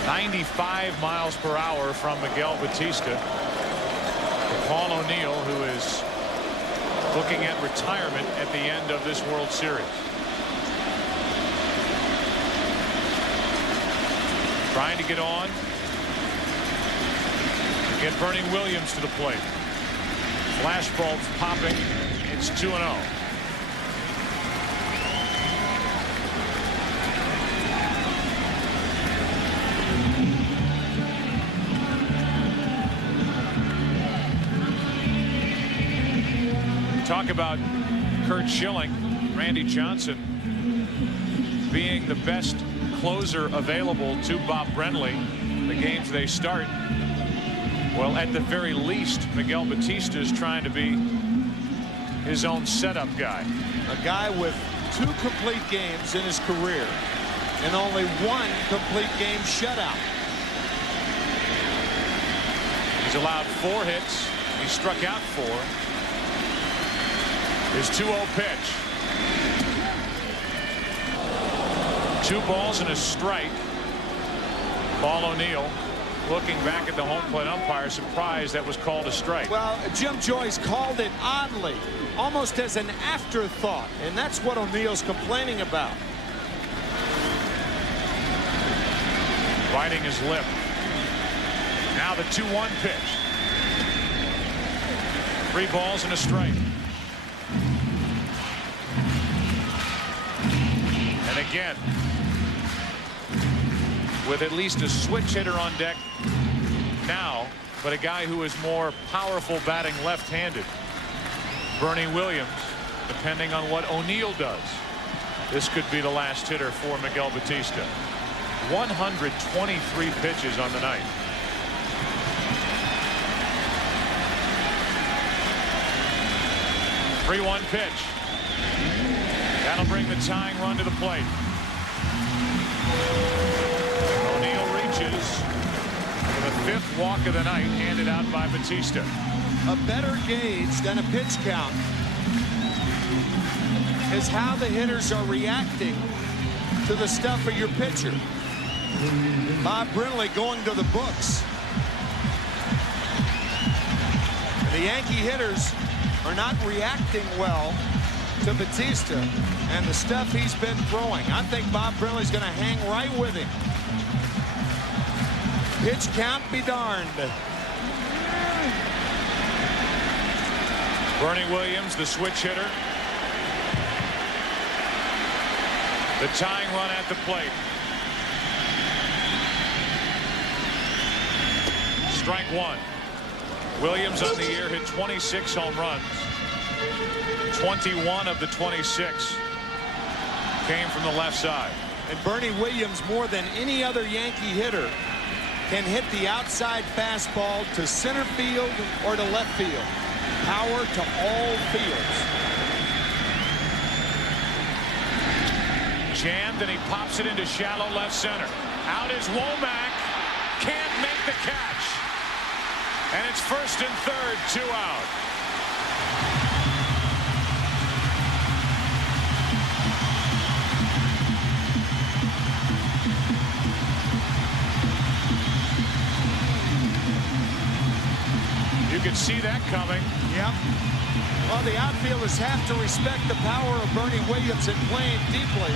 95 miles per hour from Miguel Batista. Paul O'Neill, who is looking at retirement at the end of this World Series. Trying to get on. Get Bernie Williams to the plate. Flashbulbs popping. It's 2-0. Talk about Curt Schilling, Randy Johnson being the best closer available to Bob Brenly the games they start. Well, at the very least, Miguel Batista is trying to be his own setup guy. A guy with 2 complete games in his career and only 1 complete game shutout. He's allowed 4 hits. He struck out 4. His 2-0 pitch. 2 balls and a strike. Paul O'Neill looking back at the home plate umpire, surprised that was called a strike. Well, Jim Joyce called it oddly, almost as an afterthought, and that's what O'Neill's complaining about. Biting his lip. Now the 2-1 pitch. 3 balls and a strike. And again, with at least a switch hitter on deck now, but a guy who is more powerful batting left-handed, Bernie Williams, depending on what O'Neill does. This could be the last hitter for Miguel Batista. 123 pitches on the night. The 3-1 pitch. That'll bring the tying run to the plate. O'Neill reaches for the 5th walk of the night, handed out by Batista. A better gauge than a pitch count is how the hitters are reacting to the stuff of your pitcher. Bob Brenly going to the books. The Yankee hitters are not reacting well to Batista and the stuff he's been throwing. I think Bob Brenly's going to hang right with him. Pitch count be darned. Bernie Williams, the switch hitter. The tying run at the plate. Strike 1. Williams on the year hit 26 home runs. 21 of the 26 came from the left side. And Bernie Williams, more than any other Yankee hitter, can hit the outside fastball to center field or to left field. Power to all fields. Jammed, and he pops it into shallow left center. Out is Womack. Can't make the catch. And it's 1st and 3rd, 2 out. You could see that coming. Yep. Well, the outfielders have to respect the power of Bernie Williams in playing deeply.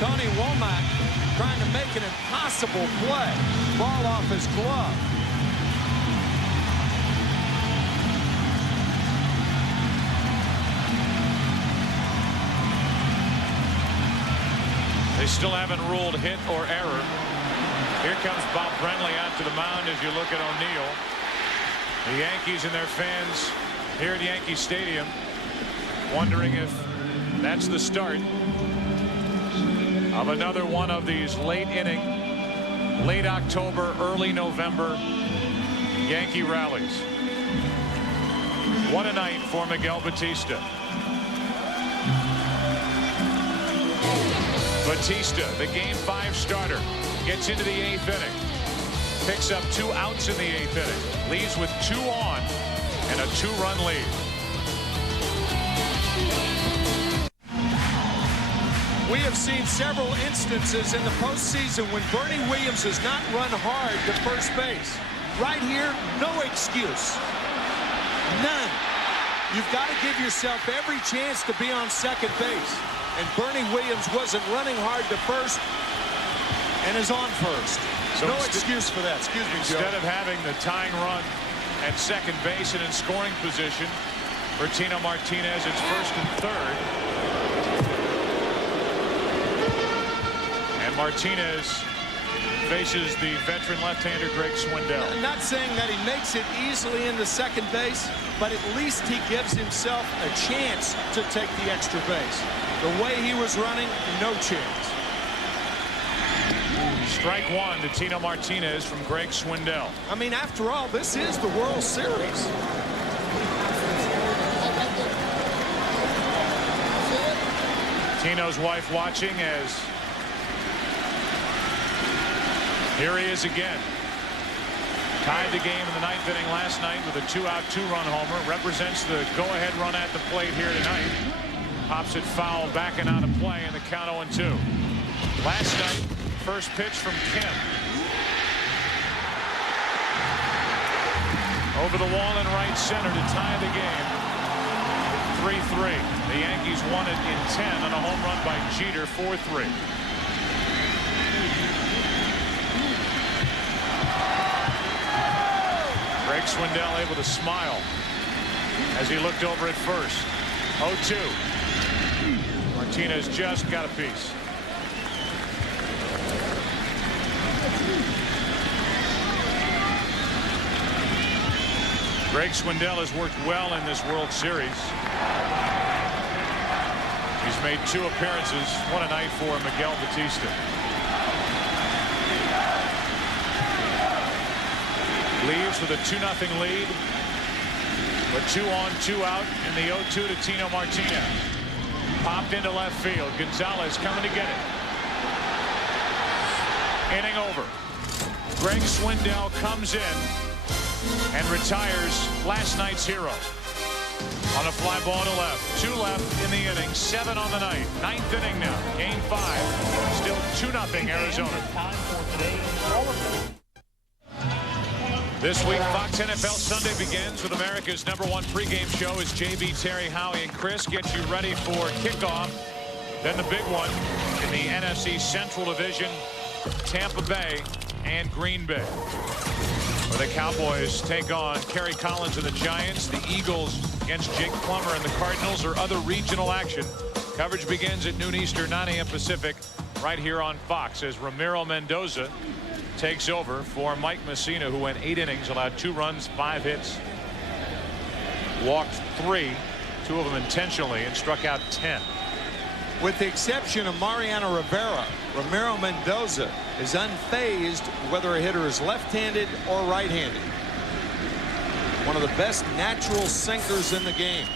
Tony Womack trying to make an impossible play. Ball off his glove. They still haven't ruled hit or error. Here comes Bob Brenly out to the mound as you look at O'Neill. The Yankees and their fans here at Yankee Stadium wondering if that's the start of another one of these late inning, late October, early November Yankee rallies. What a night for Miguel Batista. Batista, the Game 5 starter, gets into the 8th inning. Picks up 2 outs in the 8th inning. Leaves with 2 on and a 2-run lead. We have seen several instances in the postseason when Bernie Williams has not run hard to first base. Right here, no excuse. None. You've got to give yourself every chance to be on second base. And Bernie Williams wasn't running hard to first and is on first. So no excuse for that. Excuse me, Joe. Instead of having the tying run at second base and in scoring position for Tino Martinez, it's 1st and 3rd. And Martinez faces the veteran left-hander Greg Swindell. I'm not saying that he makes it easily into second base, but at least he gives himself a chance to take the extra base. The way he was running, no chance. Strike one to Tino Martinez from Greg Swindell. I mean, after all, this is the World Series. Tino's wife watching as here he is again. Tied the game in the ninth inning last night with a 2-out, 2-run homer. Represents the go-ahead run at the plate here tonight. Pops it foul, backing out of play, and the count 0-2. Last night, first pitch from Kim. Over the wall in right center to tie the game. 3-3. The Yankees won it in 10 on a home run by Jeter. 4-3. Greg Swindell able to smile as he looked over at first. 0-2. Martinez just got a piece. Greg Swindell has worked well in this World Series. He's made 2 appearances. What a night for Miguel Batista. Leaves with a 2-0 lead. But 2 on, 2 out in the 0-2 to Tino Martinez. Popped into left field. Gonzalez coming to get it. Inning over. Greg Swindell comes in and retires last night's hero. On a fly ball to left. 2 left in the inning. 7 on the night. 9th inning now. Game 5. Still 2-0 Arizona. This week, Fox NFL Sunday begins with America's #1 pregame show as JB, Terry, Howie, and Chris get you ready for kickoff. Then the big one in the NFC Central Division, Tampa Bay and Green Bay. Where the Cowboys take on Kerry Collins and the Giants, the Eagles against Jake Plummer and the Cardinals, or other regional action. Coverage begins at noon Eastern, 9 a.m. Pacific, right here on Fox as Ramiro Mendoza takes over for Mike Messina, who went 8 innings, allowed 2 runs, 5 hits, walked 3, 2 of them intentionally, and struck out 10. With the exception of Mariano Rivera, Ramiro Mendoza is unfazed whether a hitter is left-handed or right-handed. One of the best natural sinkers in the game.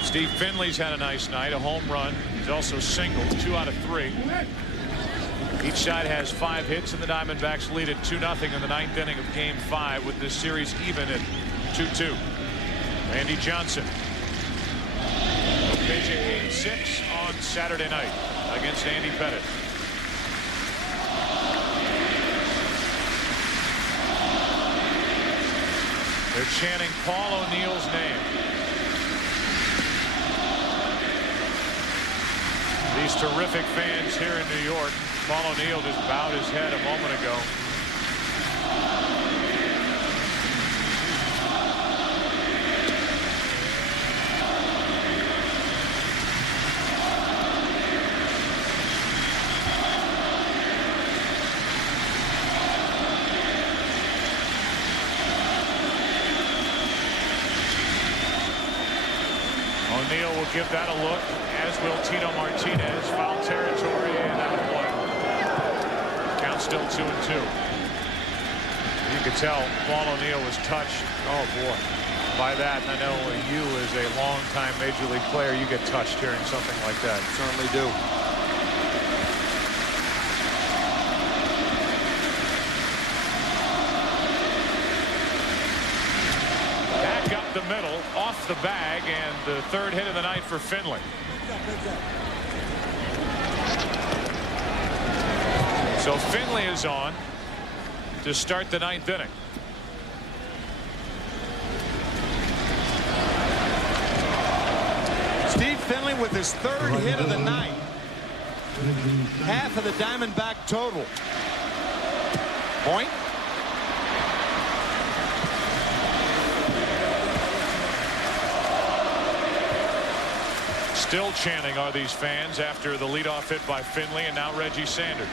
Steve Finley's had a nice night, a home run. He's also singled 2 out of 3. Each side has 5 hits, and the Diamondbacks lead at 2-0 in the 9th inning of Game 5 with this series even at 2-2. Randy Johnson. Pitch in Game 6 on Saturday night against Andy Pettitte. They're chanting Paul O'Neill's name. These terrific fans here in New York. Paul O'Neill just bowed his head a moment ago. O'Neill will give that a look, as will Tino Martinez. Foul territory and out of play. Count still 2-2. You could tell Paul O'Neill was touched. Oh boy, by that. And I know you, as a longtime major league player, you get touched hearing something like that. Certainly do. Back up the middle, off the bag, and the 3rd hit of the night for Finley. So Finley is on to start the 9th inning. Steve Finley with his 3rd hit of the night. Half of the Diamondback total. Point. Still chanting are these fans after the leadoff hit by Finley, and now Reggie Sanders.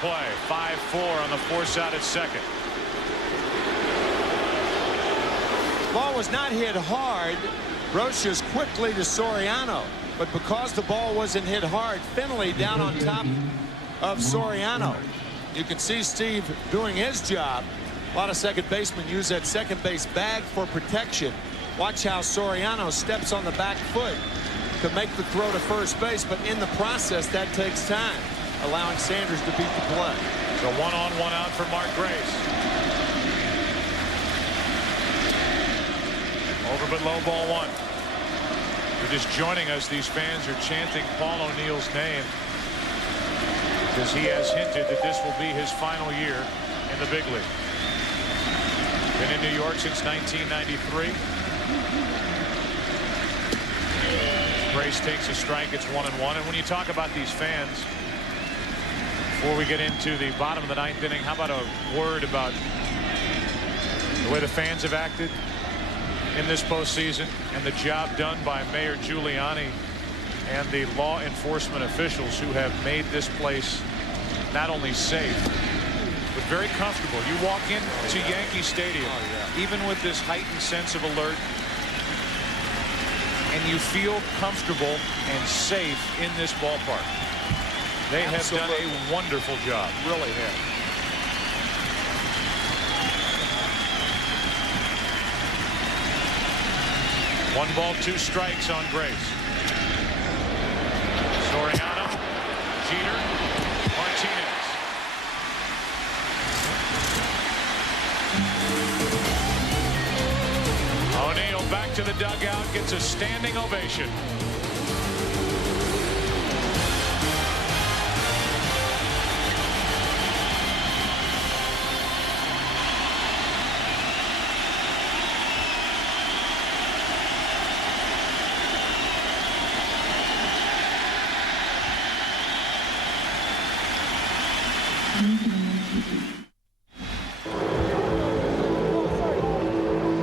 play. 5-4 on the force out at second. Ball was not hit hard. Rocha's quickly to Soriano. But because the ball wasn't hit hard, Finley down on top of Soriano. You can see Steve doing his job. A lot of second basemen use that second base bag for protection. Watch how Soriano steps on the back foot to make the throw to first base, but in the process that takes time, allowing Sanders to beat the play. So 1-on, 1-out for Mark Grace. Over but low, ball one. You're just joining us. These fans are chanting Paul O'Neill's name because he has hinted that this will be his final year in the big league. Been in New York since 1993. Grace takes a strike. It's 1-1. And when you talk about these fans, before we get into the bottom of the ninth inning, how about a word about the way the fans have acted in this postseason and the job done by Mayor Giuliani and the law enforcement officials who have made this place not only safe but very comfortable. You walk into Yankee Stadium, even with this heightened sense of alert, and you feel comfortable and safe in this ballpark. They have done a wonderful job. Really have. One ball, two strikes on Grace. Soriano, Jeter, Martinez. O'Neill back to the dugout, gets a standing ovation.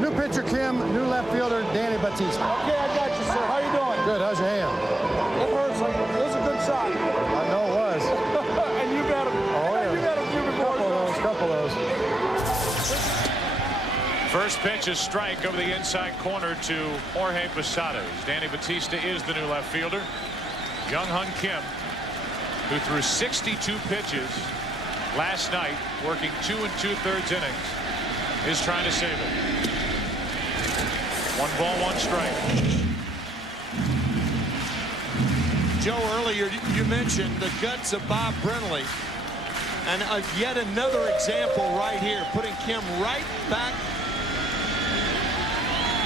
New pitcher Kim, new left fielder Danny Batista. Okay, I got you, sir. How you doing? Good. How's your hand? It hurts. It was a good shot. I know it was. And you've had a, you've had a few before. Couple of those. First pitch is strike over the inside corner to Jorge Posada. Danny Batista is the new left fielder. Young Hun Kim, who threw 62 pitches last night, working 2 2/3 innings, is trying to save it. 1 ball, 1 strike. Joe, earlier you mentioned the guts of Bob Brenly, and yet another example right here, putting Kim right back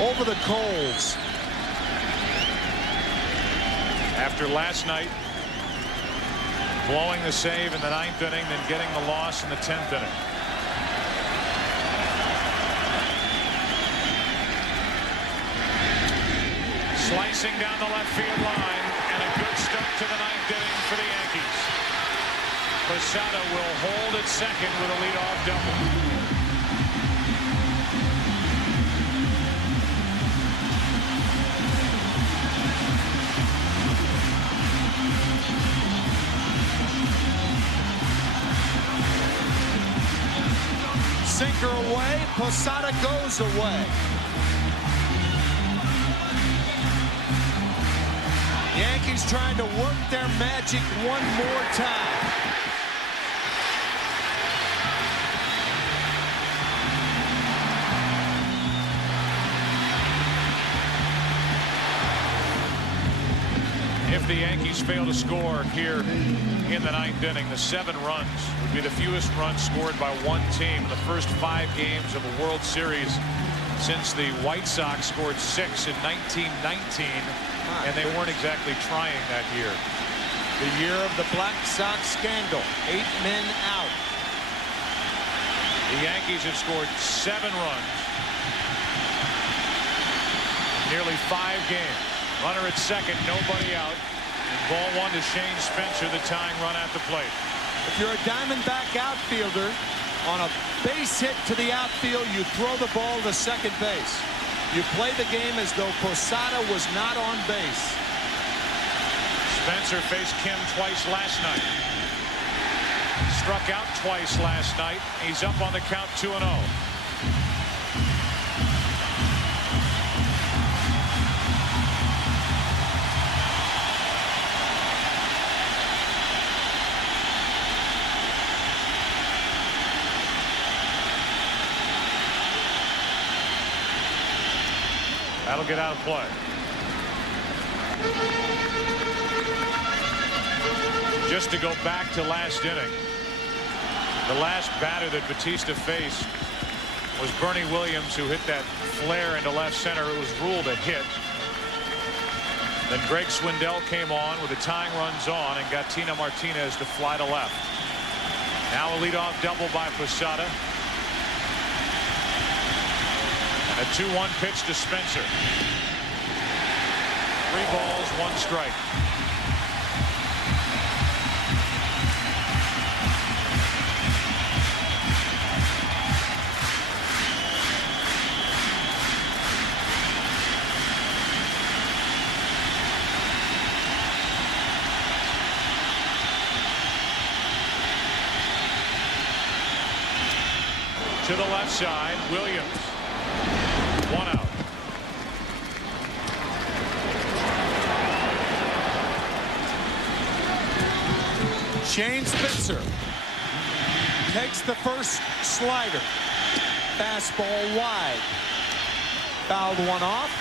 over the coals. After last night, blowing the save in the 9th inning, then getting the loss in the 10th inning. Slicing down the left field line, and a good start to the 9th inning for the Yankees. Posada will hold at second with a leadoff double. Sinker away, Posada goes away. Yankees trying to work their magic one more time. If the Yankees fail to score here in the 9th inning, the 7 runs would be the fewest runs scored by one team in the first 5 games of a World Series since the White Sox scored 6 in 1919, and they weren't exactly trying that year. The year of the Black Sox scandal. 8 men out. The Yankees have scored 7 runs, nearly 5 games. Runner at second, nobody out. And ball 1 to Shane Spencer, the tying run at the plate. If you're a Diamondback outfielder, on a base hit to the outfield, you throw the ball to second base. You play the game as though Posada was not on base. Spencer faced Kim twice last night. struck out twice last night. He's up on the count 2-0. That'll get out of play. Just to go back to last inning, the last batter that Batista faced was Bernie Williams, who hit that flare into left center. It was ruled a hit. Then Greg Swindell came on with the tying runs on and got Tino Martinez to fly to left. Now a leadoff double by Posada. A 2-1 pitch to Spencer. 3 balls, 1 strike. To the left side, Williams. 1 out. Shane Spencer takes the first slider. Fastball wide. Fouled one off.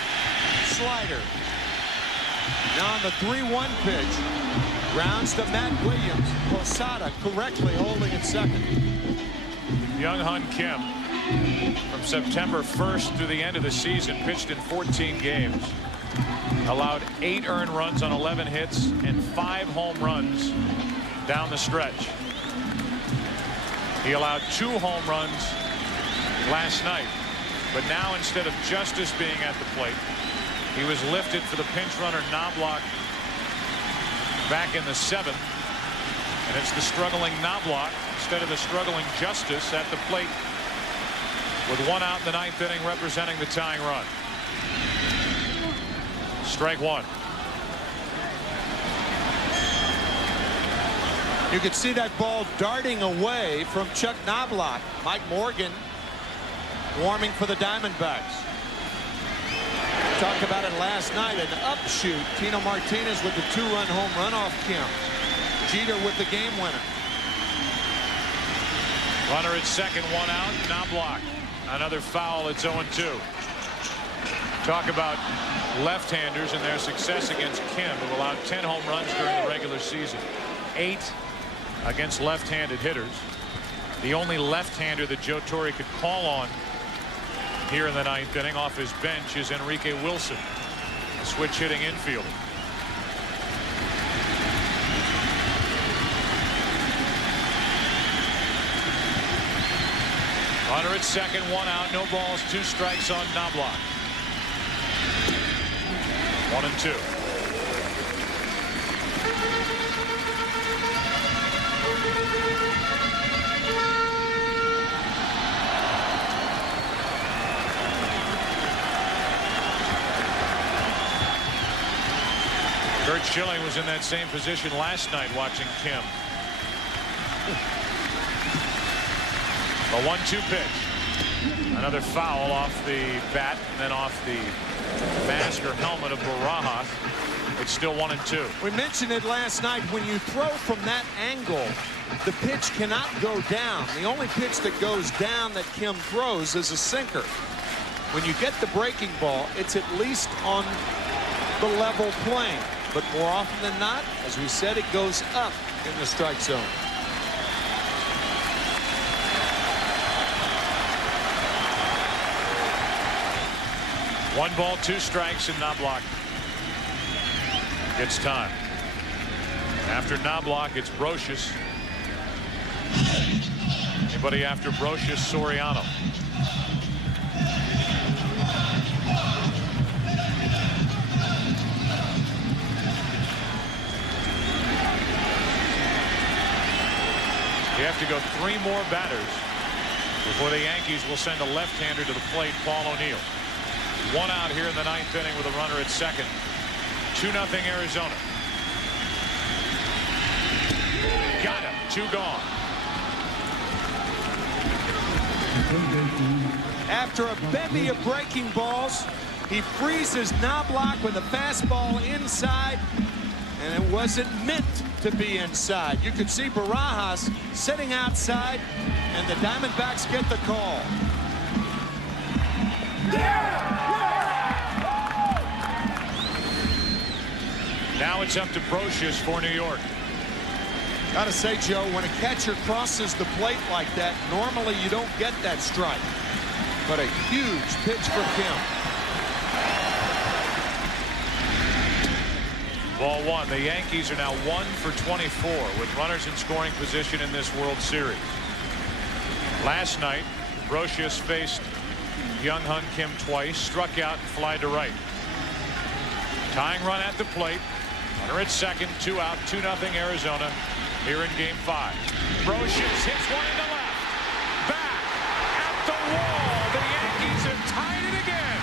Slider. Now on the 3-1 pitch. Grounds to Matt Williams. Posada correctly holding at second. Young Hun Kim, from September 1st through the end of the season, pitched in 14 games. Allowed 8 earned runs on 11 hits and 5 home runs down the stretch. He allowed 2 home runs last night. But now, instead of Justice being at the plate, he was lifted for the pinch runner Knobloch back in the 7th. And it's the struggling Knobloch instead of the struggling Justice at the plate, with 1 out in the 9th inning, representing the tying run. Strike 1. You could see that ball darting away from Chuck Knobloch. Mike Morgan warming for the Diamondbacks. Talked about it last night, an upshoot. Tino Martinez with the 2-run home run off Kim. Jeter with the game winner. Runner at second, 1 out. Knobloch. Another foul. It's 0-2. Talk about left-handers and their success against Kim, who allowed 10 home runs during the regular season. 8 against left-handed hitters. The only left-hander that Joe Torre could call on here in the 9th inning off his bench is Enrique Wilson, a switch-hitting infielder. Runner at second, 1 out, no balls, 2 strikes on Knobloch. 1-2. Kurt Schilling was in that same position last night watching Kim. A 1-2 pitch. Another foul off the bat and then off the mask or helmet of Barajas. It's still 1-2. We mentioned it last night. When you throw from that angle, the pitch cannot go down. The only pitch that goes down that Kim throws is a sinker. When you get the breaking ball, it's at least on the level plane. But more often than not, as we said, it goes up in the strike zone. One ball, 2 strikes, and Knobloch gets time. After Knobloch, it's Brocious. Anybody after Brocious? Soriano. You have to go 3 more batters before the Yankees will send a left-hander to the plate, Paul O'Neill. 1 out here in the 9th inning with a runner at second. 2-0 Arizona. Got him. 2 gone. After a bevy of breaking balls, he freezes Knobloch with a fastball inside, and it wasn't meant to be inside. You could see Barajas sitting outside, and the Diamondbacks get the call. Now it's up to Brocious for New York. Gotta say, Joe, when a catcher crosses the plate like that, normally you don't get that strike. But a huge pitch for Kim. Ball one. The Yankees are now 1 for 24 with runners in scoring position in this World Series. Last night, Brocious faced Young Hun Kim twice, struck out and fly to right. Tying run at the plate. Runner at second, 2 out, 2-0 Arizona here in Game 5. Brocious hits one into left. Back at the wall. The Yankees have tied it again.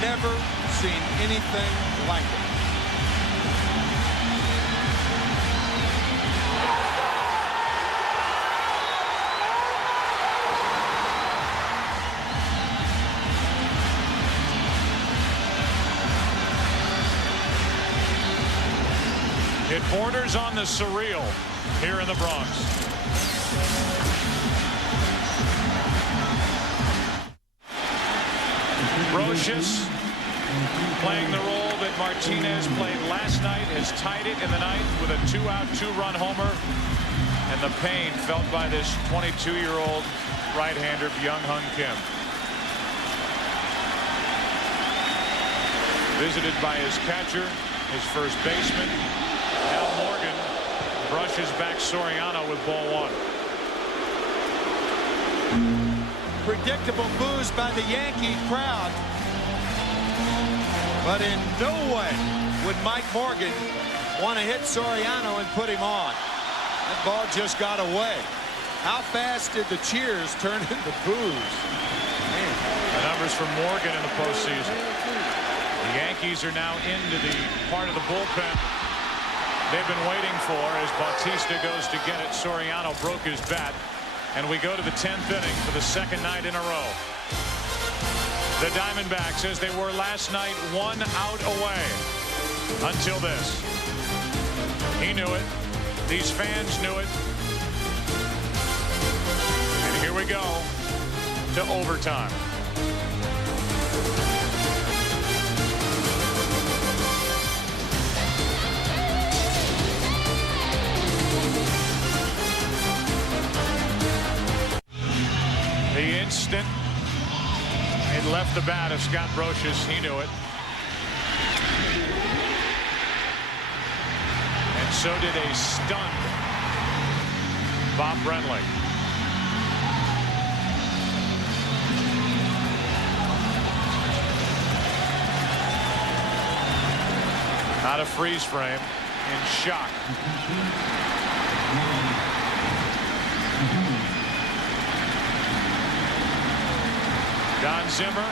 Never seen anything like it. It borders on the surreal here in the Bronx. Brocious playing the role that Martinez played last night, has tied it in the ninth with a 2-out, 2-run homer. And the pain felt by this 22-year-old right-hander, Young Hun Kim. Visited by his catcher, his first baseman. Now Morgan brushes back Soriano with ball one. Predictable boos by the Yankee crowd. But in no way would Mike Morgan want to hit Soriano and put him on. That ball just got away. How fast did the cheers turn into boos? Man. The numbers for Morgan in the postseason. The Yankees are now into the part of the bullpen they've been waiting for as Bautista goes to get it. Soriano broke his bat. And we go to the 10th inning for the second night in a row. The Diamondbacks, as they were last night, 1 out away until this. He knew it. These fans knew it. And here we go to overtime. The instant it left the bat of Scott Brocious, he knew it. And so did a stunned Bob Brenly. Out of freeze frame, in shock. Don Zimmer,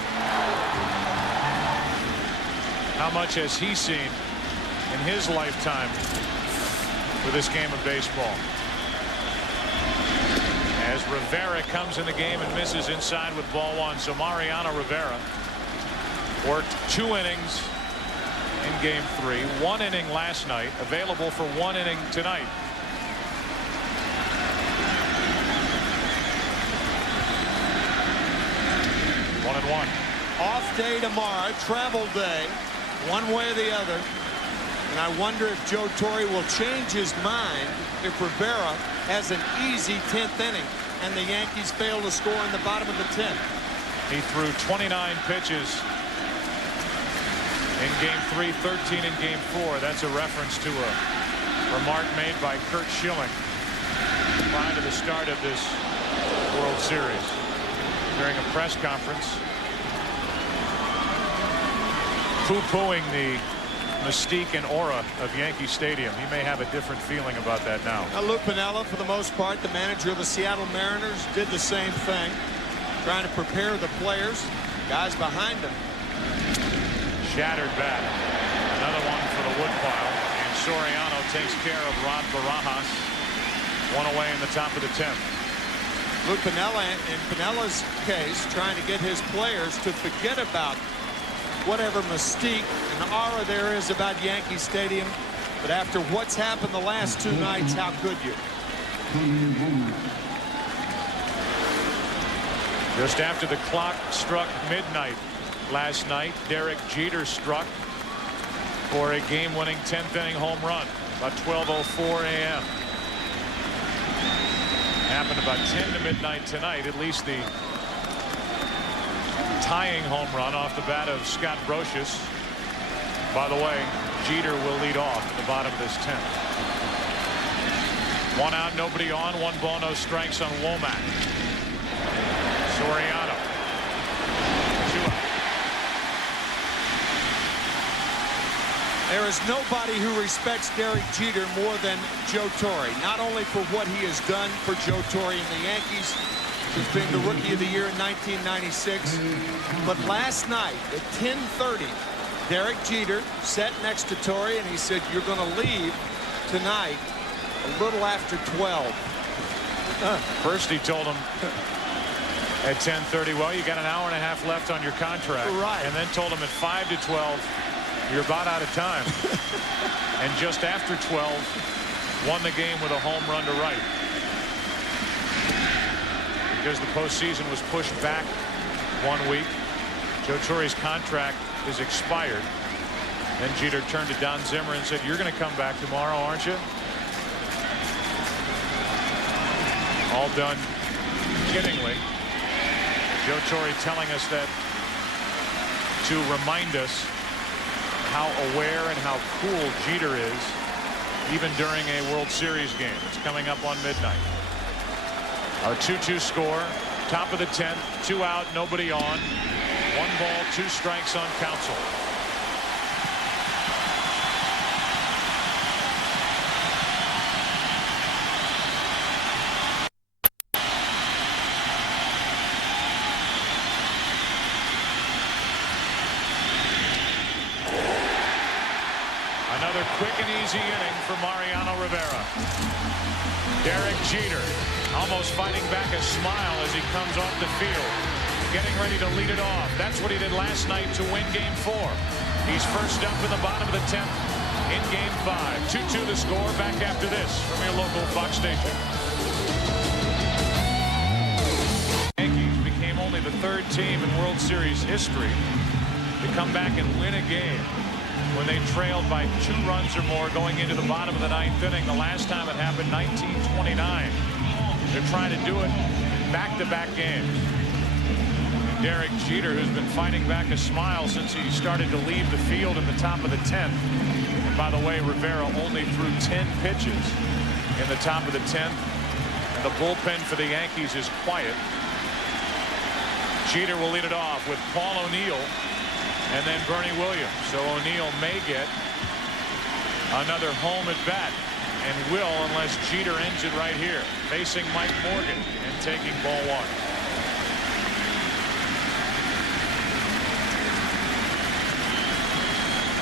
how much has he seen in his lifetime with this game of baseball? As Rivera comes in the game and misses inside with ball one. So Mariano Rivera worked 2 innings in game 3, 1 inning last night, available for 1 inning tonight. One and one. Off day tomorrow, travel day, one way or the other. And I wonder if Joe Torre will change his mind if Rivera has an easy 10th inning and the Yankees fail to score in the bottom of the 10th. He threw 29 pitches in game 3, 13 in game 4. That's a reference to a remark made by Curt Schilling prior to the start of this World Series during a press conference, poo-pooing the mystique and aura of Yankee Stadium. He may have a different feeling about that now. Lou Piniella, for the most part, the manager of the Seattle Mariners, did the same thing, trying to prepare the players, guys behind him. Shattered bat. Another one for the woodpile. And Soriano takes care of Rod Barajas. One away in the top of the 10th. Lou Piniella, in Pinella's case, trying to get his players to forget about whatever mystique and aura there is about Yankee Stadium. But after what's happened the last 2 nights, how could you? Just after the clock struck midnight last night, Derek Jeter struck for a game-winning 10th inning home run about 12:04 a.m. Happened about 10 to midnight tonight. At least the tying home run off the bat of Scott Brocious. By the way, Jeter will lead off at the bottom of this 10th. 1 out, nobody on. 1 ball, no strikes on Womack. Soriano. 2 out. There is nobody who respects Derek Jeter more than Joe Torre. Not only for what he has done for Joe Torre and the Yankees since being the Rookie of the Year in 1996, but last night at 10:30, Derek Jeter sat next to Torre and he said, "You're going to leave tonight a little after 12." First he told him at 10:30, well, you got an hour and a half left on your contract. Right. And then told him at 5 to 12, you're about out of time. And just after 12, won the game with a home run to right. Because the postseason was pushed back 1 week. Joe Torre's contract is expired. Then Jeter turned to Don Zimmer and said, "You're going to come back tomorrow, aren't you?" All done kiddingly. Joe Torre telling us that to remind us how aware and how cool Jeter is even during a World Series game. It's coming up on midnight. Our 2-2 score, top of the 10th, 2 out, nobody on. 1 ball, 2 strikes on Counsell. Another quick and easy inning for Mariano Rivera. Derek Jeter almost fighting back a smile as he comes off the field, getting ready to lead it off. That's what he did last night to win game 4. He's first up in the bottom of the 10th in game 5. 2-2 the score. Back after this from your local Fox station. Yankees became only the 3rd team in World Series history to come back and win a game when they trailed by 2 runs or more going into the bottom of the 9th inning. The last time it happened, 1929. They're trying to do it in back-to-back games. And Derek Jeter, who's been fighting back a smile since he started to leave the field in the top of the 10th. And by the way, Rivera only threw 10 pitches in the top of the 10th. And the bullpen for the Yankees is quiet. Jeter will lead it off with Paul O'Neill and then Bernie Williams. So O'Neill may get another home at bat, and will unless Jeter ends it right here, facing Mike Morgan and taking ball 1.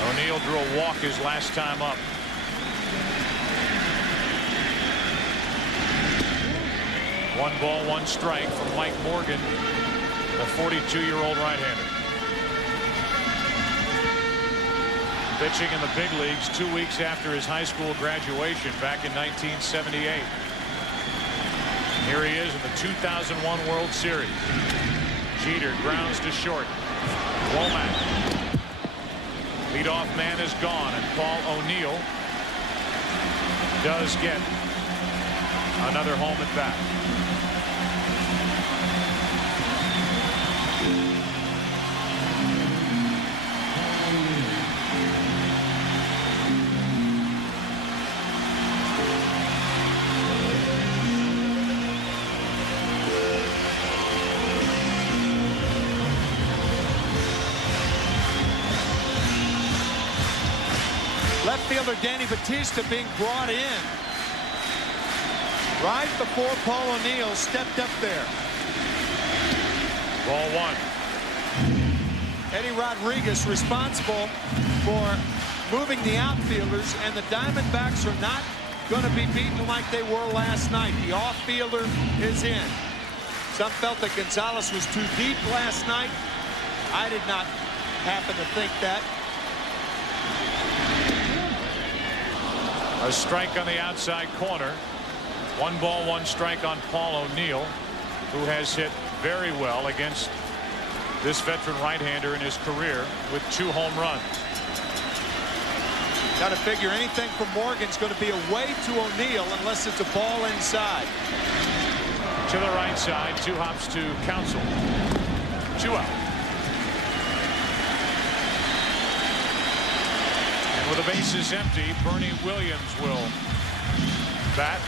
O'Neill drew a walk his last time up. 1 ball, 1 strike from Mike Morgan, the 42-year-old right-hander. Pitching in the big leagues 2 weeks after his high school graduation back in 1978. Here he is in the 2001 World Series. Jeter grounds to short. Womack. Leadoff man is gone, and Paul O'Neill does get another home at bat. Left fielder Danny Batista being brought in right before Paul O'Neill stepped up there. Ball 1. Eddie Rodriguez responsible for moving the outfielders, and the Diamondbacks are not going to be beaten like they were last night. The off-fielder is in. Some felt that Gonzalez was too deep last night. I did not happen to think that. A strike on the outside corner. 1 ball, 1 strike on Paul O'Neill, who has hit very well against this veteran right-hander in his career with 2 home runs. Got to figure anything from Morgan's going to be away to O'Neill unless it's a ball inside. To the right side, 2 hops to Counsell. 2 out. And with the bases empty, Bernie Williams will bat.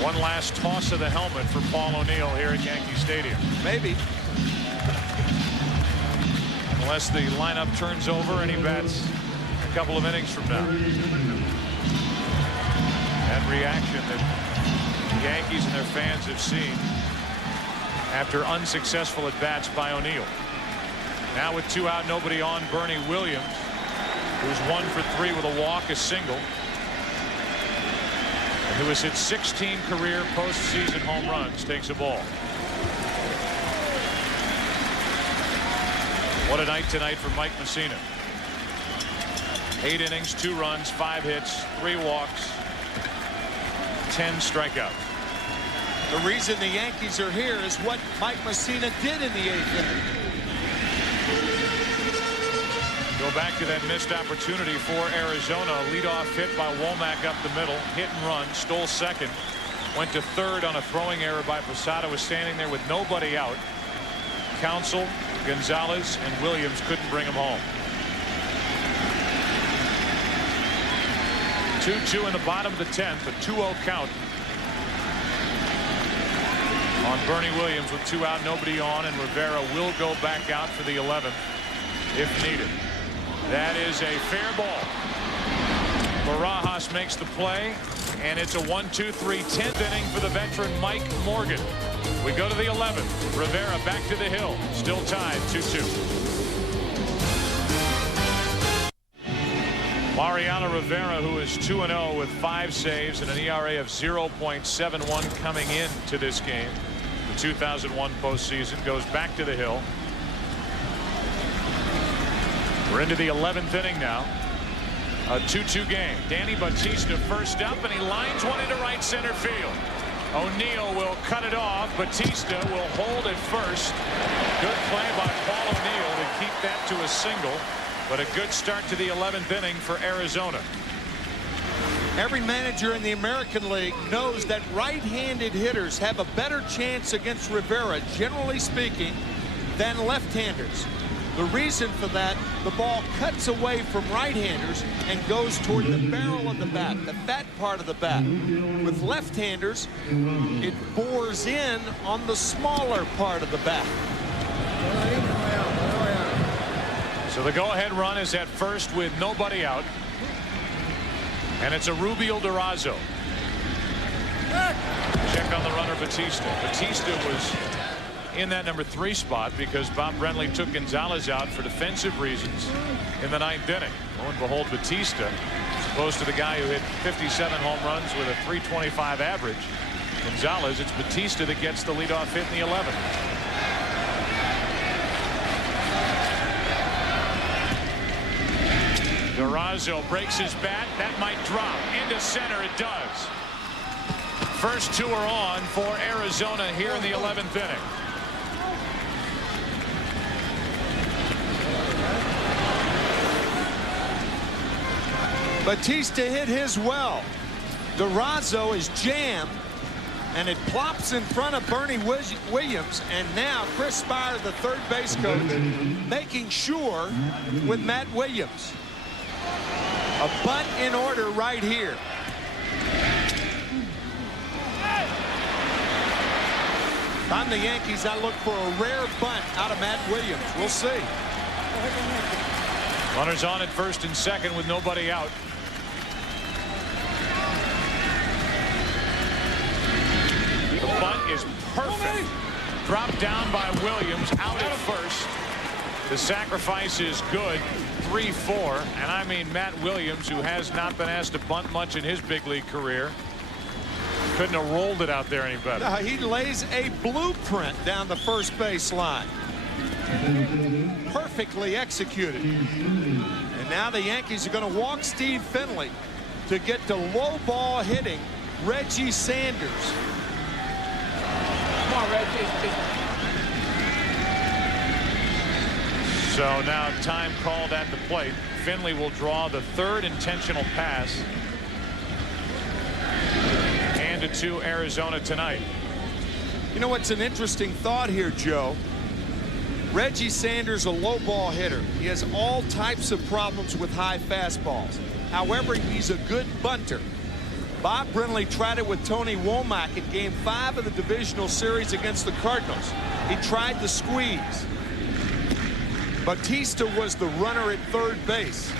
1 last toss of the helmet for Paul O'Neill here at Yankee Stadium. Maybe. Unless the lineup turns over and he bats a couple of innings from now. That reaction that the Yankees and their fans have seen after unsuccessful at-bats by O'Neill. Now with 2 out, nobody on, Bernie Williams, who's 1 for 3 with a walk, a single, and who has hit 16 career postseason home runs, takes a ball. What a night tonight for Mike Mussina. 8 innings, 2 runs, 5 hits, 3 walks, 10 strikeouts. The reason the Yankees are here is what Mike Mussina did in the 8th inning. Go back to that missed opportunity for Arizona. Leadoff hit by Womack up the middle. Hit and run. Stole second. Went to third on a throwing error by Posada. Was standing there with nobody out. Counsell, Gonzalez, and Williams couldn't bring him home. 2-2 in the bottom of the 10th. A 2-0 count on Bernie Williams with 2 out, nobody on, and Rivera will go back out for the 11th if needed. That is a fair ball. Barajas makes the play, and it's a 1-2-3 10th inning for the veteran Mike Morgan. We go to the 11th. Rivera back to the hill. Still tied 2-2. Mariano Rivera, who is 2-0 with 5 saves and an ERA of 0.71 coming into this game. The 2001 postseason, goes back to the hill. We're into the 11th inning now. A 2-2 game. Danny Batista first up, and he lines one into right center field. O'Neill will cut it off. Batista will hold at first. Good play by Paul O'Neill to keep that to a single, but a good start to the 11th inning for Arizona. Every manager in the American League knows that right-handed hitters have a better chance against Rivera, generally speaking, than left-handers. The reason for that, the ball cuts away from right-handers and goes toward the barrel of the bat, the fat part of the bat. With left-handers, it bores in on the smaller part of the bat. So the go-ahead run is at first with nobody out. And it's a Rubio Durazo. Check on the runner, Batista. Batista was in that number 3 spot because Bob Brenly took Gonzalez out for defensive reasons in the 9th inning. Lo and behold, Batista, as opposed to the guy who hit 57 home runs with a .325 average, Gonzalez, it's Batista that gets the leadoff hit in the 11th. Durazo breaks his bat. That might drop into center. It does. First two are on for Arizona here in the 11th inning. Batista hit his well. Durazo is jammed, and it plops in front of Bernie Williams, and now Chris Spire, the third base coach, making sure with Matt Williams. A bunt in order right here. If I'm the Yankees, I look for a rare bunt out of Matt Williams. We'll see. Runners on at first and second with nobody out. The bunt is perfect. Dropped down by Williams, out at first. The sacrifice is good. 3-4, and I mean Matt Williams, who has not been asked to bunt much in his big league career, couldn't have rolled it out there any better. He lays a blueprint down the first base line. Perfectly executed. And now the Yankees are going to walk Steve Finley to get to low ball hitting Reggie Sanders. Come on, Reggie. So now time called at the plate. Finley will draw the third intentional pass. And it to Arizona tonight. You know what's an interesting thought here, Joe? Reggie Sanders, a low ball hitter. He has all types of problems with high fastballs. However, he's a good bunter. Bob Brenly tried it with Tony Womack in Game 5 of the divisional series against the Cardinals. He tried the squeeze. Batista was the runner at third base.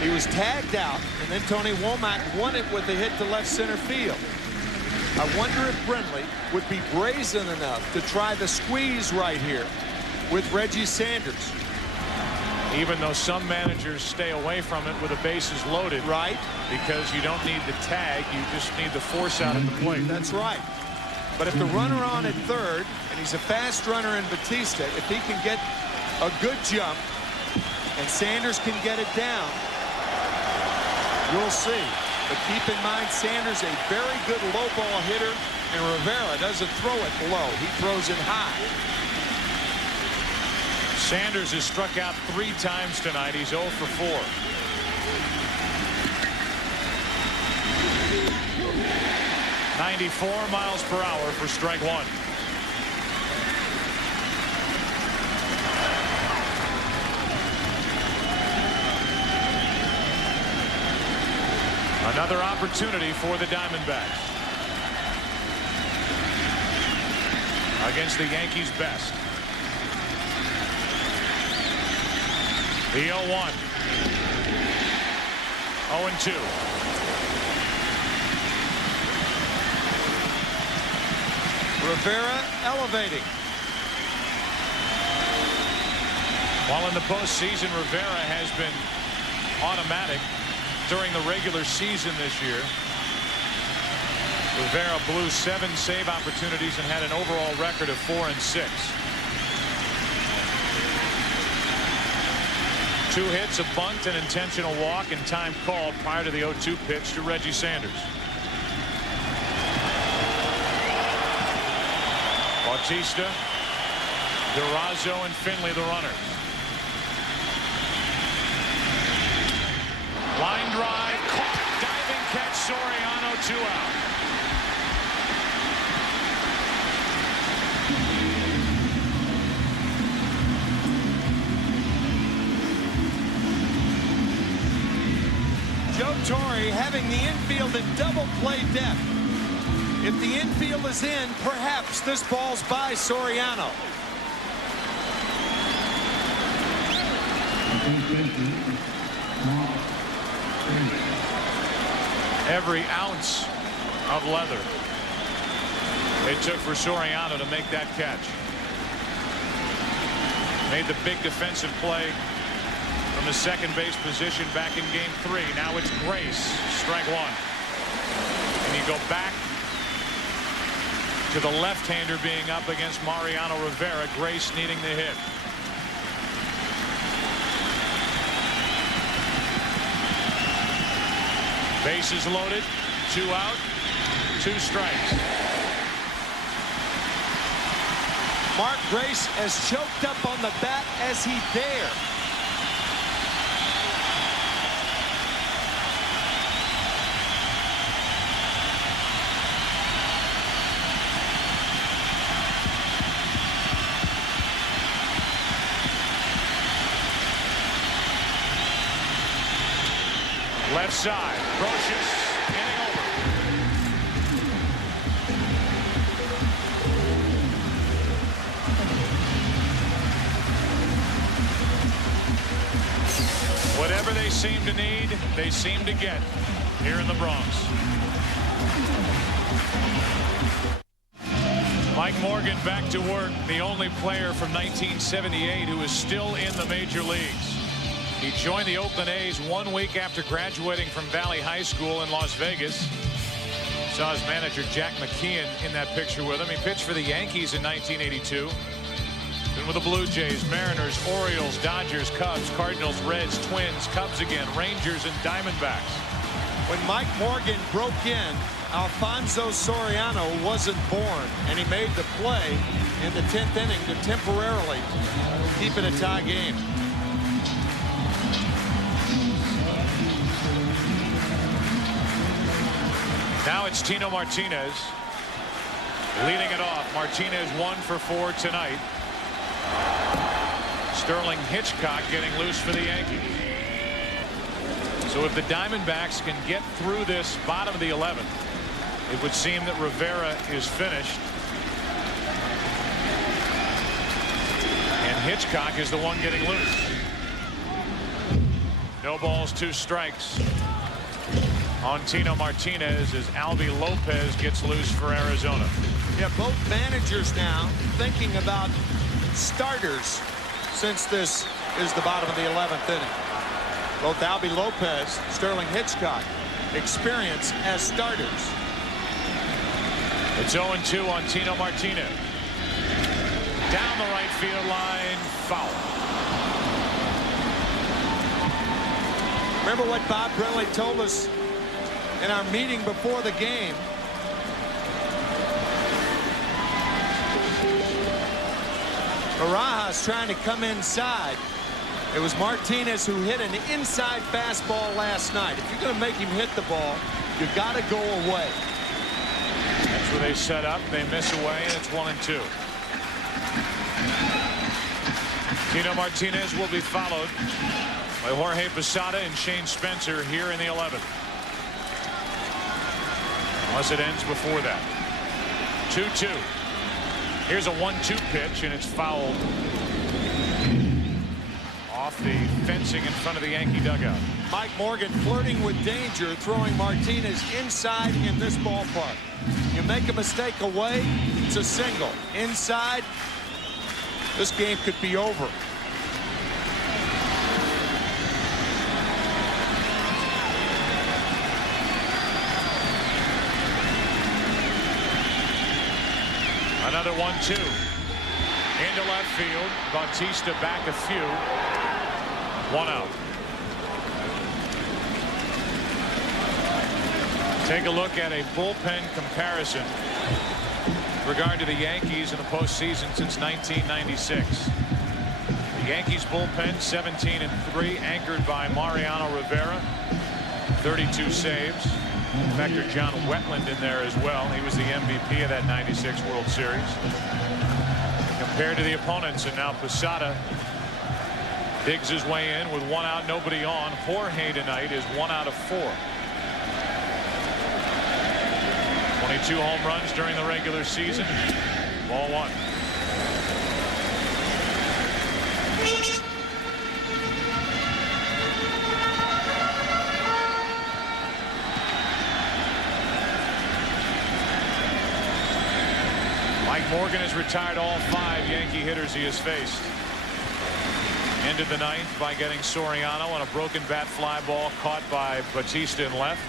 He was tagged out, and then Tony Womack won it with a hit to left center field. I wonder if Brenly would be brazen enough to try the squeeze right here with Reggie Sanders. Even though some managers stay away from it with the bases loaded. Right. Because you don't need the tag, you just need the force out at the plate. That's right. But if the runner on at third, and he's a fast runner in Batista, if he can get a good jump and Sanders can get it down, you'll see. But keep in mind, Sanders a very good low ball hitter, and Rivera doesn't throw it low. He throws it high. Sanders has struck out 3 times tonight. He's 0 for 4. .94 miles per hour for strike 1. Another opportunity for the Diamondbacks against the Yankees' best. The 0-1. 0-2. Rivera elevating. While in the postseason, Rivera has been automatic during the regular season this year. Rivera blew 7 save opportunities and had an overall record of 4-6. 2 hits, a bunt, an intentional walk, and time called prior to the 0-2 pitch to Reggie Sanders. Bautista, Durazo, and Finley the runners. Line drive, caught, diving catch, Soriano, 2 out. Joe Torre having the infield in double play depth. If the infield is in, perhaps this ball's by Soriano. Every ounce of leather it took for Soriano to make that catch. Made the big defensive play from the second base position back in Game 3. Now it's Grace, strike 1. And you go back to the left-hander being up against Mariano Rivera. Grace needing the hit. Bases loaded, 2 out, 2 strikes. Mark Grace as choked up on the bat as he dare. Left side, Brocious, inning over. Whatever they seem to need, they seem to get here in the Bronx. Mike Morgan back to work, the only player from 1978 who is still in the major leagues. He joined the Oakland A's 1 week after graduating from Valley High School in Las Vegas. Saw his manager Jack McKeon in that picture with him. He pitched for the Yankees in 1982. Been with the Blue Jays, Mariners, Orioles, Dodgers, Cubs, Cardinals, Reds, Twins, Cubs again, Rangers, and Diamondbacks. When Mike Morgan broke in, Alfonso Soriano wasn't born, and he made the play in the 10th inning to temporarily keep it a tie game. Now it's Tino Martinez leading it off. Martinez 1 for 4 tonight. Sterling Hitchcock getting loose for the Yankees. So if the Diamondbacks can get through this bottom of the 11th, it would seem that Rivera is finished. And Hitchcock is the one getting loose. No balls, 2 strikes on Tino Martinez as Albi Lopez gets loose for Arizona. Yeah, both managers now thinking about starters since this is the bottom of the 11th inning. Both Albi Lopez, Sterling Hitchcock, experience as starters. It's 0-2 on Tino Martinez. Down the right field line, foul. Remember what Bob Brenly told us in our meeting before the game? Barajas trying to come inside. It was Martinez who hit an inside fastball last night. If you're going to make him hit the ball, you got to go away. That's where they set up. They miss away, and it's 1-2. Tino Martinez will be followed by Jorge Posada and Shane Spencer here in the 11th. Unless it ends before that. 2-2. Here's a 1-2 pitch, and it's fouled off the fencing in front of the Yankee dugout. Mike Morgan flirting with danger, throwing Martinez inside in this ballpark. You make a mistake away, it's a single. Inside, this game could be over. Another 1-2 into left field. Bautista back a few. 1 out. Take a look at a bullpen comparison with regard to the Yankees in the postseason since 1996. The Yankees bullpen 17-3, anchored by Mariano Rivera, 32 saves. Factor John Wetland in there as well. He was the MVP of that 96 World Series. Compared to the opponents, and now Posada digs his way in with 1 out, nobody on. Jorge tonight is 1 out of 4. 22 home runs during the regular season. Ball 1. Mike Morgan has retired all 5 Yankee hitters he has faced. Ended the 9th by getting Soriano on a broken bat fly ball caught by Bautista in left.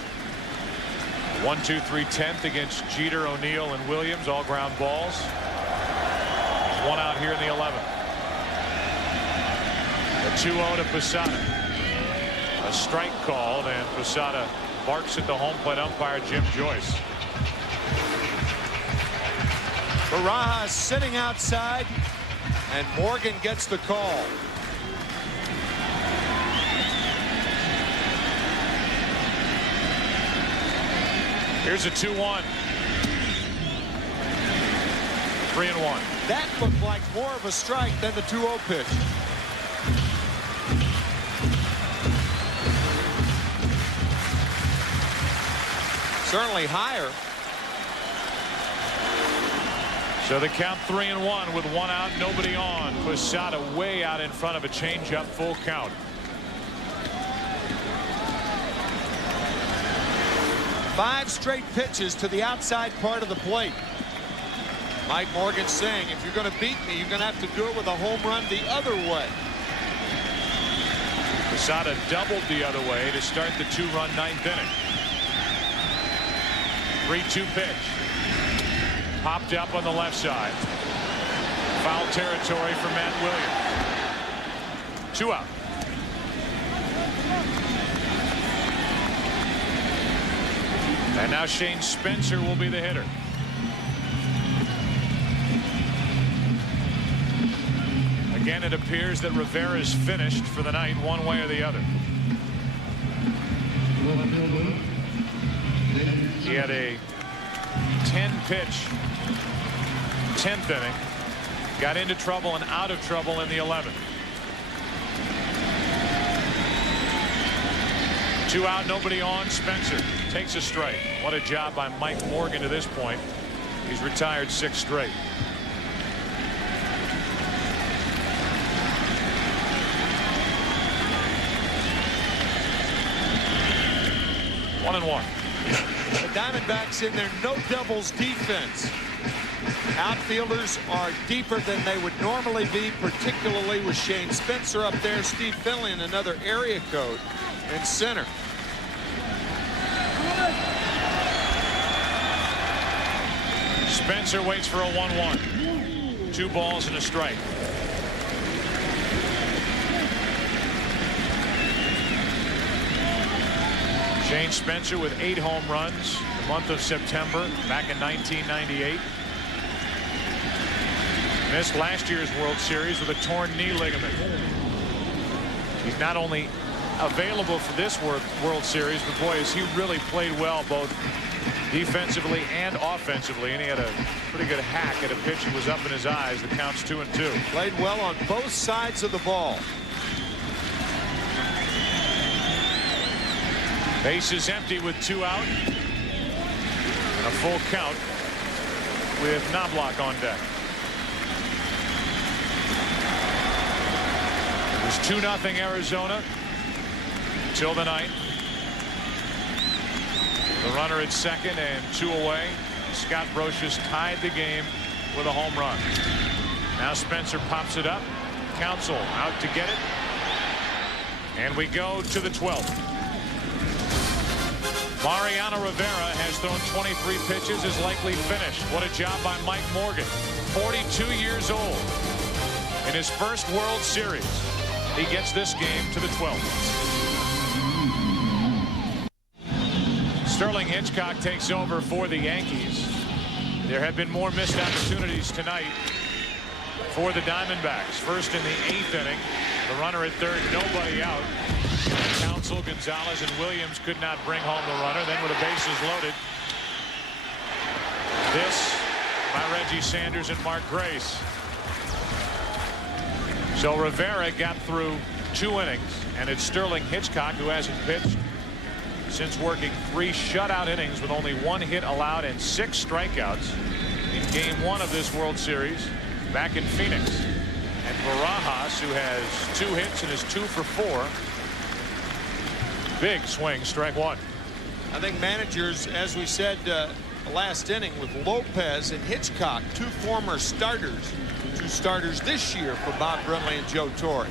1, 2, 3, 10th against Jeter, O'Neill, and Williams, all ground balls. There's one out here in the 11th. A 2-0 to Posada. A strike called, and Posada barks at the home plate umpire, Jim Joyce. Barajas sitting outside, and Morgan gets the call. Here's a 2-1. 3-1. That looked like more of a strike than the 2-0 pitch. Certainly higher. So the count 3-1 with one out, nobody on. Posada way out in front of a changeup, full count. 5 straight pitches to the outside part of the plate. Mike Morgan saying, if you're going to beat me, you're going to have to do it with a home run the other way. Posada doubled the other way to start the 2-run 9th inning. 3-2 pitch. Popped up on the left side. Foul territory for Matt Williams. 2 out. And now Shane Spencer will be the hitter. Again, it appears that Rivera's finished for the night one way or the other. He had a 10-pitch 10th inning. Got into trouble and out of trouble in the 11th. 2 out, nobody on. Spencer takes a strike. What a job by Mike Morgan to this point. He's retired 6 straight. One and one. The Diamondbacks in their no doubles defense. Outfielders are deeper than they would normally be, particularly with Shane Spencer up there. Steve Finley in another area code in center. Spencer waits for a 1-1. 2 balls and a strike. Shane Spencer with 8 home runs the month of September back in 1998. Missed last year's World Series with a torn knee ligament. He's not only available for this World Series, but boy, has he really played well both defensively and offensively, and he had a pretty good hack at a pitch that was up in his eyes. The count's 2-2. Played well on both sides of the ball. Base is empty with 2 out. And a full count with Knobloch on deck. It was 2-0 Arizona until the 9th. The runner at second and 2 away. Scott Brocious tied the game with a home run. Now Spencer pops it up. Counsell out to get it. And we go to the 12th. Mariano Rivera has thrown 23 pitches, is likely finished. What a job by Mike Morgan. 42 years old. In his first World Series, he gets this game to the 12th. Sterling Hitchcock takes over for the Yankees. There have been more missed opportunities tonight for the Diamondbacks. First in the 8th inning, the runner at third, nobody out. Counsell, Gonzalez, and Williams could not bring home the runner. Then with the bases loaded, this by Reggie Sanders and Mark Grace. So Rivera got through 2 innings, and it's Sterling Hitchcock who hasn't pitched since working 3 shutout innings with only 1 hit allowed and 6 strikeouts in Game 1 of this World Series back in Phoenix. And Barajas, who has 2 hits and is 2 for 4. Big swing, strike 1. I think managers, as we said last inning with Lopez and Hitchcock, 2 former starters, 2 starters this year for Bob Brenly and Joe Torre,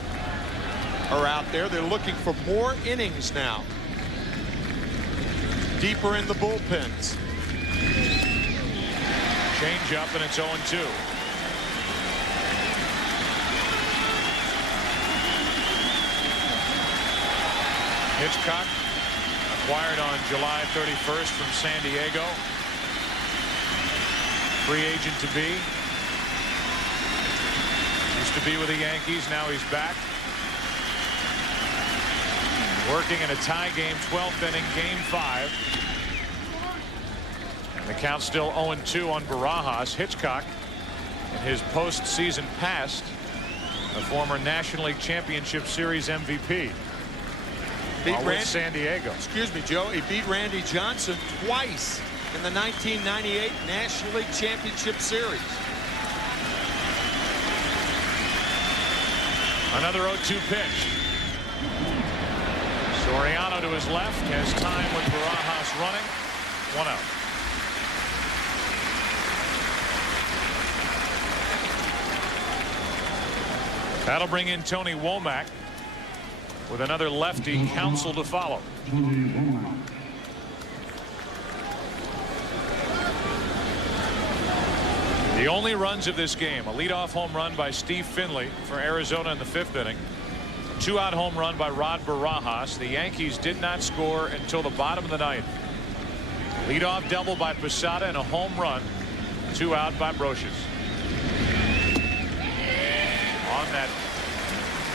are out there. They're looking for more innings now. deeper in the bullpens. Change up, and it's 0-2. Hitchcock, acquired on July 31st from San Diego. Free agent to be. Used to be with the Yankees. Now he's back. Working in a tie game, 12th inning, game 5. And the count's still 0-2 on Barajas. Hitchcock, in his postseason past, a former National League Championship Series MVP. With San Diego. Excuse me, Joe. He beat Randy Johnson twice in the 1998 National League Championship Series. Another 0-2 pitch. Soriano to his left has time with Barajas running. 1 out. That'll bring in Tony Womack with another lefty, Counsell, to follow. The only runs of this game: a leadoff home run by Steve Finley for Arizona in the 5th inning. A 2-out home run by Rod Barajas. The Yankees did not score until the bottom of the 9th. Leadoff double by Posada and a home run. 2 out by Brocious. On that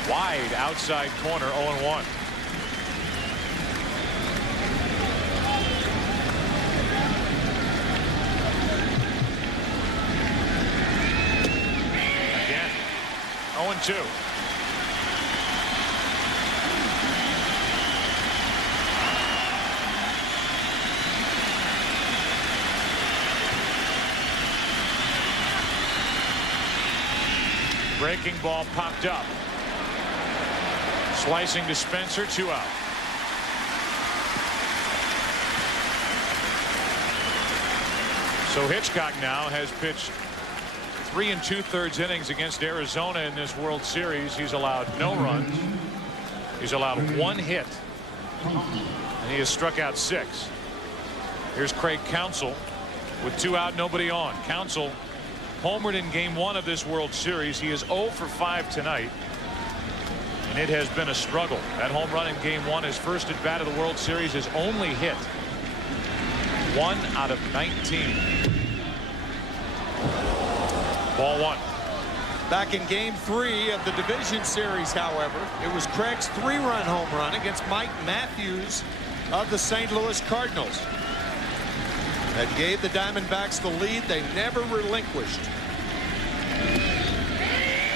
wide outside corner, 0-1. Again, 0-2. Breaking ball popped up. Slicing to Spencer, 2 out. So Hitchcock now has pitched 3 2/3 innings against Arizona in this World Series. He's allowed no runs. He's allowed 1 hit. And he has struck out 6. Here's Craig Counsell with 2 out, nobody on. Counsell homered in game 1 of this World Series. He is 0 for 5 tonight. And it has been a struggle. That home run in game 1, his first at bat of the World Series, his only hit. 1 out of 19. Ball 1. Back in game 3 of the division series, however, it was Craig's 3-run home run against Mike Matthews of the St. Louis Cardinals that gave the Diamondbacks the lead they never relinquished.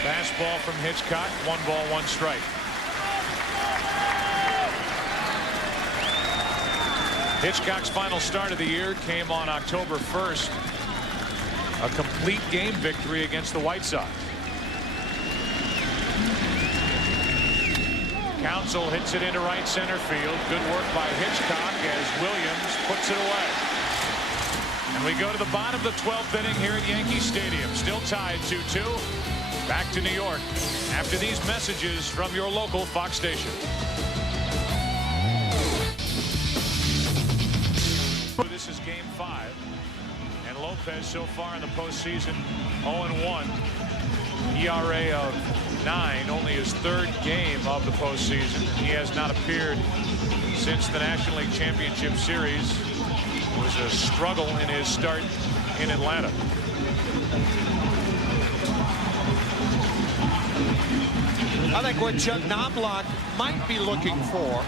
Fastball from Hitchcock. 1 ball, 1 strike. Hitchcock's final start of the year came on October 1st. A complete game victory against the White Sox. Counsell hits it into right center field. Good work by Hitchcock as Williams puts it away. And we go to the bottom of the 12th inning here at Yankee Stadium. Still tied 2-2. Back to New York after these messages from your local Fox station. This is game 5. And Lopez so far in the postseason 0-1. ERA of 9, only his 3rd game of the postseason. He has not appeared since the National League Championship Series. It was a struggle in his start in Atlanta. I think what Chuck Knobloch might be looking for,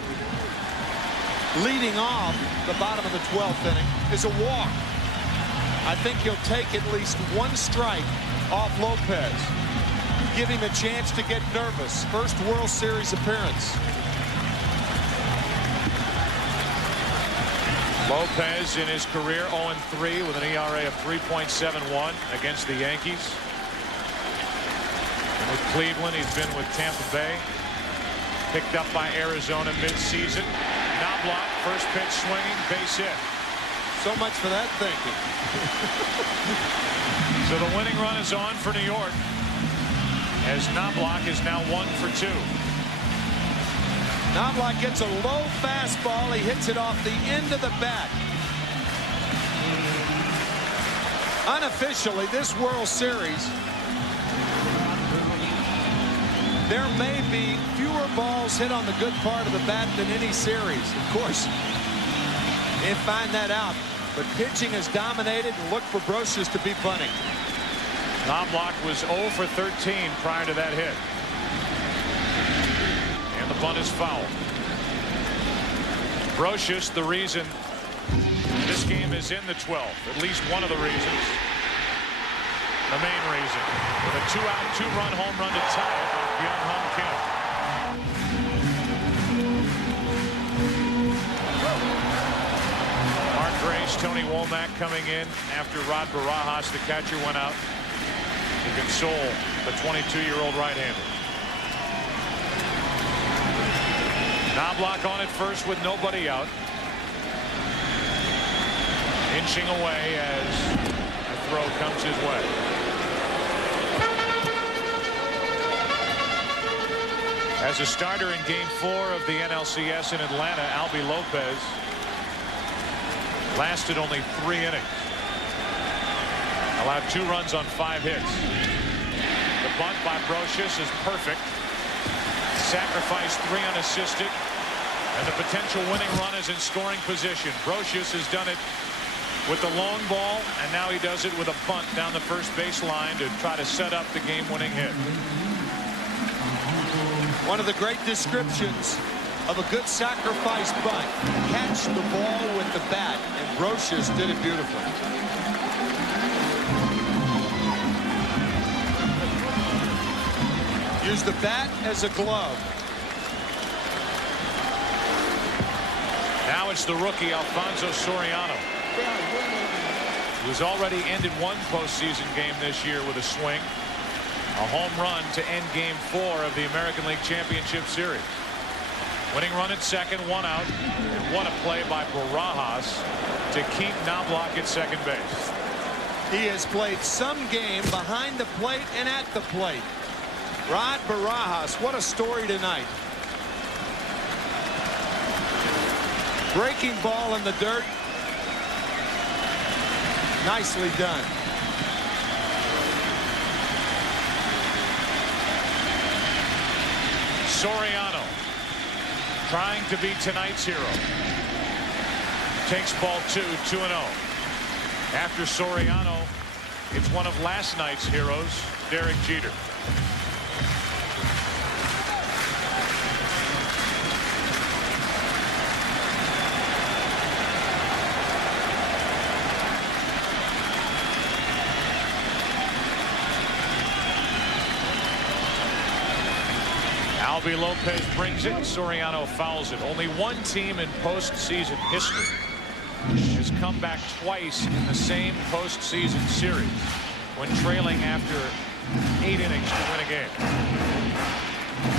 leading off the bottom of the 12th inning, is a walk. I think he'll take at least 1 strike off Lopez. Give him a chance to get nervous. First World Series appearance. Lopez in his career 0-3 with an ERA of 3.71 against the Yankees. And with Cleveland, he's been with Tampa Bay. Picked up by Arizona mid-season. Knobloch, first pitch swinging, base hit. So much for that thinking. So the winning run is on for New York, as Knobloch is now 1 for 2. Knobloch gets a low fastball. He hits it off the end of the bat. Unofficially, this World Series, there may be fewer balls hit on the good part of the bat than any series. Of course, they find that out. But pitching has dominated, and look for Brocious to be bunting. Knobloch was 0 for 13 prior to that hit. And the bunt is foul. Brocious, the reason this game is in the 12th, at least one of the reasons. The main reason. With a 2-out, 2-run home run to tie it off Byung-Hyun Kim. Mark Grace, Tony Womack coming in after Rod Barajas, the catcher, went out to console the 22-year-old right-hander. Knobloch on at first with nobody out. Inching away as the throw comes his way. As a starter in Game 4 of the NLCS in Atlanta, Albie Lopez lasted only 3 innings. Allowed 2 runs on 5 hits. The bunt by Brocious is perfect. Sacrificed 3 unassisted. And the potential winning run is in scoring position. Brocious has done it with the long ball, and now he does it with a bunt down the first baseline to try to set up the game-winning hit. One of the great descriptions of a good sacrifice bunt. Catch the ball with the bat, and Brocious did it beautifully. Use the bat as a glove. Now it's the rookie Alfonso Soriano, who's already ended one postseason game this year with a swing. A home run to end Game 4 of the American League Championship Series. Winning run at second, 1 out. And what a play by Barajas to keep Knobloch at second base. He has played some game behind the plate and at the plate. Rod Barajas, what a story tonight. Breaking ball in the dirt. Nicely done. Soriano trying to be tonight's hero. Takes ball 2, 2-0. After Soriano, it's one of last night's heroes, Derek Jeter. Albie Lopez brings it. Soriano fouls it. Only one team in postseason history has come back twice in the same postseason series when trailing after 8 innings to win a game.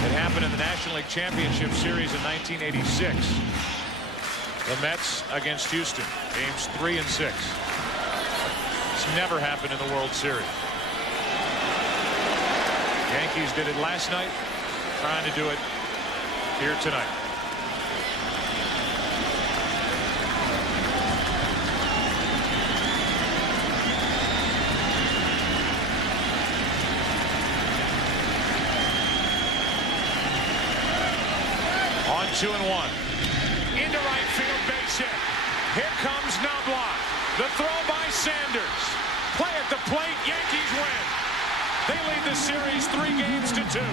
It happened in the National League Championship Series in 1986. The Mets against Houston, games 3 and 6. It's never happened in the World Series. Yankees did it last night. Trying to do it here tonight. On 2-1. Into right field, base hit. Here comes Knobloch. The throw by Sanders. Play at the plate. Yankees win. They lead the series 3-2.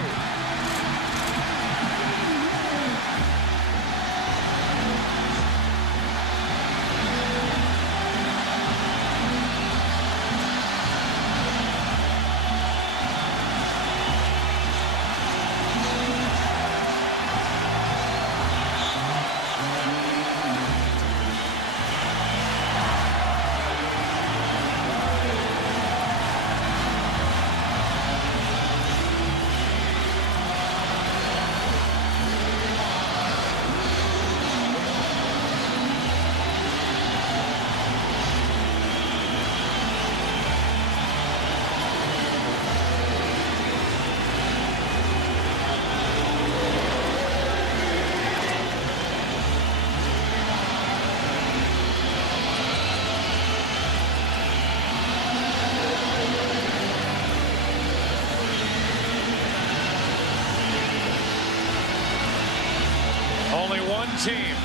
one team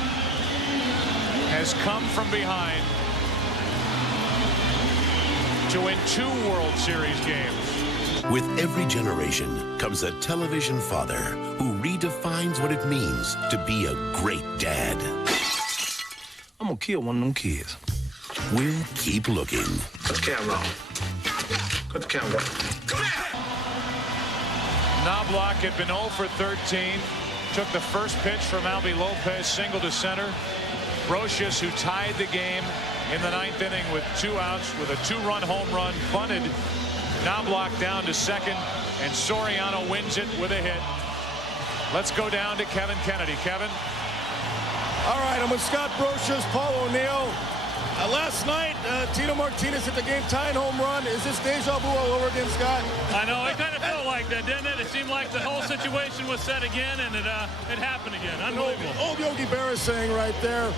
has come from behind to win 2 World Series games. With every generation comes a television father who redefines what it means to be a great dad. I'm gonna kill one of them kids. We'll keep looking. Cut the camera off. Cut the camera off. Knobloch had been 0 for 13. Took the first pitch from Albie Lopez, single to center. Brocious, who tied the game in the 9th inning with 2 outs with a 2-run home run, bunted Knobloch down to second, and Soriano wins it with a hit. Let's go down to Kevin Kennedy. Kevin? All right, I'm with Scott Brocious, Paul O'Neill. Last night, Tino Martinez hit the game-tying home run. Is this deja vu all over again, Scott? I know, it kind of felt like that, didn't it? It seemed like the whole situation was set again, and it happened again. Unbelievable. Old Yogi Berra saying right there.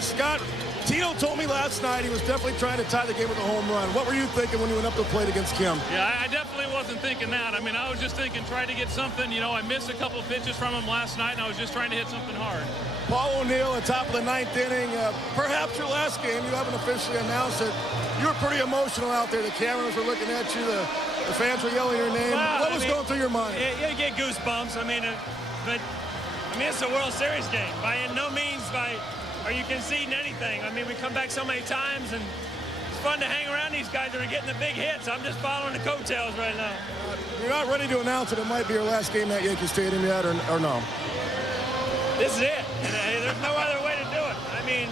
Scott, Tino told me last night he was definitely trying to tie the game with a home run. What were you thinking when you went up to the plate against Kim? Yeah, I definitely wasn't thinking that. I mean, I was just thinking, try to get something. You know, I missed a couple of pitches from him last night, and I was just trying to hit something hard. Paul O'Neill at top of the 9th inning. Perhaps your last game. You haven't officially announced it. You were pretty emotional out there. The cameras were looking at you. The fans were yelling your name. Well, what was going through your mind? You get goosebumps. I mean, it's a World Series game. By no means are you conceding anything. I mean, we come back so many times, and it's fun to hang around these guys that are getting the big hits. I'm just following the coattails right now. You're not ready to announce it. It might be your last game at Yankee Stadium yet, or no? This is it. There's no other way to do it. I mean,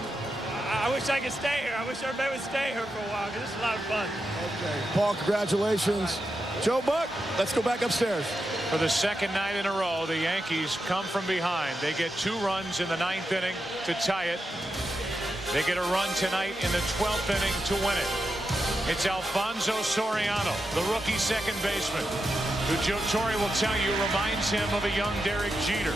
I wish I could stay here. I wish everybody would stay here for a while, because this is a lot of fun. Okay. Paul, congratulations. Joe Buck, let's go back upstairs. For the second night in a row, the Yankees come from behind. They get 2 runs in the 9th inning to tie it. They get a run tonight in the 12th inning to win it. It's Alfonso Soriano, the rookie second baseman, who Joe Torre will tell you reminds him of a young Derek Jeter.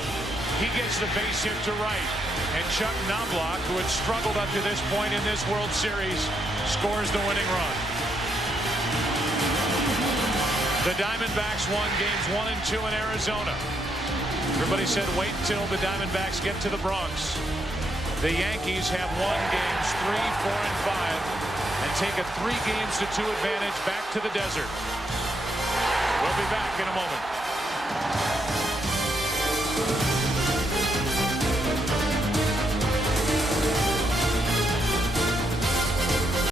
He gets the base hit to right, and Chuck Knobloch, who had struggled up to this point in this World Series, scores the winning run. The Diamondbacks won games 1 and 2 in Arizona. Everybody said wait till the Diamondbacks get to the Bronx. The Yankees have won games 3, 4, and 5 and take a 3-2 advantage back to the desert. We'll be back in a moment.